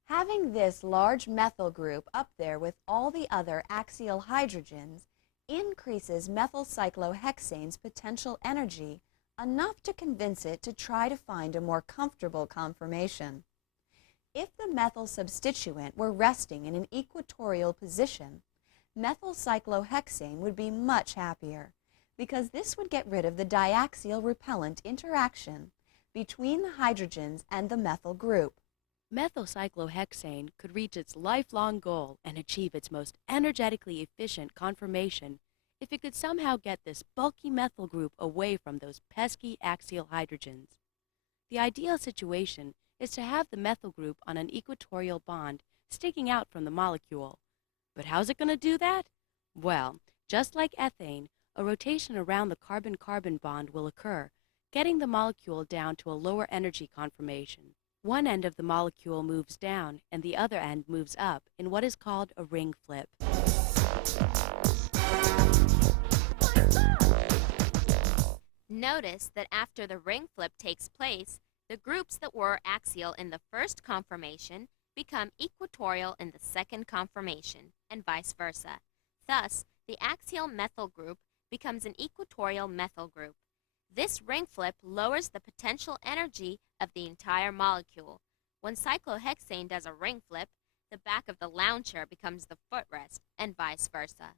Having this large methyl group up there with all the other axial hydrogens increases methyl-cyclohexane's potential energy enough to convince it to try to find a more comfortable conformation. If the methyl substituent were resting in an equatorial position, methyl-cyclohexane would be much happier because this would get rid of the diaxial repellent interaction between the hydrogens and the methyl group. Methyl-cyclohexane could reach its lifelong goal and achieve its most energetically efficient conformation if it could somehow get this bulky methyl group away from those pesky axial hydrogens. The ideal situation is to have the methyl group on an equatorial bond sticking out from the molecule. But how's it going to do that? Well, just like ethane, a rotation around the carbon-carbon bond will occur, getting the molecule down to a lower energy conformation. One end of the molecule moves down and the other end moves up in what is called a ring flip. Notice that after the ring flip takes place, the groups that were axial in the first conformation become equatorial in the second conformation, and vice versa. Thus, the axial methyl group becomes an equatorial methyl group. This ring flip lowers the potential energy of the entire molecule. When cyclohexane does a ring flip, the back of the lounge chair becomes the footrest, and vice versa.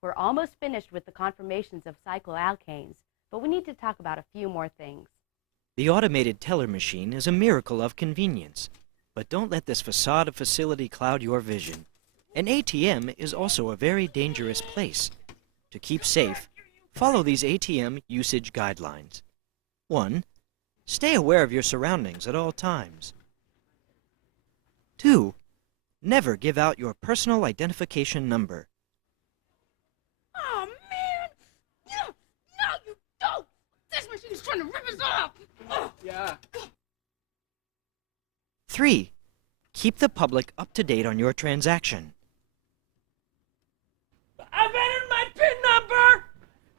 We're almost finished with the conformations of cycloalkanes, but we need to talk about a few more things. The automated teller machine is a miracle of convenience. But don't let this facade of facility cloud your vision. An ATM is also a very dangerous place. To keep safe, follow these ATM usage guidelines. 1. Stay aware of your surroundings at all times. 2. Never give out your personal identification number. Oh, man! No, you don't! This machine's trying to rip us off! Yeah. 3. Keep the public up to date on your transaction. I've entered my PIN number,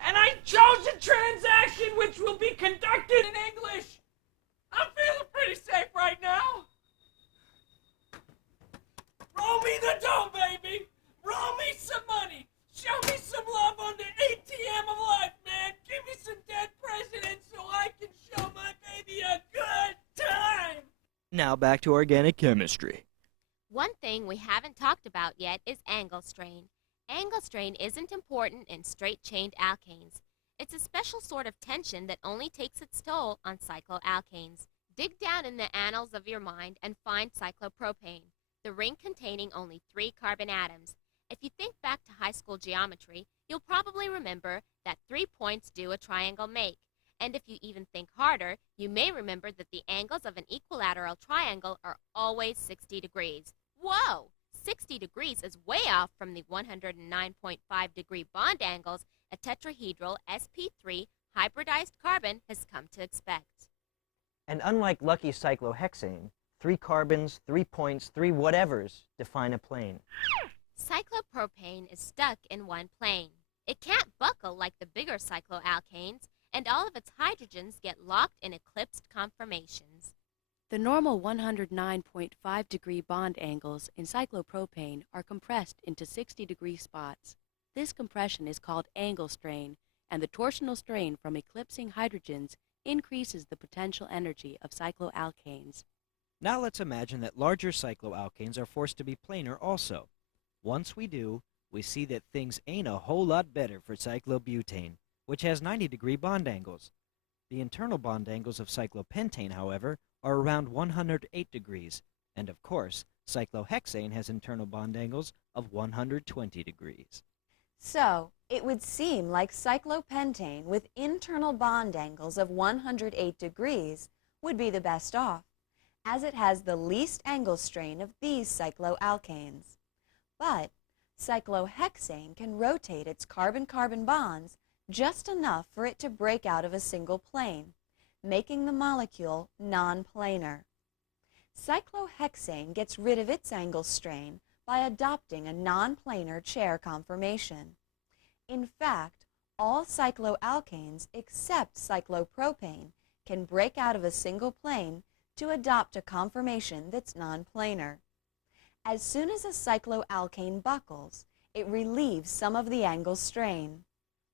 and I chose a transaction which will be conducted in English. I'm feeling pretty safe right now. Roll me the dough, baby. Roll me some money. Show me some love on the ATM of life, man. Give me some dead presidents so I can show my baby a good time. Now back to organic chemistry. One thing we haven't talked about yet is angle strain. Angle strain isn't important in straight-chained alkanes. It's a special sort of tension that only takes its toll on cycloalkanes. Dig down in the annals of your mind and find cyclopropane, the ring containing only 3 carbon atoms. If you think back to high school geometry, you'll probably remember that 3 points do a triangle make. And if you even think harder, you may remember that the angles of an equilateral triangle are always 60 degrees. Whoa! 60 degrees is way off from the 109.5 degree bond angles a tetrahedral sp3 hybridized carbon has come to expect. And unlike lucky cyclohexane, 3 carbons, 3 points, 3 whatevers define a plane. Cyclopropane is stuck in one plane. It can't buckle like the bigger cycloalkanes, and all of its hydrogens get locked in eclipsed conformations. The normal 109.5 degree bond angles in cyclopropane are compressed into 60 degree spots. This compression is called angle strain, and the torsional strain from eclipsing hydrogens increases the potential energy of cycloalkanes. Now let's imagine that larger cycloalkanes are forced to be planar also. Once we do, we see that things ain't a whole lot better for cyclobutane, which has 90 degree bond angles. The internal bond angles of cyclopentane, however, are around 108 degrees, and of course, cyclohexane has internal bond angles of 120 degrees. So, it would seem like cyclopentane with internal bond angles of 108 degrees would be the best off, as it has the least angle strain of these cycloalkanes. But cyclohexane can rotate its carbon-carbon bonds just enough for it to break out of a single plane. making the molecule non-planar. Cyclohexane gets rid of its angle strain by adopting a non-planar chair conformation. In fact, all cycloalkanes except cyclopropane can break out of a single plane to adopt a conformation that's non-planar. As soon as a cycloalkane buckles, it relieves some of the angle strain.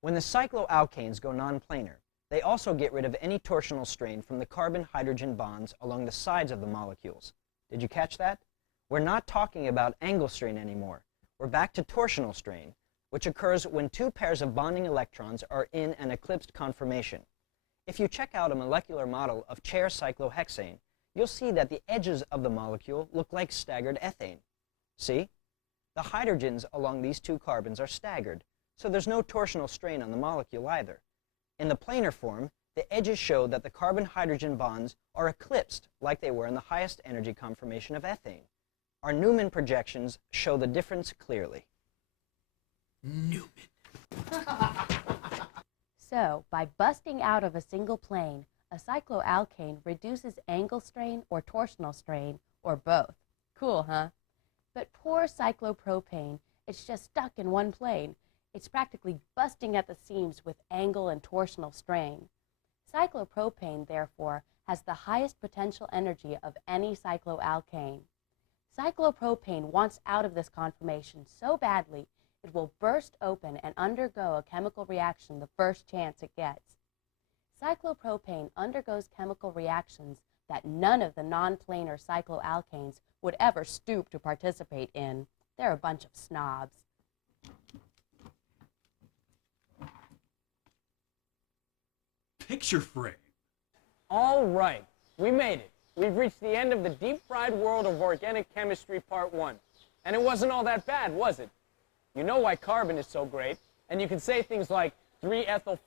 When the cycloalkanes go non-planar, they also get rid of any torsional strain from the carbon-hydrogen bonds along the sides of the molecules. Did you catch that? We're not talking about angle strain anymore. We're back to torsional strain, which occurs when two pairs of bonding electrons are in an eclipsed conformation. If you check out a molecular model of chair cyclohexane, you'll see that the edges of the molecule look like staggered ethane. See? The hydrogens along these two carbons are staggered, so there's no torsional strain on the molecule either. In the planar form, the edges show that the carbon-hydrogen bonds are eclipsed like they were in the highest energy conformation of ethane. Our Newman projections show the difference clearly. Newman. So, by busting out of a single plane, a cycloalkane reduces angle strain or torsional strain, or both. Cool, huh? But poor cyclopropane, it's just stuck in one plane. It's practically busting at the seams with angle and torsional strain. Cyclopropane, therefore, has the highest potential energy of any cycloalkane. Cyclopropane wants out of this conformation so badly it will burst open and undergo a chemical reaction the first chance it gets. Cyclopropane undergoes chemical reactions that none of the non-planar cycloalkanes would ever stoop to participate in. They're a bunch of snobs. Picture frame. All right, we made it. We've reached the end of the deep-fried world of organic chemistry part 1. And it wasn't all that bad, was it? You know why carbon is so great, and you can say things like 3-ethyl